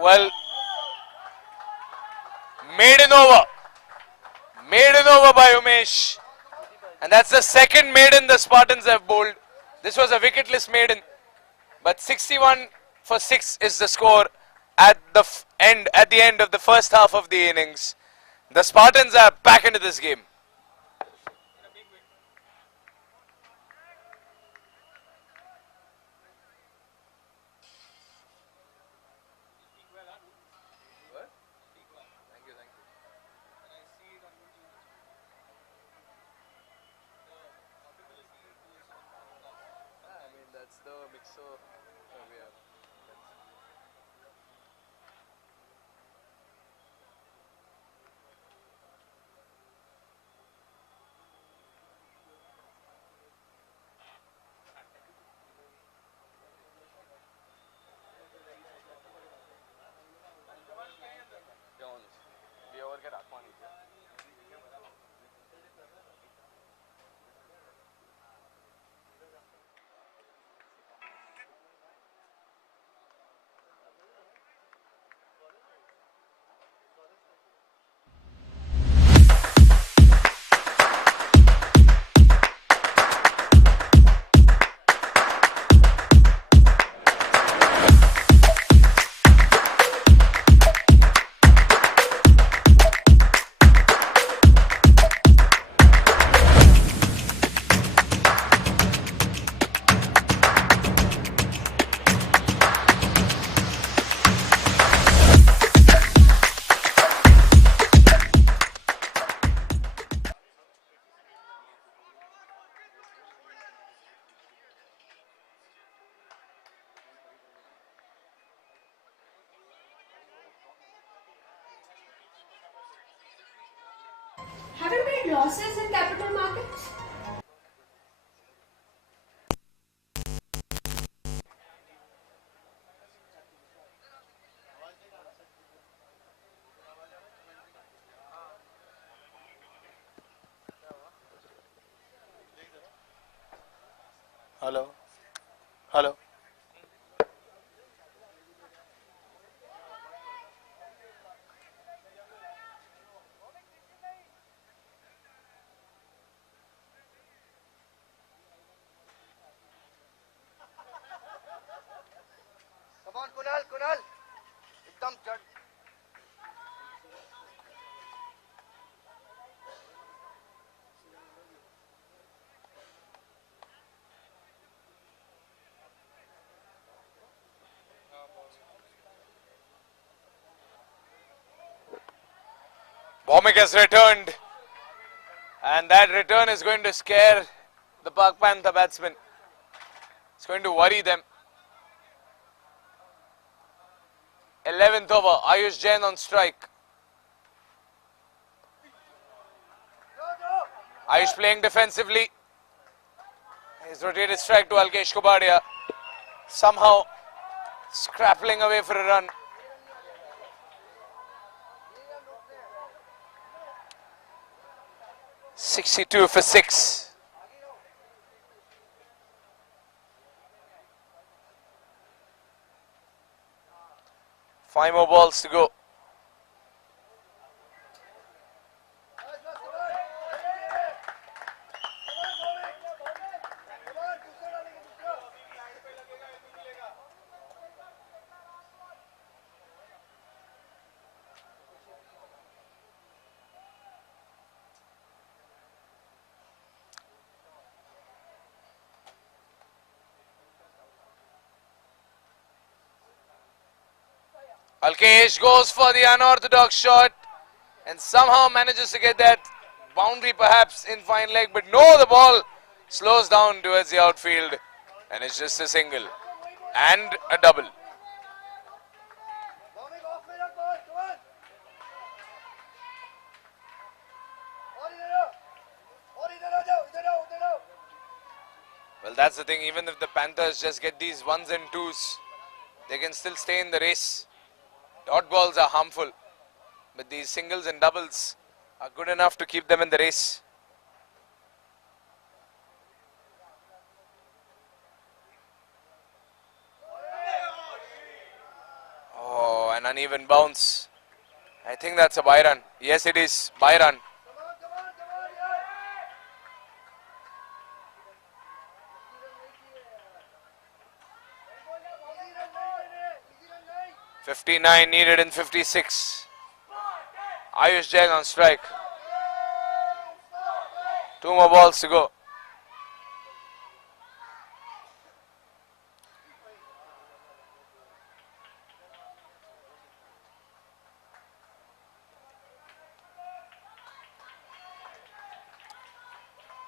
Well, maiden over. Maiden over by Umesh. And that's the second maiden the Spartans have bowled. This was a wicketless maiden. But 61 for 6 is the score at the end of the first half of the innings. The Spartans are back into this game. made losses in capital markets? Hello. Hello. Come on, Kunal, Kunal. एकदम चढ़. Bhomik has returned, and that return is going to scare the Park Panther batsmen. It's going to worry them. 11th over, Ayush Jain on strike. Ayush playing defensively. He's rotated strike to Alkesh Kubadia. Somehow scrapping away for a run. .62 for 6. Five more balls to go. Alkesh goes for the unorthodox shot and somehow manages to get that boundary perhaps in fine leg, but no, the ball slows down towards the outfield and it's just a single and a double. Bowling off में रख ball, come on. और इधर आ जाओ, इधर आओ, इधर आओ. Well, that's the thing, even if the Panthers just get these ones and twos, they can still stay in the race. Dot balls are harmful, but these singles and doubles are good enough to keep them in the race. Oh, an uneven bounce. I think that's a bye run. Yes, it is. Bye run. 59 needed in 56. Ayush Jain on strike. 2 more balls to go.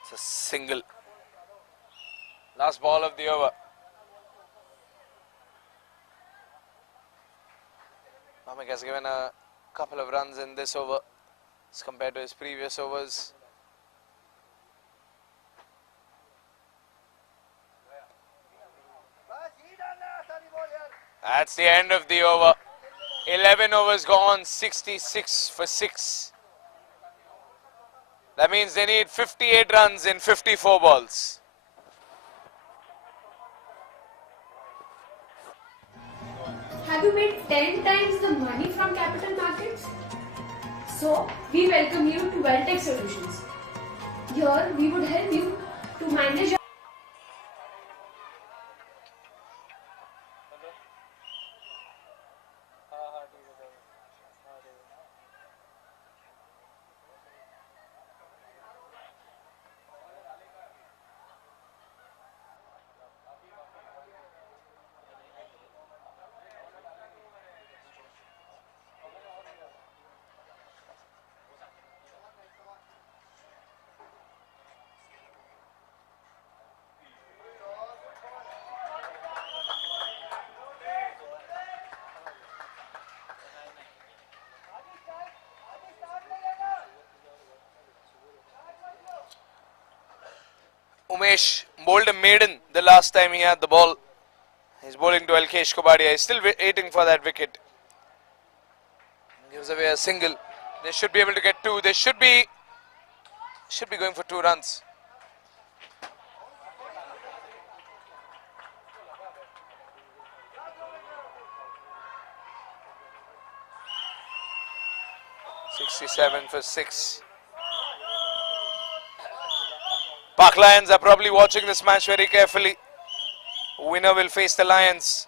It's a single. Last ball of the over. Bhomik has given a couple of runs in this over as compared to his previous overs. That's the end of the over. 11 overs gone, 66 for 6. That means they need 58 runs in 54 balls. Have you made 10 times the money from capital markets? So, we welcome you to Welltech Solutions. Here, we would help you to manage your Umesh bowled a maiden the last time he had the ball. He's bowling to Alkesh Kobadia. He's still waiting for that wicket. Gives away a single. They should be able to get two. They should be going for 2 runs. .67 for 6. Park Lions are probably watching this match very carefully. Winner will face the Lions.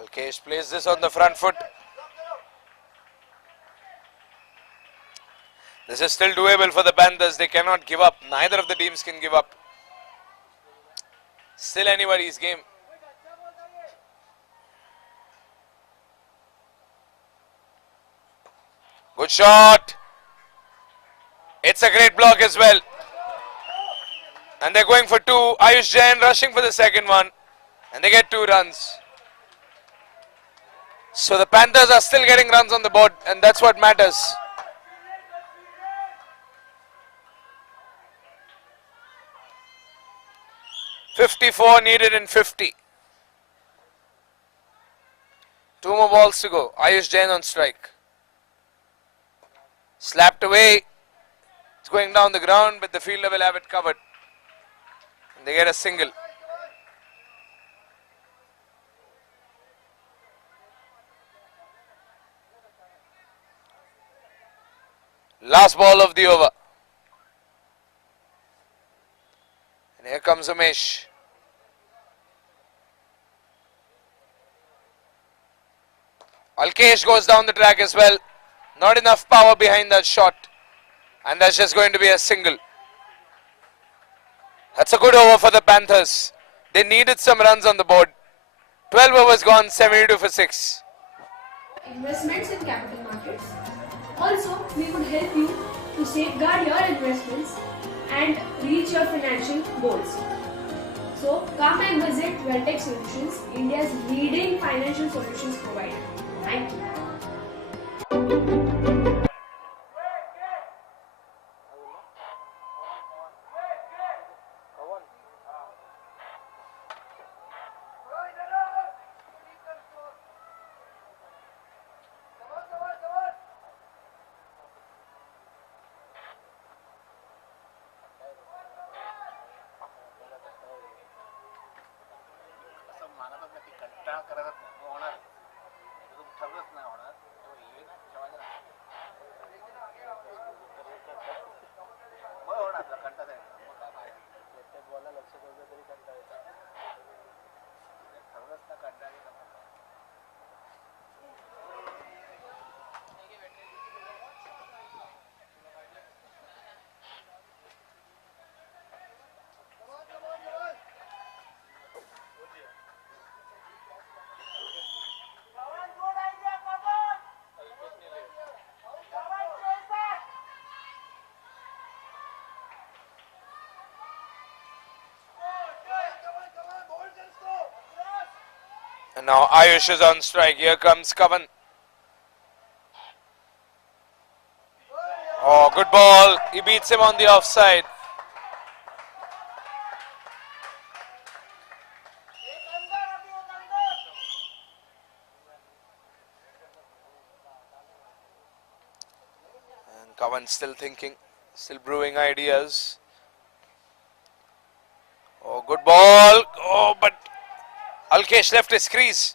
Alkesh plays this on the front foot. This is still doable for the Panthers. They cannot give up. Neither of the teams can give up. Still anybody's game. Good shot. It's a great block as well. And they're going for 2. Ayush Jain rushing for the second one. And they get 2 runs. So the Panthers are still getting runs on the board, and that's what matters. .54 needed in 50. 2 more balls to go. Ayush Jain on strike. Slapped away. It's going down the ground, but the fielder will have it covered. And they get a single. Last ball of the over. And here comes Umesh. Alkesh goes down the track as well. Not enough power behind that shot. And that's just going to be a single. That's a good over for the Panthers. They needed some runs on the board. 12 overs gone, 72 for 6. Investments in capital markets. Also, we could help you to safeguard your investments and reach your financial goals. So, come and visit Vertex Solutions, India's leading financial solutions provider. Thank you. And now Ayush is on strike. Here comes Kavan. Oh, good ball. He beats him on the offside. And Kavan still thinking, still brewing ideas. Oh, good ball. Oh, but Alkesh left his crease.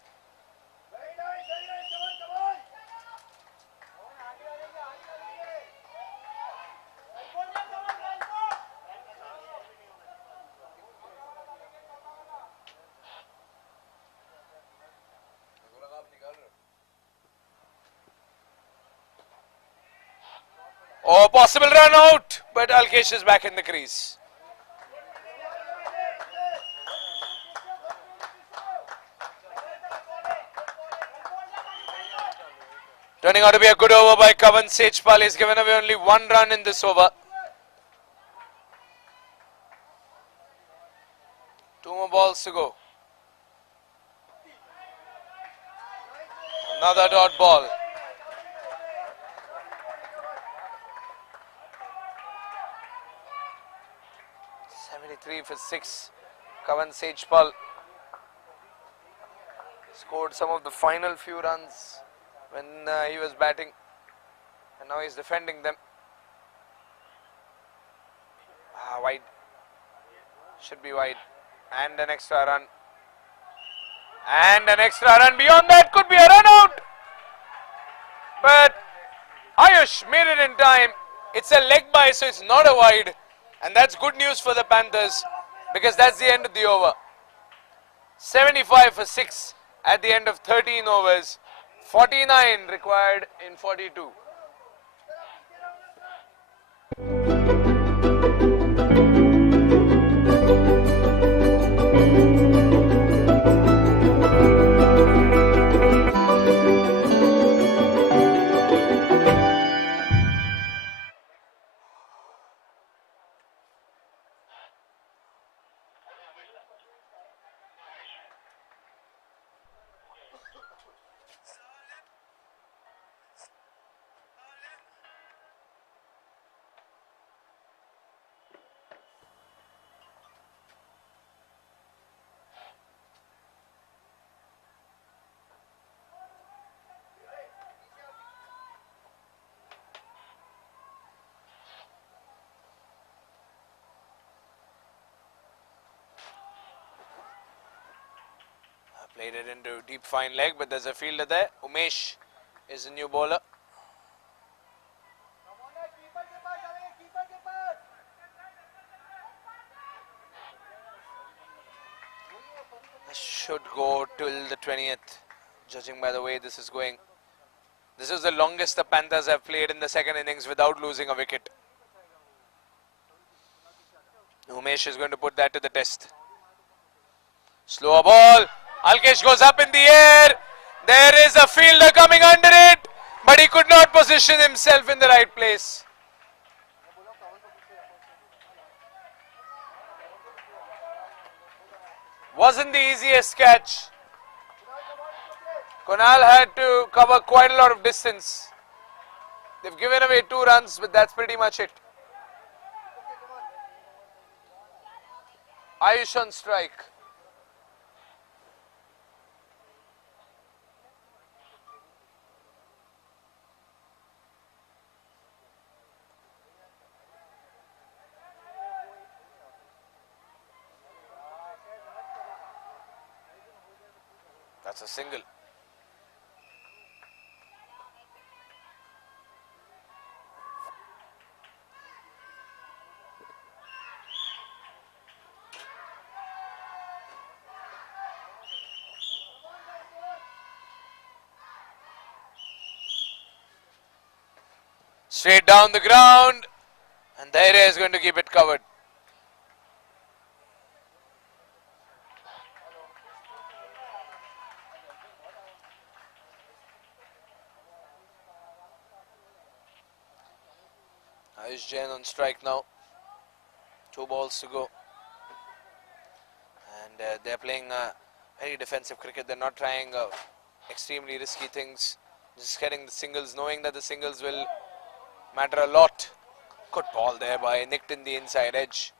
Oh, possible run out, but Alkesh is back in the crease. Turning out to be a good over by Kavan Sejpal. He's given away only 1 run in this over. 2 more balls to go. Another dot ball. 3 for 6. Kavan Sejpal scored some of the final few runs when he was batting, and now he's defending them. Wide. Should be wide. And an extra run. And an extra run. Beyond that could be a run out. But Ayush made it in time. It's a leg by, so it's not a wide. And that's good news for the Panthers, because that's the end of the over. 75 for 6 at the end of 13 overs. 49 required in 42. Played it into deep fine leg, but there's a fielder there. Umesh is the new bowler. Should go till the 20th, judging by the way this is going. This is the longest the Panthers have played in the second innings without losing a wicket. Umesh is going to put that to the test. Slower ball. Alkesh goes up in the air. There is a fielder coming under it, but he could not position himself in the right place. Wasn't the easiest catch. Kunal had to cover quite a lot of distance. They've given away 2 runs, but that's pretty much it. Ayush on strike. That's a single. Straight down the ground, and there is going to keep it covered. Ayush Jain on strike now. 2 balls to go. And they're playing very defensive cricket. They're not trying extremely risky things. Just getting the singles, knowing that the singles will matter a lot. Good ball there by nicked in the inside edge.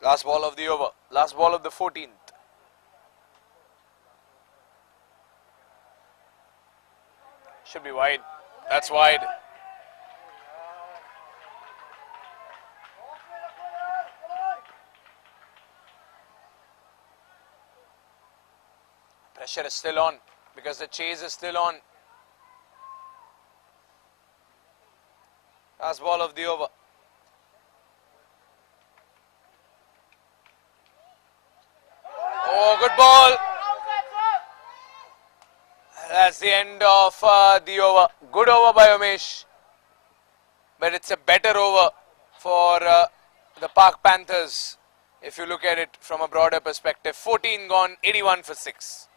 Last ball of the over. Last ball of the 14th. Should be wide. That's wide. Pressure is still on because the chase is still on. Last ball of the over. Oh, good ball. That's the end of the over. Good over by Umesh. But it's a better over for the Park Panthers if you look at it from a broader perspective. 14 gone, 81 for 6.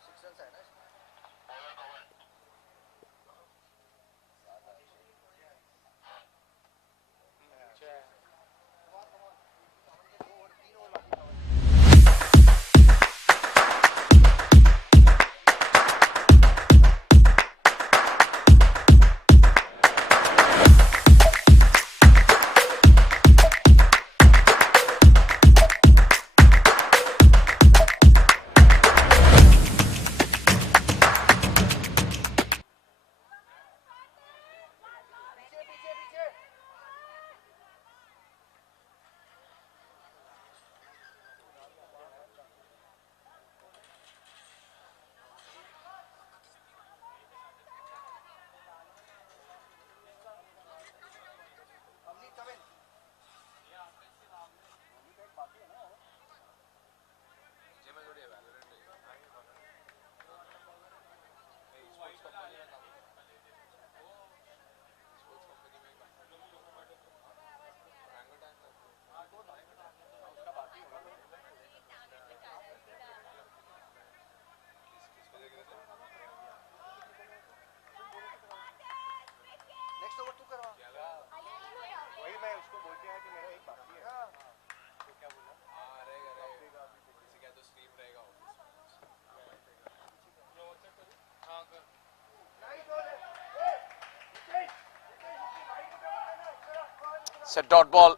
It's a dot ball.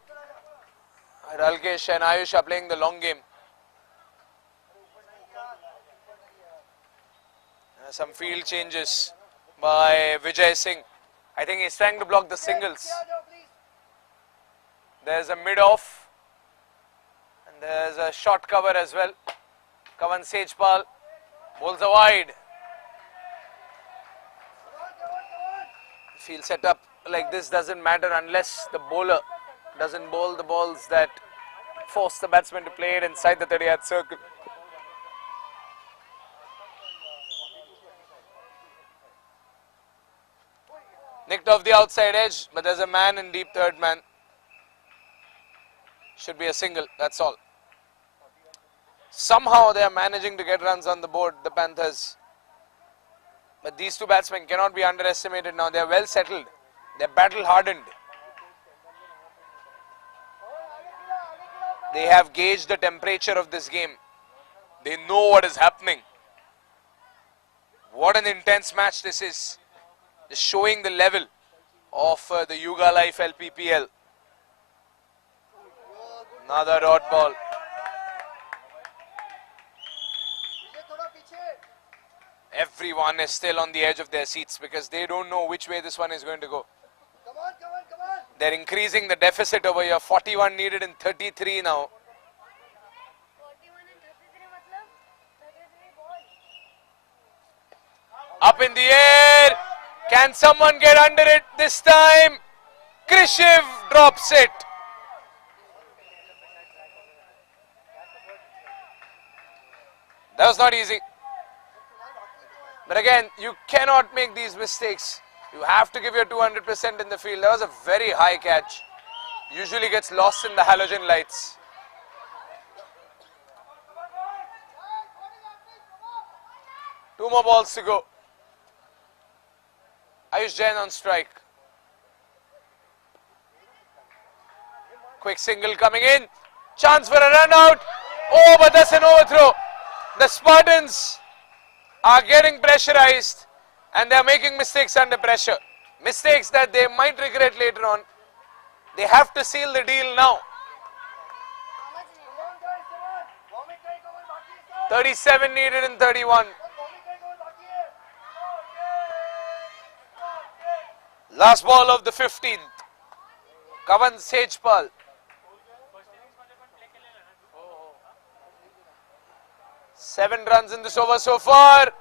Ralkesh and Ayush are playing the long game. Some field changes by Vijay Singh. I think he's trying to block the singles. There's a mid-off. And there's a short cover as well. Kavan Sejpal bowls a wide. Field setup like this doesn't matter unless the bowler doesn't bowl the balls that force the batsman to play it inside the 30-yard circle. Nicked off the outside edge, but there's a man in deep third man. Should be a single, that's all. Somehow they are managing to get runs on the board, the Panthers. But these two batsmen cannot be underestimated now. They are well settled. They are battle hardened. They have gauged the temperature of this game. They know what is happening. What an intense match this is. Just showing the level of the Hyugalife LPPL. Another dot ball. Everyone is still on the edge of their seats because they don't know which way this one is going to go. They're increasing the deficit over here. 41 needed in 33 now. Up in the air. Can someone get under it this time? Krishiv drops it. That was not easy. But again, you cannot make these mistakes. You have to give your 200% in the field. That was a very high catch. Usually gets lost in the halogen lights. Two more balls to go. Ayush Jain on strike. Quick single coming in. Chance for a run out. Oh, but that's an overthrow. The Spartans are getting pressurized and they are making mistakes under pressure. Mistakes that they might regret later on. They have to seal the deal now. 37 needed in 31. Last ball of the 15th. Kavan Sejpal. Seven runs in this over so far.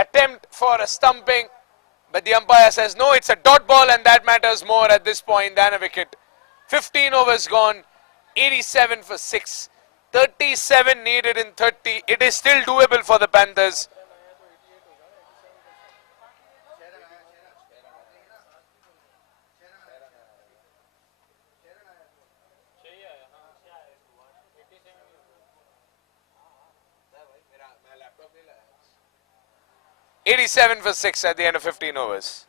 Attempt for a stumping, but the umpire says no, it's a dot ball and that matters more at this point than a wicket. 15 overs gone, 87 for 6. 37 needed in 30. It is still doable for the Panthers. $87 for 6 at the end of 15 overs.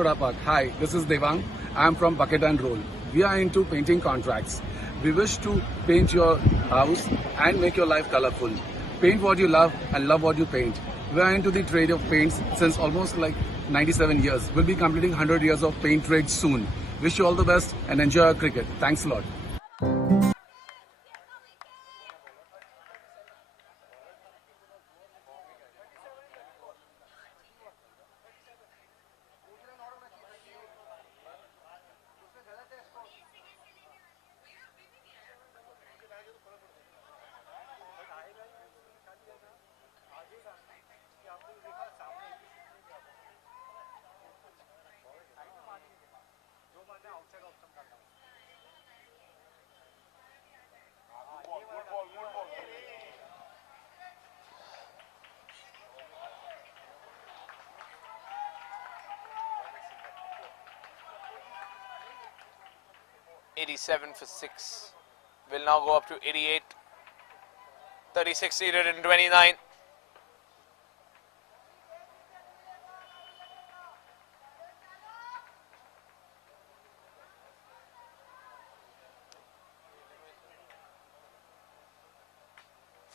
Lodha Park. Hi, this is Devang. I am from Bucket and Roll. We are into painting contracts. We wish to paint your house and make your life colorful. Paint what you love and love what you paint. We are into the trade of paints since almost like 97 years. We'll be completing 100 years of paint trade soon. Wish you all the best and enjoy our cricket. Thanks a lot. $87 for 6. Will now go up to 88. 36 needed in 29.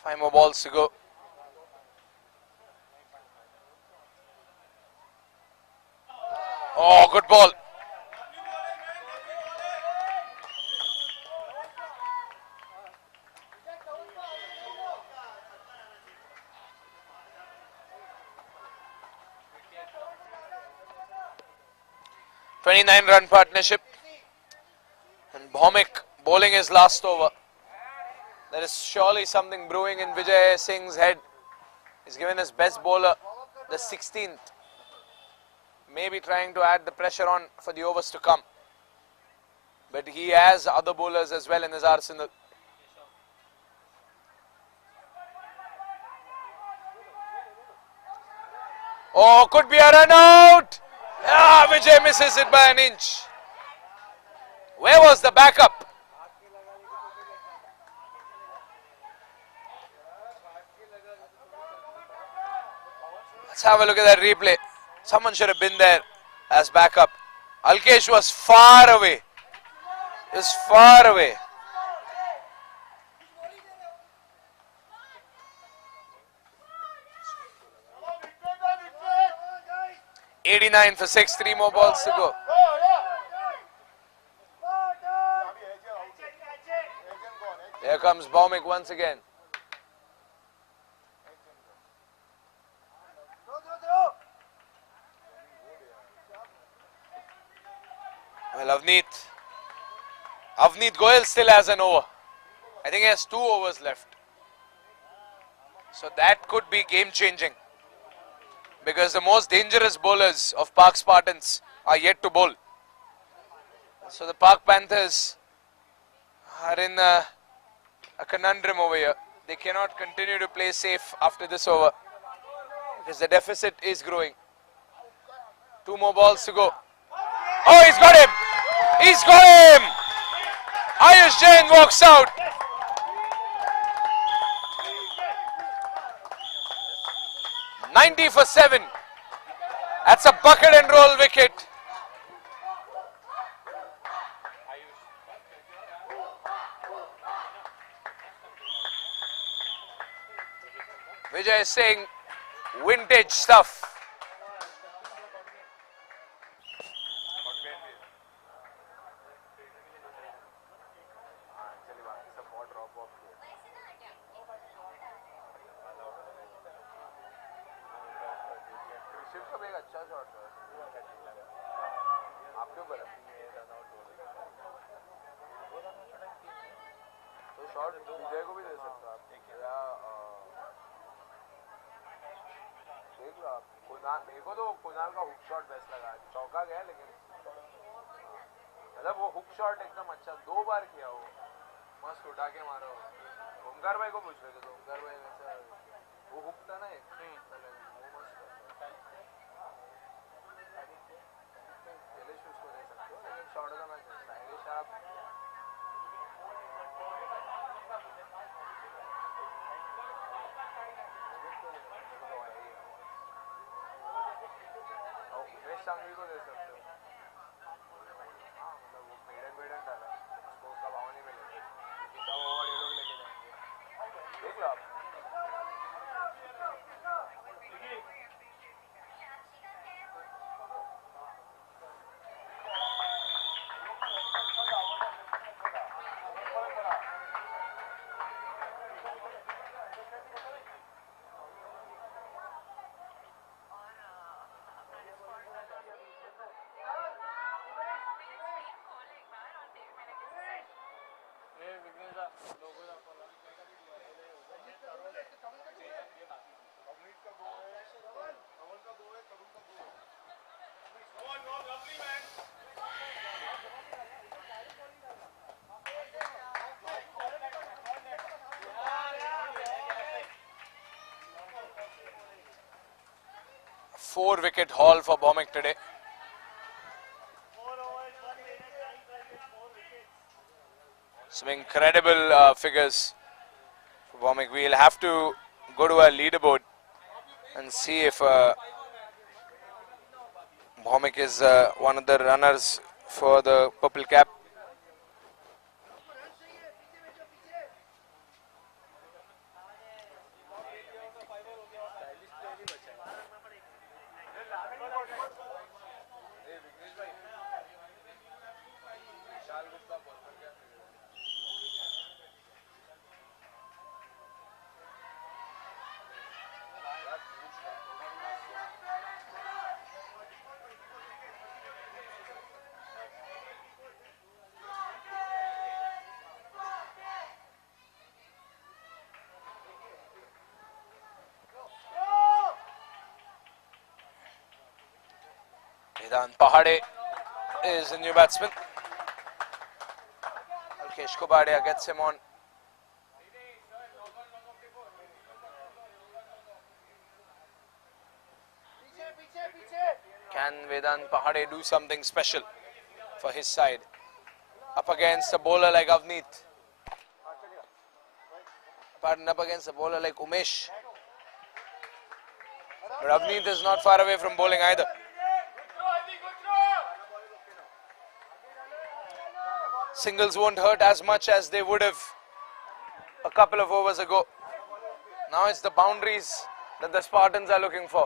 Five more balls to go. Oh, good ball. Run partnership. And Bhomik bowling his last over. There is surely something brewing in Vijay Singh's head. He's given his best bowler the 16th. Maybe trying to add the pressure on for the overs to come. But he has other bowlers as well in his arsenal. Oh, could be a run out. Ah, Vijay misses it by an inch. Where was the backup? Let's have a look at that replay. Someone should have been there as backup. Alkesh was far away. He was far away. $89 for 6, 3 more balls to go. Here comes Bhomik once again. Well, Avneet Goyal still has an over. I think he has 2 overs left. So that could be game changing. Because the most dangerous bowlers of Park Spartans are yet to bowl. So the Park Panthers are in a conundrum over here. They cannot continue to play safe after this over. Because the deficit is growing. 2 more balls to go. Oh, he's got him! He's got him! Ayush Jain walks out. $90 for 7. That's a bucket and roll wicket. Vijay is saying vintage stuff. मेरे को तो कुणाल का hook shot best लगा, चौका गया लेकिन मतलब वो हुक शॉट एकदम अच्छा 2 बार किया, वो मस्त उठा के मारो। ओमकार भाई को पूछ रहे थे तो ओमकार भाई वैसा वो हुक था ना, वो मस्त शॉट उसको दे सकते हो, लेकिन शॉट का मैच स्टाइलिश आप सांगवी को दे सकते हो। हाँ मतलब वो मेडन डाला, उसको उसका भाव नहीं मिलेगा, क्योंकि सब ओवर ये लोग लेके जाएंगे। देख लो आप। 4-wicket haul for Bhomik today. Some incredible figures for Bhomik. We'll have to go to our leaderboard and see if Bhomik is one of the runners for the purple cap. Vedant Pahade is the new batsman. Alkesh Kubadia gets him on. Can Vedant Pahade do something special for his side? Up against a bowler like Avneet. Pardon, up against a bowler like Umesh. But Avneet is not far away from bowling either. Singles won't hurt as much as they would have a couple of overs ago. Now it's the boundaries that the Spartans are looking for.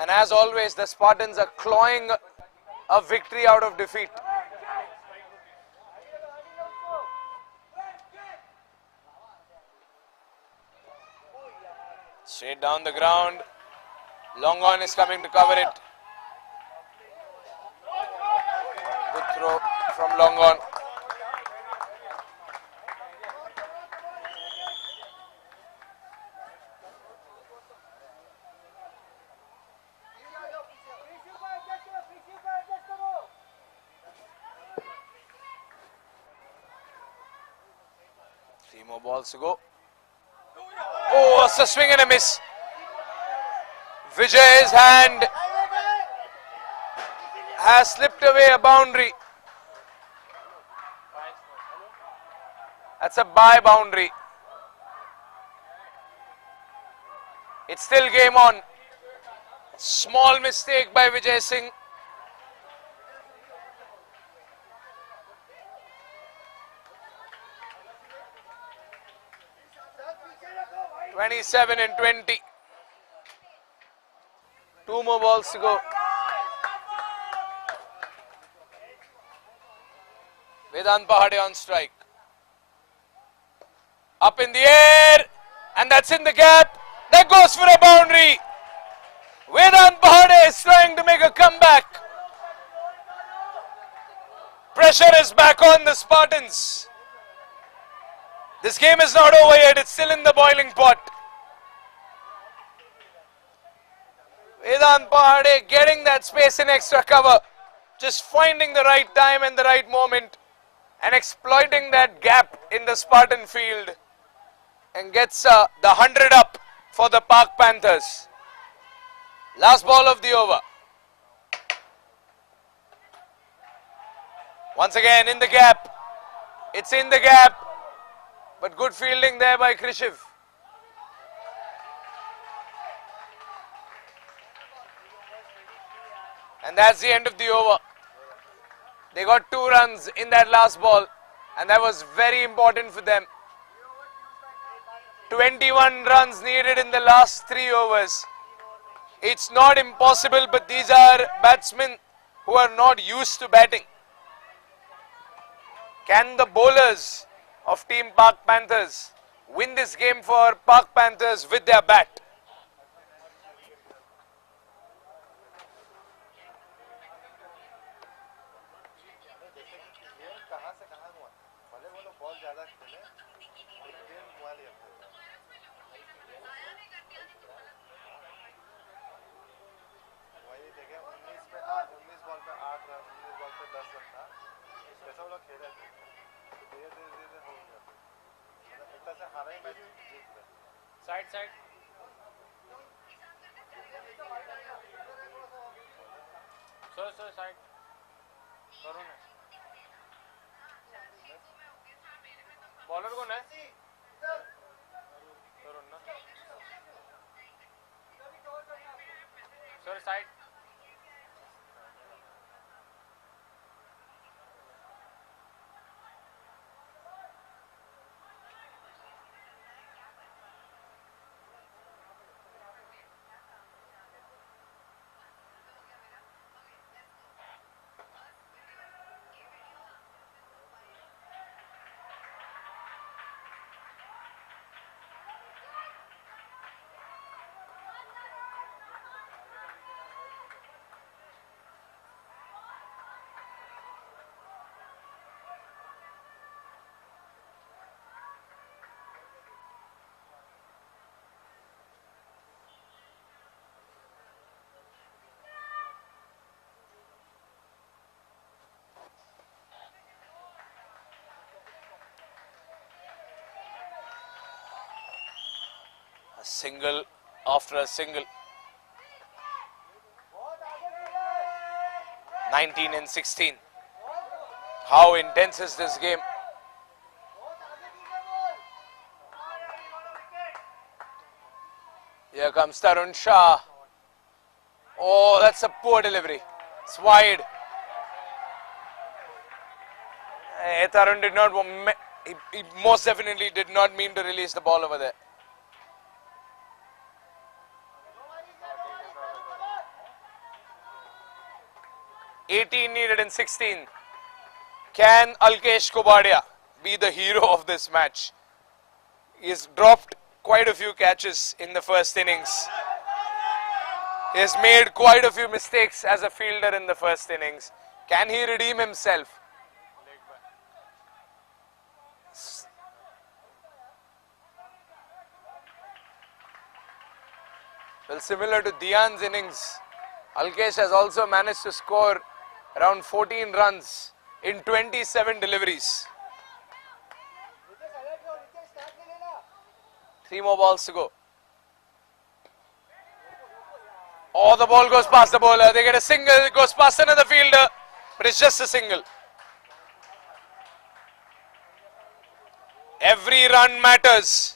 And as always, the Spartans are clawing a victory out of defeat. Straight down the ground. Long on is coming to cover it. Good throw from long on. Three more balls to go. Oh, it's a swing and a miss. Vijay's hand has slipped away a boundary. That's a bye boundary. It's still game on. Small mistake by Vijay Singh. (27 and 20). Two more balls to go. Vedant Pahade on strike. Up in the air, and that's in the gap. That goes for a boundary. Vedant Pahade is trying to make a comeback. Pressure is back on the Spartans. This game is not over yet, it's still in the boiling pot. Vedant Pahade getting that space in extra cover, just finding the right time and the right moment and exploiting that gap in the Spartan field, and gets the 100 up for the Park Panthers. Last ball of the over. Once again in the gap. It's in the gap, but good fielding there by Krishiv. And that's the end of the over. They got 2 runs in that last ball, and that was very important for them. 21 runs needed in the last 3 overs. It's not impossible, but these are batsmen who are not used to batting. Can the bowlers of Team Park Panthers win this game for Park Panthers with their bat? Side. Sir side करून है bowler कौन है करून ना sir side Single after a single. 19 and 16. How intense is this game? Here comes Tarun Shah. Oh, that's a poor delivery. It's wide. Tarun did not, he most definitely did not mean to release the ball over there. 18 needed in 16. Can Alkesh Kobadia be the hero of this match? He's dropped quite a few catches in the first innings. He has made quite a few mistakes as a fielder in the first innings. Can he redeem himself? Well, similar to Dhyan's innings, Alkesh has also managed to score around 14 runs in 27 deliveries. 3 more balls to go. Oh, the ball goes past the bowler. They get a single. It goes past another fielder, but it's just a single. Every run matters.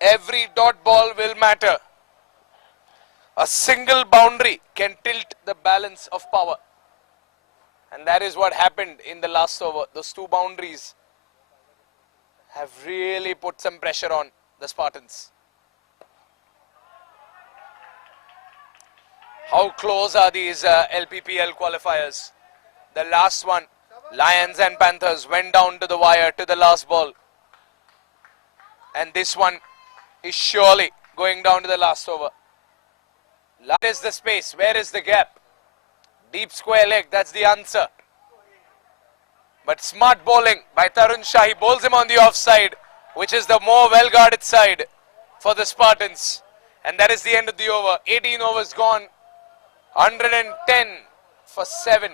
Every dot ball will matter. A single boundary can tilt the balance of power. And that is what happened in the last over. Those 2 boundaries have really put some pressure on the Spartans. How close are these LPPL qualifiers? The last one, Lions and Panthers went down to the wire to the last ball. And this one is surely going down to the last over. Where is the space? Where is the gap? Deep square leg, that's the answer. But smart bowling by Tarun Shah. He bowls him on the offside, which is the more well-guarded side for the Spartans. And that is the end of the over. 18 overs gone. 110 for 7.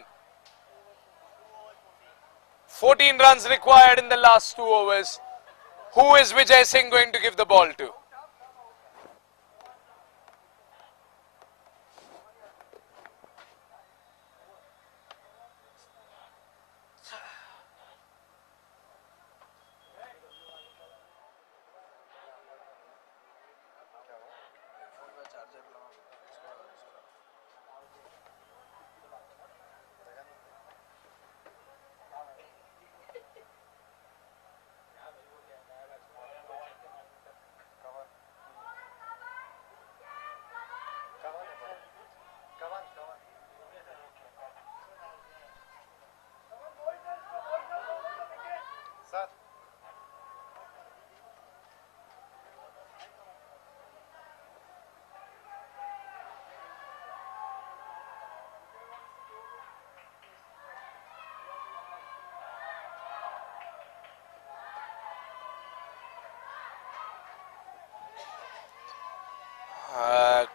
14 runs required in the last 2 overs. Who is Vijay Singh going to give the ball to?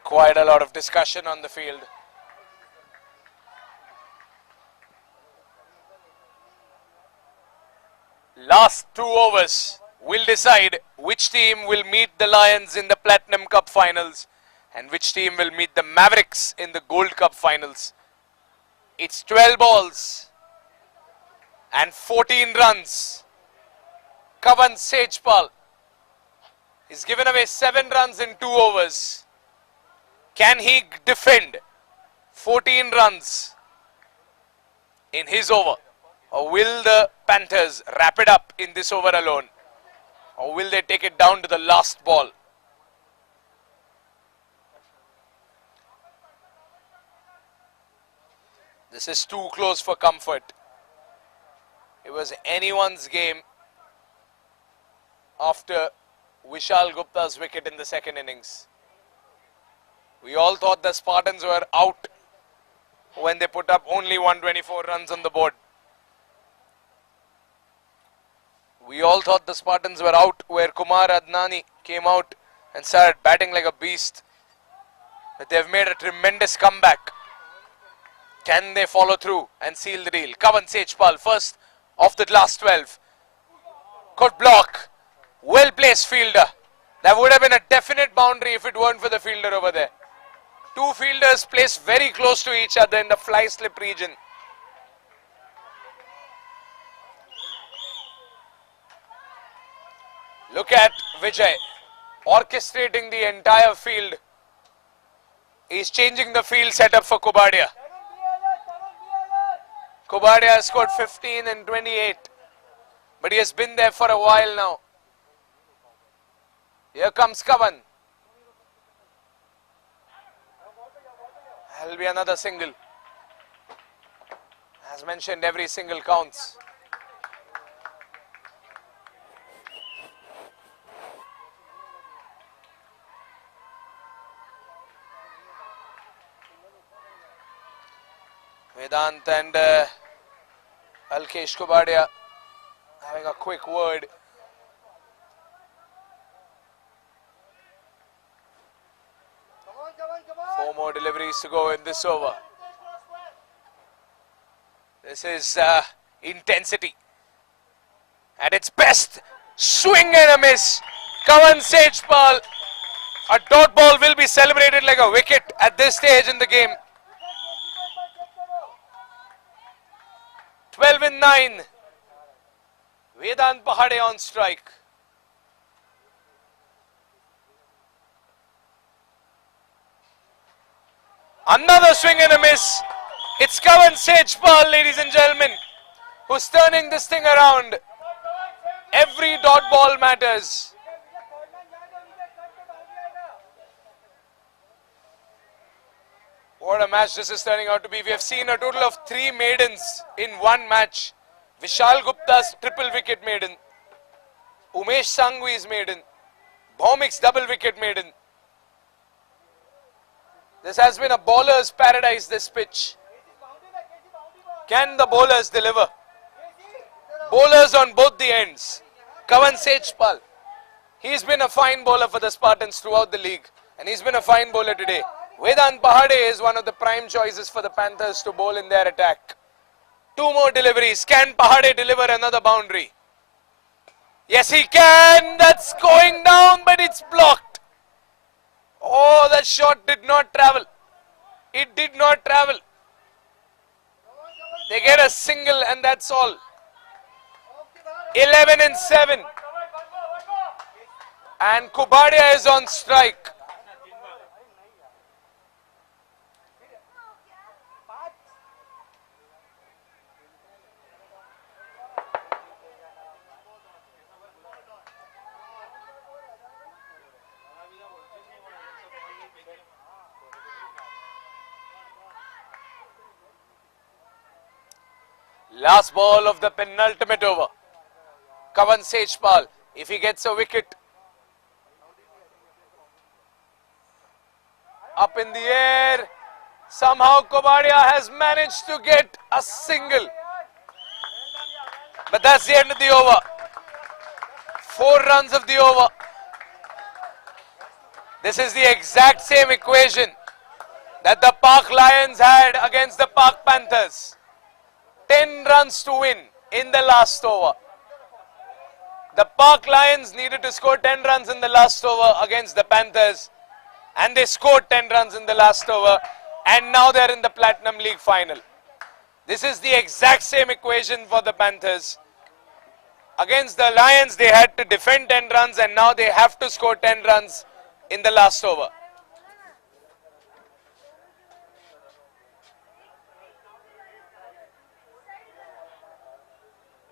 Quite a lot of discussion on the field. Last 2 overs will decide which team will meet the Lions in the Platinum Cup finals. And which team will meet the Mavericks in the Gold Cup finals? It's 12 balls and 14 runs. Kavan Sejpal is given away 7 runs in 2 overs. Can he defend 14 runs in his over? Or will the Panthers wrap it up in this over alone? Or will they take it down to the last ball? This is too close for comfort. It was anyone's game after Vishal Gupta's wicket in the second innings. We all thought the Spartans were out when they put up only 124 runs on the board. We all thought the Spartans were out where Kumar Adnani came out and started batting like a beast. But they've made a tremendous comeback. Can they follow through and seal the deal? Kavan Sejpal first of the last 12. Good block. Well placed fielder. That would have been a definite boundary if it weren't for the fielder over there. 2 fielders placed very close to each other in the fly slip region. Look at Vijay orchestrating the entire field. He's changing the field setup for Kubadia. Kubadia has scored 15 and 28, but he has been there for a while now. Here comes Kavan. That'll be another single. As mentioned, every single counts. Vedant and Alkesh Kubadia having a quick word. Four more deliveries to go in this over. This is intensity at its best. Swing and a miss. Kavan Sejpal. A dot ball will be celebrated like a wicket at this stage in the game. 12 and 9. Vedant Pahade on strike. Another swing and a miss. It's Kavan Sejpal, ladies and gentlemen, who's turning this thing around. Every dot ball matters. What a match this is turning out to be. We have seen a total of 3 maidens in one match. Vishal Gupta's triple wicket maiden, Umesh Sanghvi's maiden, Bhaumik's double wicket maiden. This has been a bowler's paradise, this pitch. Can the bowlers deliver? Bowlers on both the ends. Kavan Sejpal. He's been a fine bowler for the Spartans throughout the league. And he's been a fine bowler today. Vedant Pahade is one of the prime choices for the Panthers to bowl in their attack. 2 more deliveries. Can Pahade deliver another boundary? Yes, he can. That's going down, but it's blocked. Oh, that shot did not travel. It did not travel. They get a single and that's all. 11 and 7. And Kubadia is on strike. Last ball of the penultimate over. Kavan Sejpal, if he gets a wicket. Up in the air. Somehow Kubadia has managed to get a single. But that's the end of the over. 4 runs of the over. This is the exact same equation that the Park Lions had against the Park Panthers. 10 runs to win in the last over. The Park Lions needed to score 10 runs in the last over against the Panthers. and they scored 10 runs in the last over, and now they're in the Platinum League final. This is the exact same equation for the Panthers. Against the Lions, they had to defend 10 runs, and now they have to score 10 runs in the last over.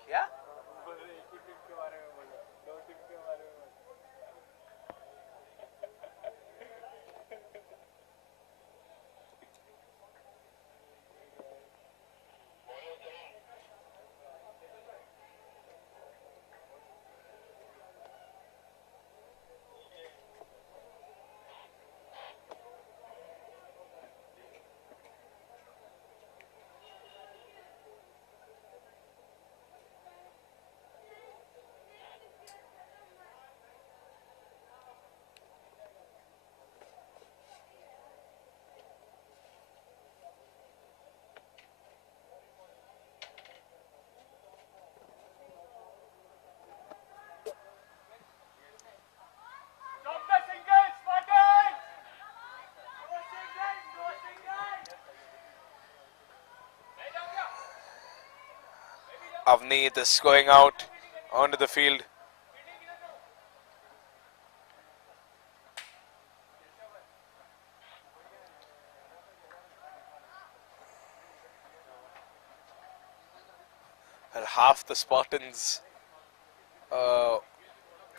Yeah? Avneet is going out onto the field. Well, half the Spartans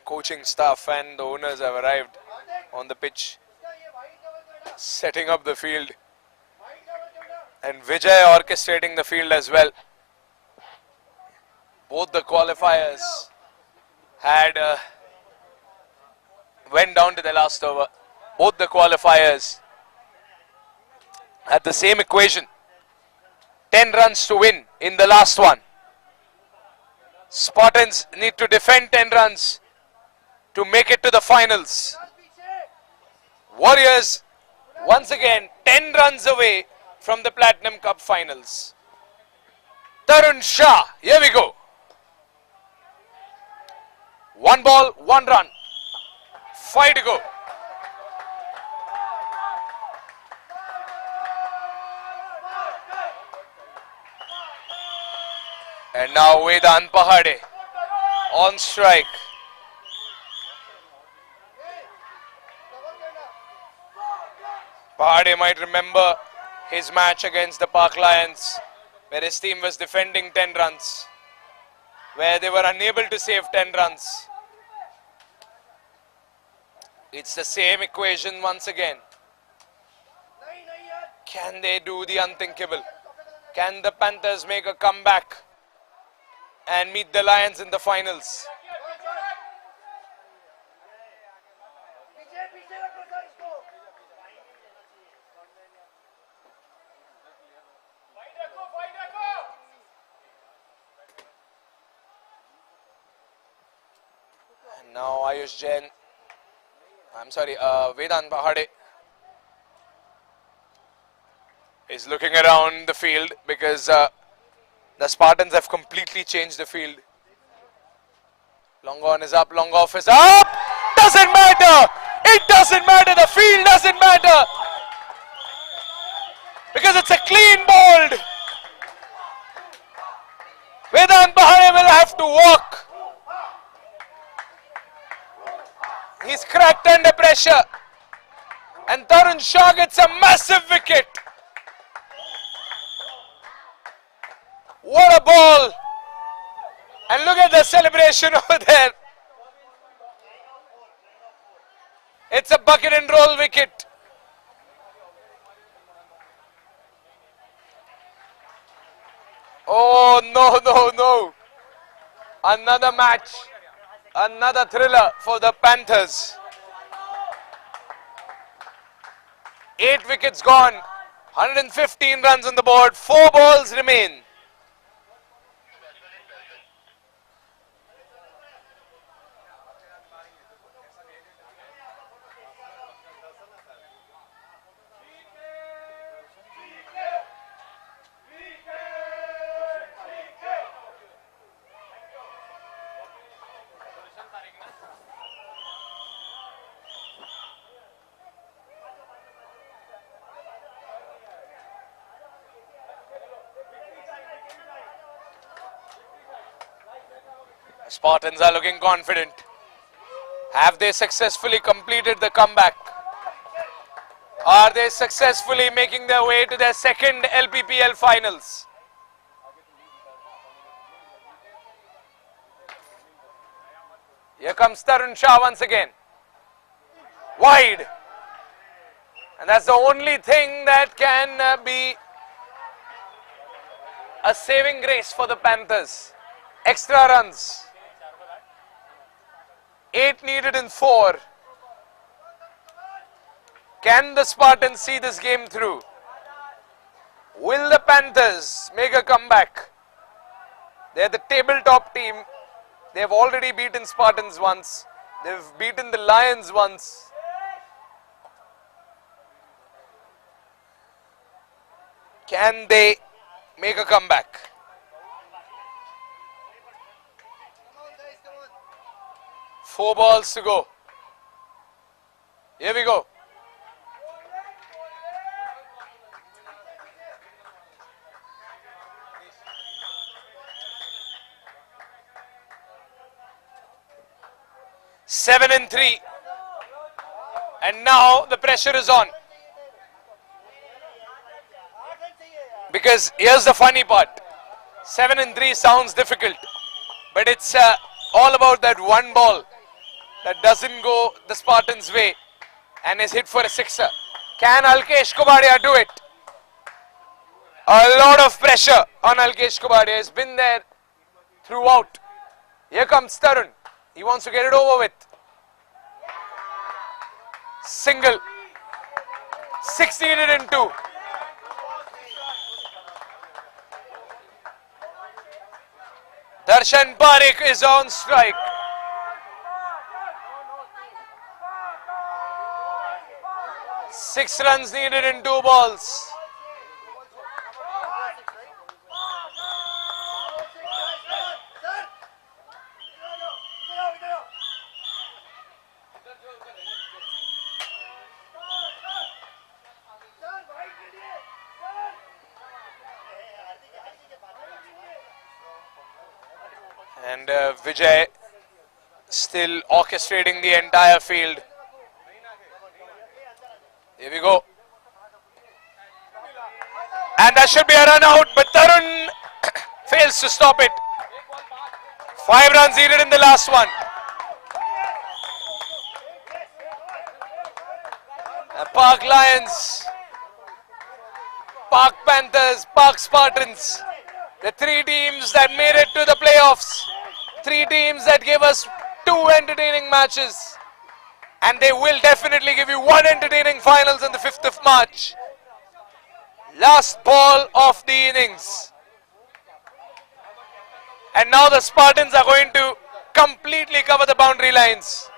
coaching staff and the owners have arrived on the pitch, setting up the field, and Vijay orchestrating the field as well. Both the qualifiers had went down to the last over. Both the qualifiers had the same equation. 10 runs to win in the last one. Spartans need to defend 10 runs to make it to the finals. Warriors, once again, 10 runs away from the Platinum Cup finals. Tarun Shah, here we go. 1 ball, 1 run. 5 to go. And now Vedant Pahade on strike. Pahade might remember his match against the Park Lions, where his team was defending 10 runs, where they were unable to save 10 runs. It's the same equation once again. Can they do the unthinkable? Can the Panthers make a comeback and meet the Lions in the finals? And now Ayush Jain, Vedant Pahade is looking around the field because the Spartans have completely changed the field. Long on is up, long off is up. Doesn't matter. It doesn't matter. The field doesn't matter. Because it's a clean bowled. Vedant Pahade will have to walk. He's cracked under pressure. And Tarun Shah gets a massive wicket. What a ball. And look at the celebration over there. It's a bucket and roll wicket. Oh, no, no, no. Another match. Another thriller for the Panthers. 8 wickets gone. 115 runs on the board. 4 balls remain. Spartans are looking confident. Have they successfully completed the comeback? Are they successfully making their way to their second LPPL finals? Here comes Tarun Shah once again. Wide. And that's the only thing that can be a saving grace for the Panthers. Extra runs. 8 needed in 4. Can the Spartans see this game through? Will the Panthers make a comeback? They're the tabletop team. They've already beaten Spartans once. They've beaten the Lions once. Can they make a comeback? Four balls to go. Here we go. Seven and 3. And now the pressure is on. Because here's the funny part. 7 and 3 sounds difficult. But it's all about that one ball that doesn't go the Spartans' way and is hit for a sixer. Can Alkesh Kubadia do it? A lot of pressure on Alkesh Kubadia. He's been there throughout. Here comes Tarun. He wants to get it over with. Single. 6 needed in 2. Darshan Parekh is on strike. Six runs needed in 2 balls. And Vijay still orchestrating the entire field. Here we go. And that should be a run out, but Tarun fails to stop it. 5 runs needed in the last one. The Park Lions, Park Panthers, Park Spartans. The 3 teams that made it to the playoffs. 3 teams that gave us 2 entertaining matches. And they will definitely give you 1 entertaining finals on the 5th of March. Last ball of the innings. And now the Spartans are going to completely cover the boundary lines.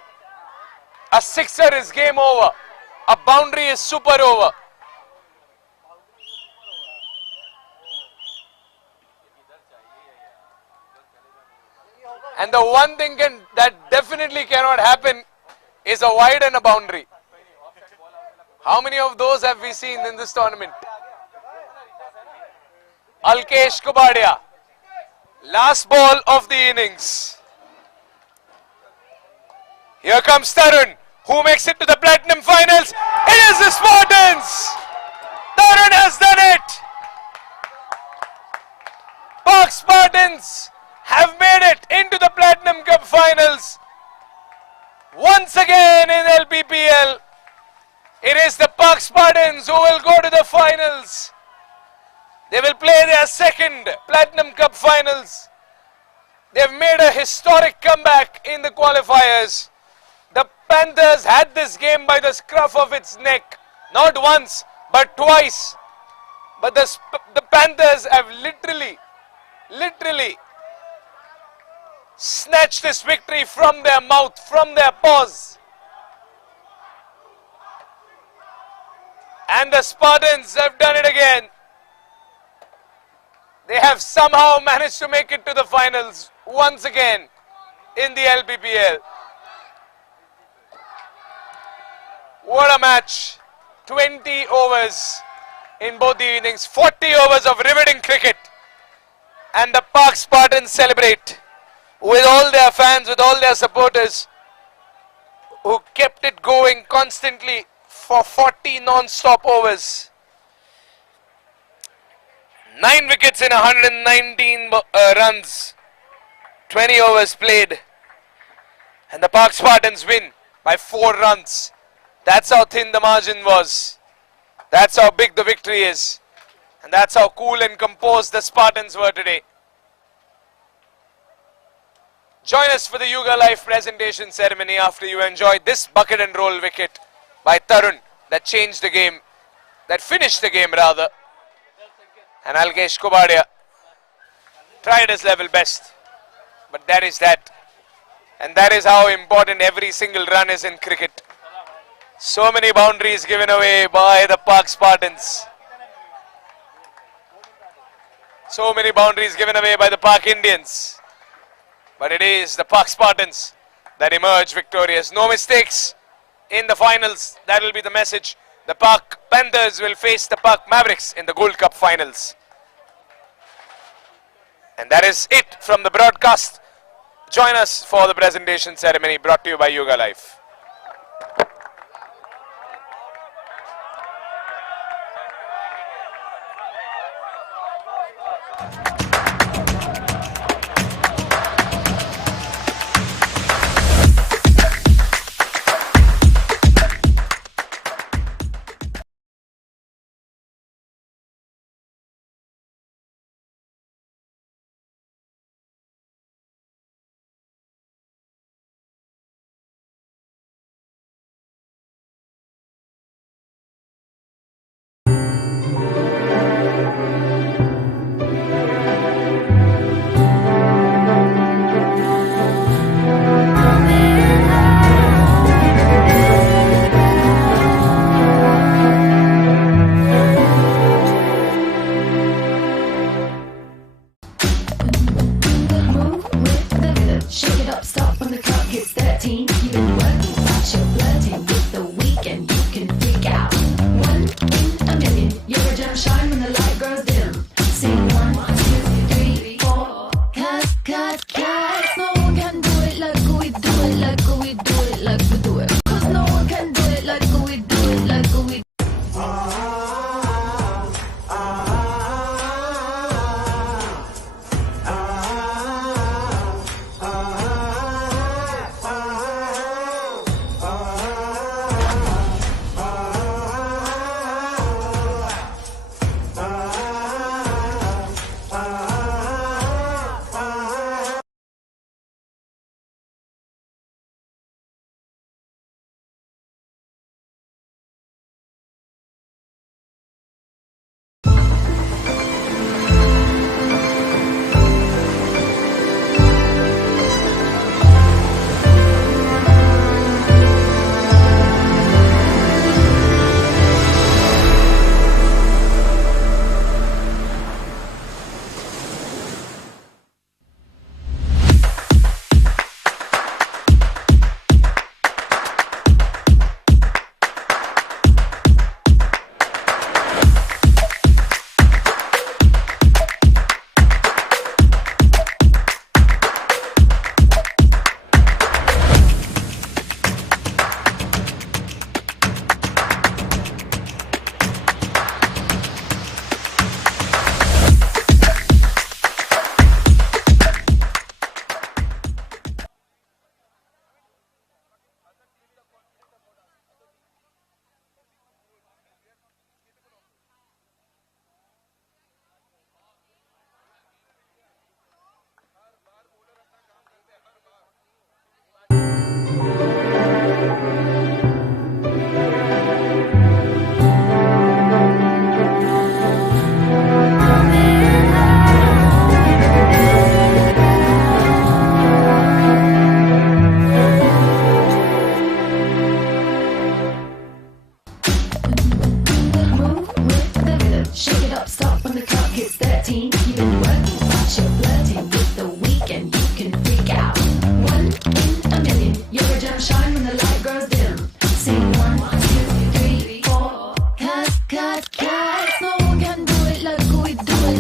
A sixer is game over. A boundary is super over. And the one thing that definitely cannot happen is a wide and a boundary. How many of those have we seen in this tournament? Alkesh Kubadia. Last ball of the innings. Here comes Tarun, who makes it to the Platinum Finals. It is the Spartans! Tarun has done it! Park Spartans have made it into the Platinum Cup Finals. Once again in LPPL, it is the Park Spartans who will go to the finals. They will play their second Platinum Cup Finals. They've made a historic comeback in the qualifiers. The Panthers had this game by the scruff of its neck. Not once, but twice. But the Panthers have literally snatched this victory from their mouth, from their paws. And the Spartans have done it again. They have somehow managed to make it to the finals once again in the LPPL. What a match. 20 overs in both the innings. 40 overs of riveting cricket. And the Park Spartans celebrate with all their fans, with all their supporters, who kept it going constantly for 40 non-stop overs. 9 wickets in 119 runs, 20 overs played, and the Park Spartans win by 4 runs. That's how thin the margin was. That's how big the victory is. And that's how cool and composed the Spartans were today. Join us for the Hyugalife presentation ceremony after you enjoyed this bucket and roll wicket by Tarun that changed the game, that finished the game rather. And Alkesh Kubadia tried his level best. But that is that. And that is how important every single run is in cricket. So many boundaries given away by the Park Spartans. So many boundaries given away by the Park Indians. But it is the Park Spartans that emerge victorious. No mistakes in the finals. That will be the message. The Park Panthers will face the Park Mavericks in the Gold Cup finals. And that is it from the broadcast. Join us for the presentation ceremony brought to you by Hyugalife.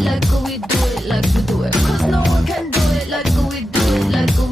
Like we do it, like we do it. 'Cause no one can do it like we do it, like we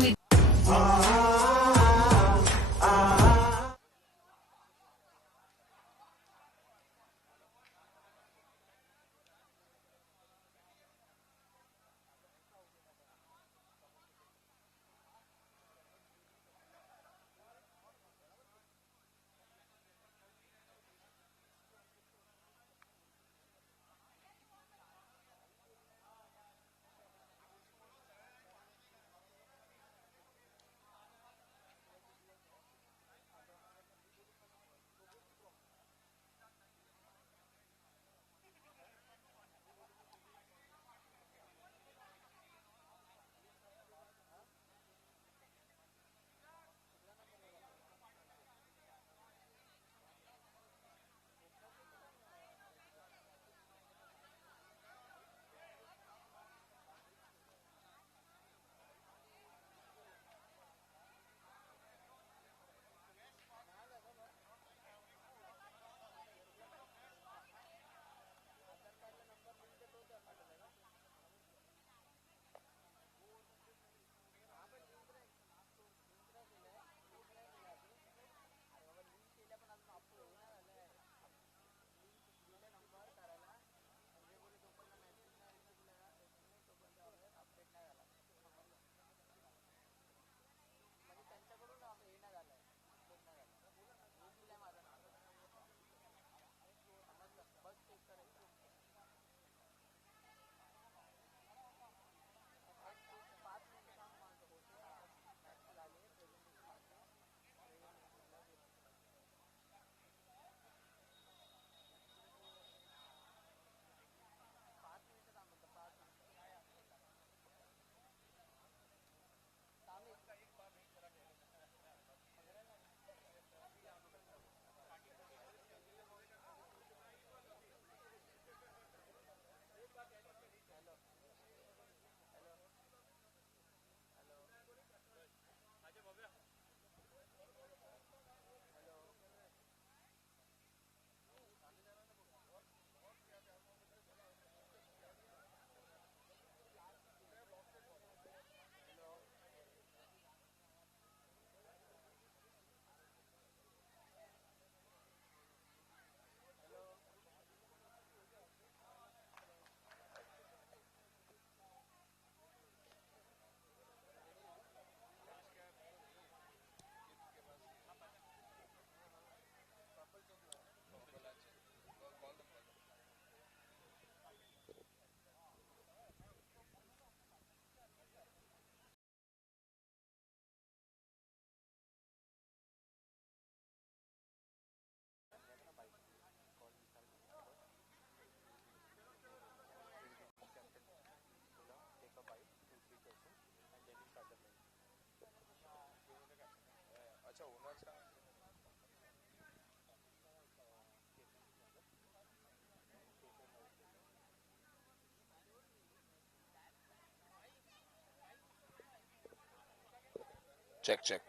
Check, check.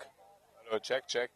Hello, check, check.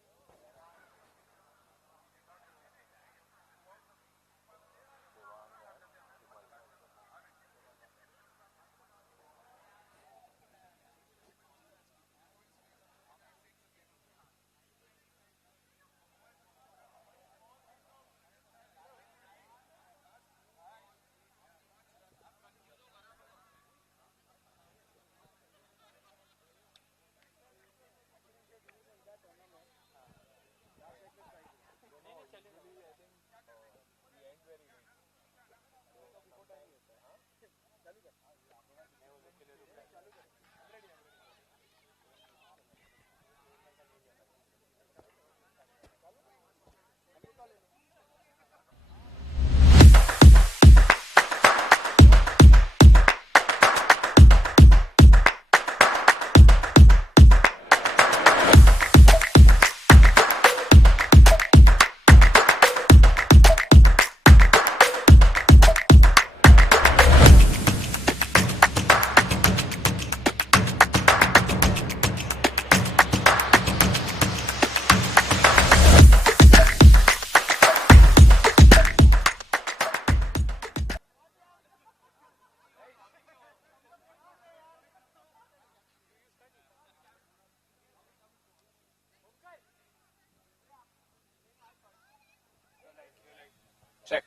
Check.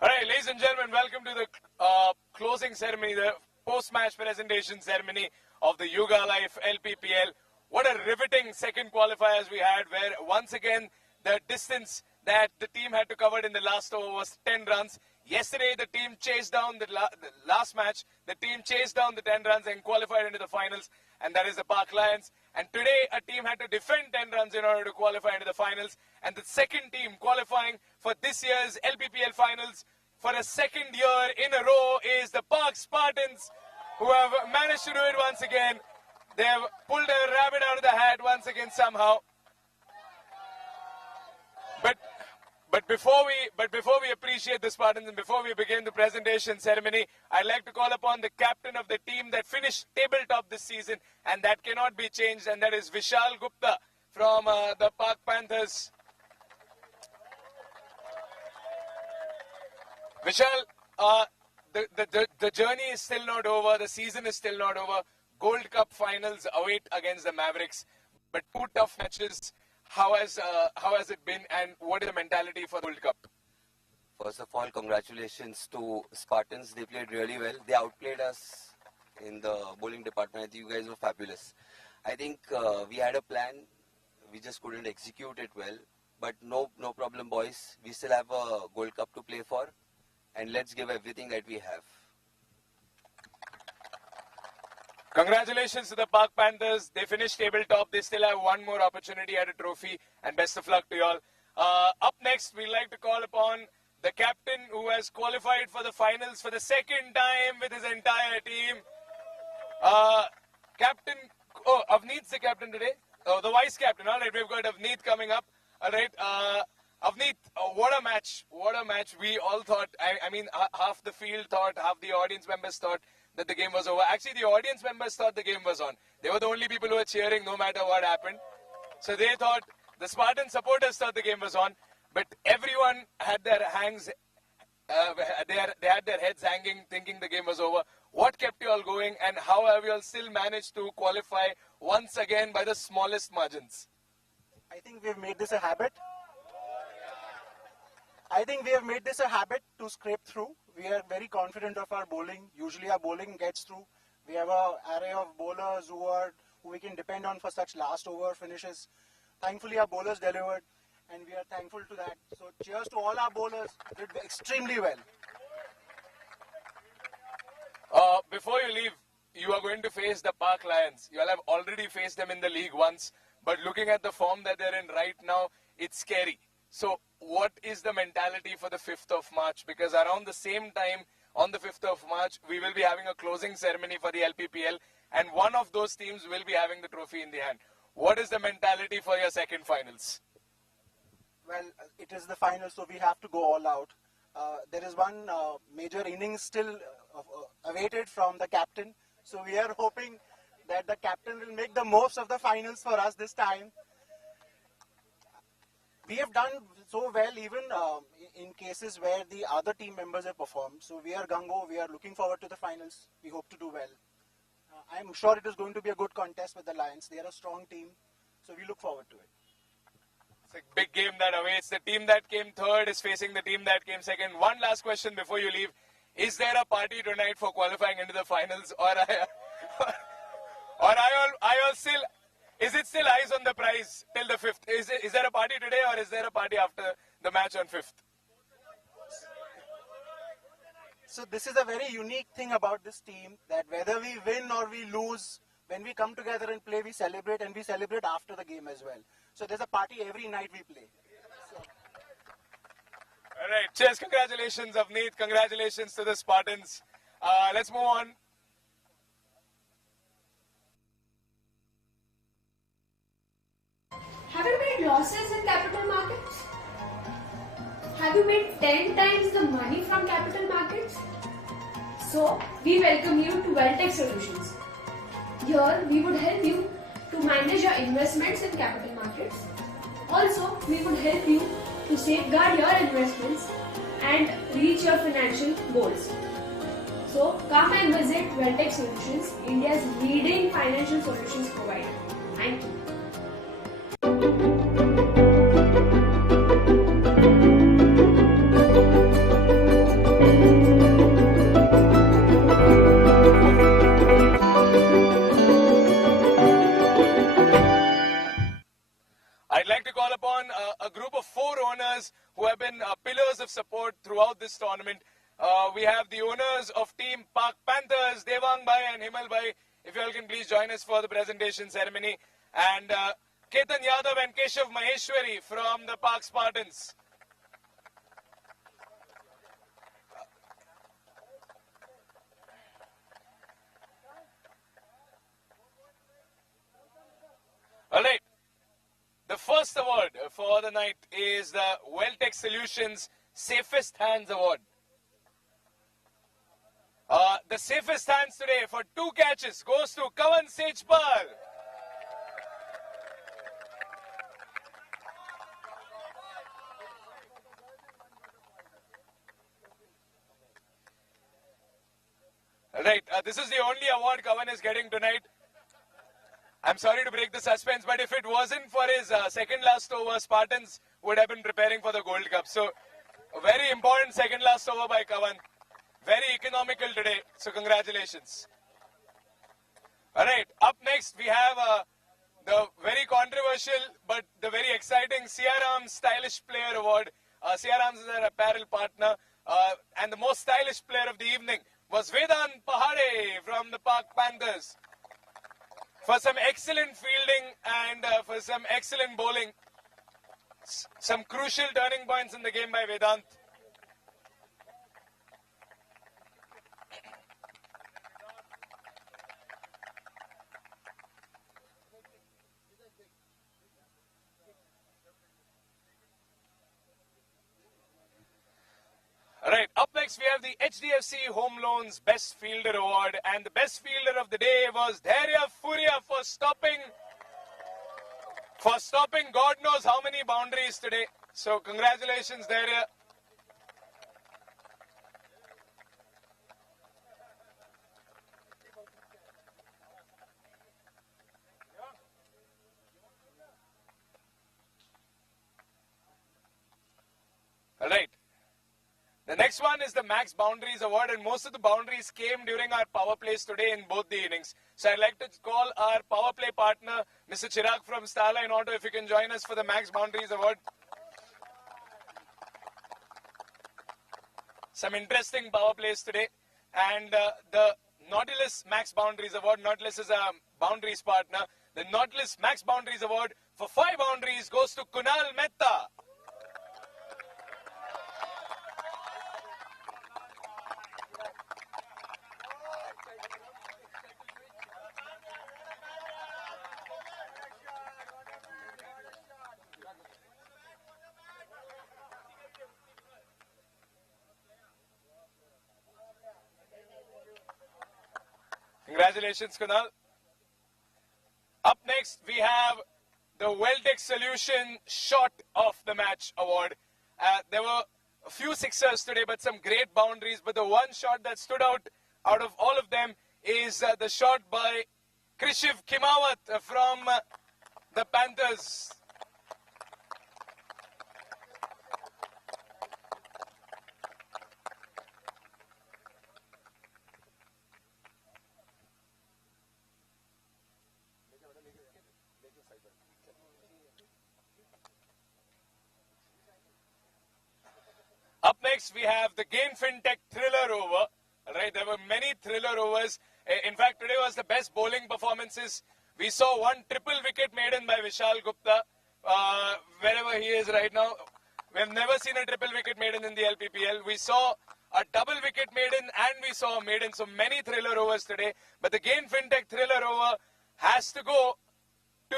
All right, ladies and gentlemen, welcome to the closing ceremony, the post-match presentation ceremony of the Hyugalife LPPL. What a riveting second qualifiers we had, where once again the distance that the team had to cover in the last over was 10 runs. Yesterday, the team chased down the last match. The team chased down the 10 runs and qualified into the finals, and that is the Park Lions. And today, a team had to defend 10 runs in order to qualify into the finals. And the second team qualifying for this year's LPPL finals for a second year in a row is the Park Spartans, who have managed to do it once again. They have pulled a rabbit out of the hat once again somehow. But before we appreciate the Spartans and before we begin the presentation ceremony, I'd like to call upon the captain of the team that finished tabletop this season, and that cannot be changed, and that is Vishal Gupta from the Park Panthers. Vishal, the journey is still not over. The season is still not over. Gold Cup finals await against the Mavericks, but two tough matches. How has it been, and what is the mentality for the World Cup? First of all, congratulations to Spartans. They played really well. They outplayed us in the bowling department. I think you guys were fabulous. I think we had a plan. We just couldn't execute it well. But no problem, boys. We still have a Gold Cup to play for, and let's give everything that we have. Congratulations to the Park Panthers. They finished tabletop. They still have one more opportunity at a trophy, and best of luck to you all. Up next, we'd like to call upon the captain who has qualified for the finals for the second time with his entire team. Avneet's the captain today. Oh, the vice captain. All right, we've got Avneet coming up. All right, Avneet, what a match. What a match. We all thought, I mean, half the field thought, half the audience members thought that the game was over. Actually, the audience members thought the game was on. They were the only people who were cheering no matter what happened. So they thought, the Spartan supporters thought the game was on, but everyone had their they had their heads hanging, thinking the game was over. What kept you all going, and how have you all still managed to qualify once again by the smallest margins? I think we've made this a habit. I think we have made this a habit to scrape through. We are very confident of our bowling. Usually our bowling gets through. We have an array of bowlers who we can depend on for such last over finishes. Thankfully our bowlers delivered, and we are thankful to that. So cheers to all our bowlers. Did extremely well. Before you leave, you are going to face the Park Lions. You all have already faced them in the league once, but looking at the form that they're in right now, it's scary. So what is the mentality for the 5th of March? Because around the same time, on the 5th of March, we will be having a closing ceremony for the LPPL, and one of those teams will be having the trophy in the hand. What is the mentality for your second finals? Well, it is the final, so we have to go all out. There is one major innings still awaited from the captain, so we are hoping that the captain will make the most of the finals for us this time. We have done so well even in cases where the other team members have performed. So we are gung-ho, we are looking forward to the finals. We hope to do well. I'm sure it is going to be a good contest with the Lions. They are a strong team, so we look forward to it. It's a big game that awaits. The team that came third is facing the team that came second. One last question before you leave. Is there a party tonight for qualifying into the finals, or is it still eyes on the prize till the 5th? Is there a party today, or is there a party after the match on 5th? So this is a very unique thing about this team, that whether we win or we lose, when we come together and play, we celebrate, and we celebrate after the game as well. So there's a party every night we play. All right. Cheers. Congratulations, Avneet. Congratulations to the Spartans. Let's move on. Have you made losses in capital markets? Have you made 10 times the money from capital markets? So, we welcome you to Wealtech Solutions. Here, we would help you to manage your investments in capital markets. Also, we would help you to safeguard your investments and reach your financial goals. So, come and visit Wealtech Solutions, India's leading financial solutions provider. Thank you. I'd like to call upon a group of 4 owners who have been pillars of support throughout this tournament. We have the owners of Team Pak Panthers, Devang Bhai and Himal Bhai. If you all can please join us for the presentation ceremony. And Ketan Yadav and Keshav Maheshwari from the Pak Spartans. All right. The first award for the night is the Wealtech Solutions Safest Hands Award. The safest hands today for 2 catches goes to Kavan Sejpal. Right, this is the only award Kavan is getting tonight. I'm sorry to break the suspense, but if it wasn't for his second last over, Spartans would have been preparing for the Gold Cup. So, a very important second last over by Kavan. Very economical today, so congratulations. Alright, up next we have the very controversial but the very exciting Siaram Stylish Player Award. Siaram is our apparel partner, and the most stylish player of the evening was Vedant Pahade from the Pak Panthers. For some excellent fielding and for some excellent bowling. Some crucial turning points in the game by Vedant. Alright, up next we have the HDFC Home Loans Best Fielder Award, and the best fielder of the day was Dhairya Furia for stopping God knows how many boundaries today. So congratulations, Dhairya. Alright. The next one is the Max Boundaries Award, and most of the boundaries came during our power plays today in both the innings. So I'd like to call our power play partner, Mr. Chirag from Starline Auto, if you can join us for the Max Boundaries Award. Some interesting power plays today. And the Nautilus Max Boundaries Award, Nautilus is a boundaries partner. The Nautilus Max Boundaries Award for 5 boundaries goes to Kunal Mehta. Congratulations, Kunal. Up next, we have the Weltec Solution Shot of the Match award. There were a few sixers today, but some great boundaries. But the one shot that stood out of all of them is the shot by Krishiv Kimawat from the Panthers. Up next, we have the Gain FinTech Thriller Over. Right, there were many thriller overs. In fact, today was the best bowling performances. We saw one triple wicket maiden by Vishal Gupta, wherever he is right now. We've never seen a triple wicket maiden in the LPPL. We saw a double wicket maiden and we saw a maiden. So many thriller overs today. But the Gain FinTech Thriller Over has to go to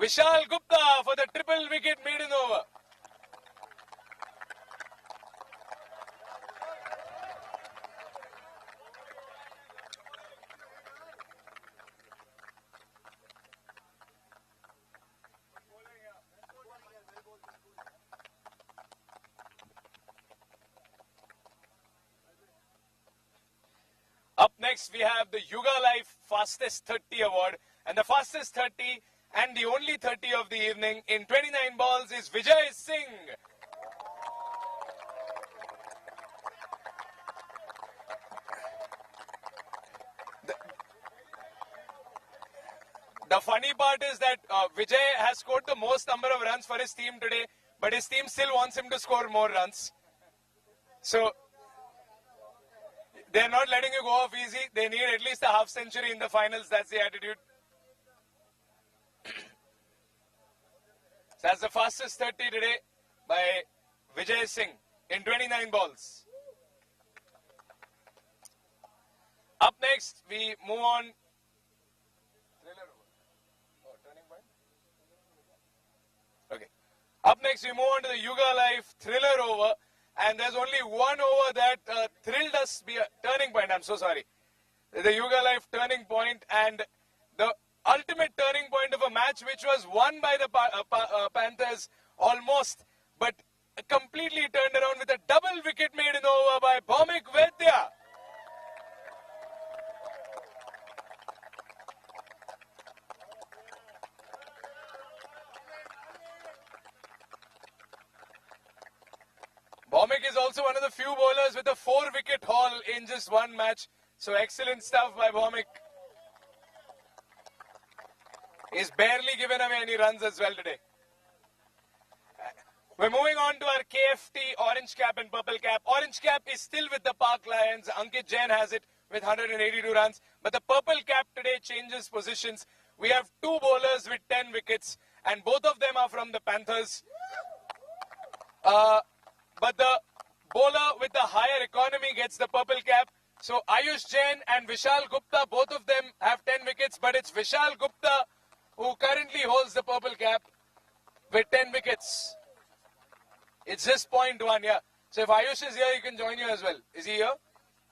Vishal Gupta for the triple wicket maiden over. Up next, we have the Hyugalife Fastest 30 Award. And the fastest 30 and the only 30 of the evening in 29 balls is Vijay Singh. The funny part is that Vijay has scored the most number of runs for his team today, but his team still wants him to score more runs. So they're not letting you go off easy. They need at least a half century in the finals. That's the attitude. So that's the fastest 30 today by Vijay Singh in 29 balls. Up next, we move on. Okay. Up next, we move on to the Hyugalife Thriller Over. And there's only one over that thrilled us, turning point, I'm so sorry. The Hyugalife turning point and the ultimate turning point of a match which was won by the Panthers almost, but completely turned around with a double wicket maiden over by Bhaumik Vaidya. Bhaumik is also one of the few bowlers with a 4-wicket haul in just one match. So excellent stuff by Bhaumik. He's barely given away any runs as well today. We're moving on to our KFT Orange Cap and Purple Cap. Orange Cap is still with the Park Lions. Ankit Jain has it with 182 runs. But the Purple Cap today changes positions. We have two bowlers with 10 wickets. And both of them are from the Panthers. But the bowler with the higher economy gets the purple cap. So Ayush Jain and Vishal Gupta, both of them have 10 wickets. But it's Vishal Gupta who currently holds the purple cap with 10 wickets. It's just 0.1, yeah. So if Ayush is here, he can join you as well. Is he here?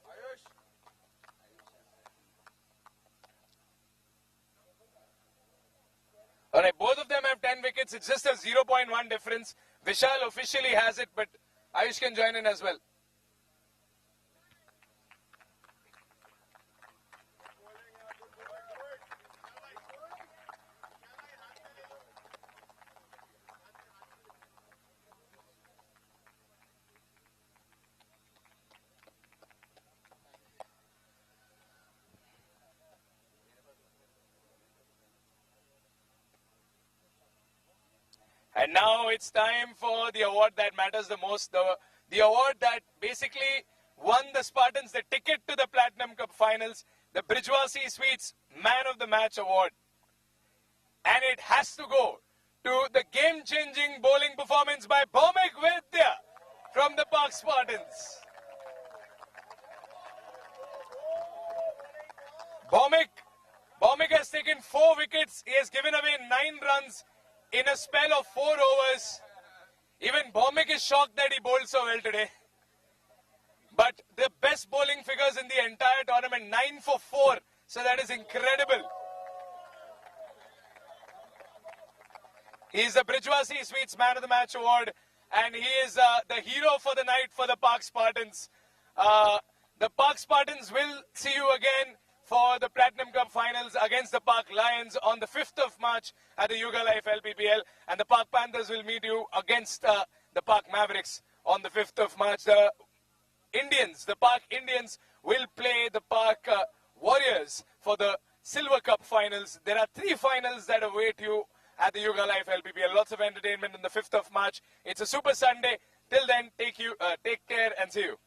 Ayush. Alright, both of them have 10 wickets. It's just a 0.1 difference. Vishal officially has it, but Ayush can join in as well. And now it's time for the award that matters the most. The award that basically won the Spartans the ticket to the Platinum Cup finals. The Brijwasi Sweets Man of the Match Award. And it has to go to the game-changing bowling performance by Bhaumik Vaidya from the Park Spartans. Bhaumik has taken 4 wickets. He has given away 9 runs in a spell of 4 overs. Even Bhaumik is shocked that he bowled so well today. But the best bowling figures in the entire tournament, 9 for 4. So that is incredible. He's the Bridgewasi Sweets Man of the Match award, and he is the hero for the night for the Park Spartans. The Park Spartans will see you again for the Platinum Cup Finals against the Park Lions on the 5th of March at the Hyugalife LPPL, and the Park Panthers will meet you against the Park Mavericks on the 5th of March. The Park Indians will play the Park Warriors for the Silver Cup Finals. There are 3 finals that await you at the Hyugalife LPPL. Lots of entertainment on the 5th of March. It's a Super Sunday. Till then, take care and see you.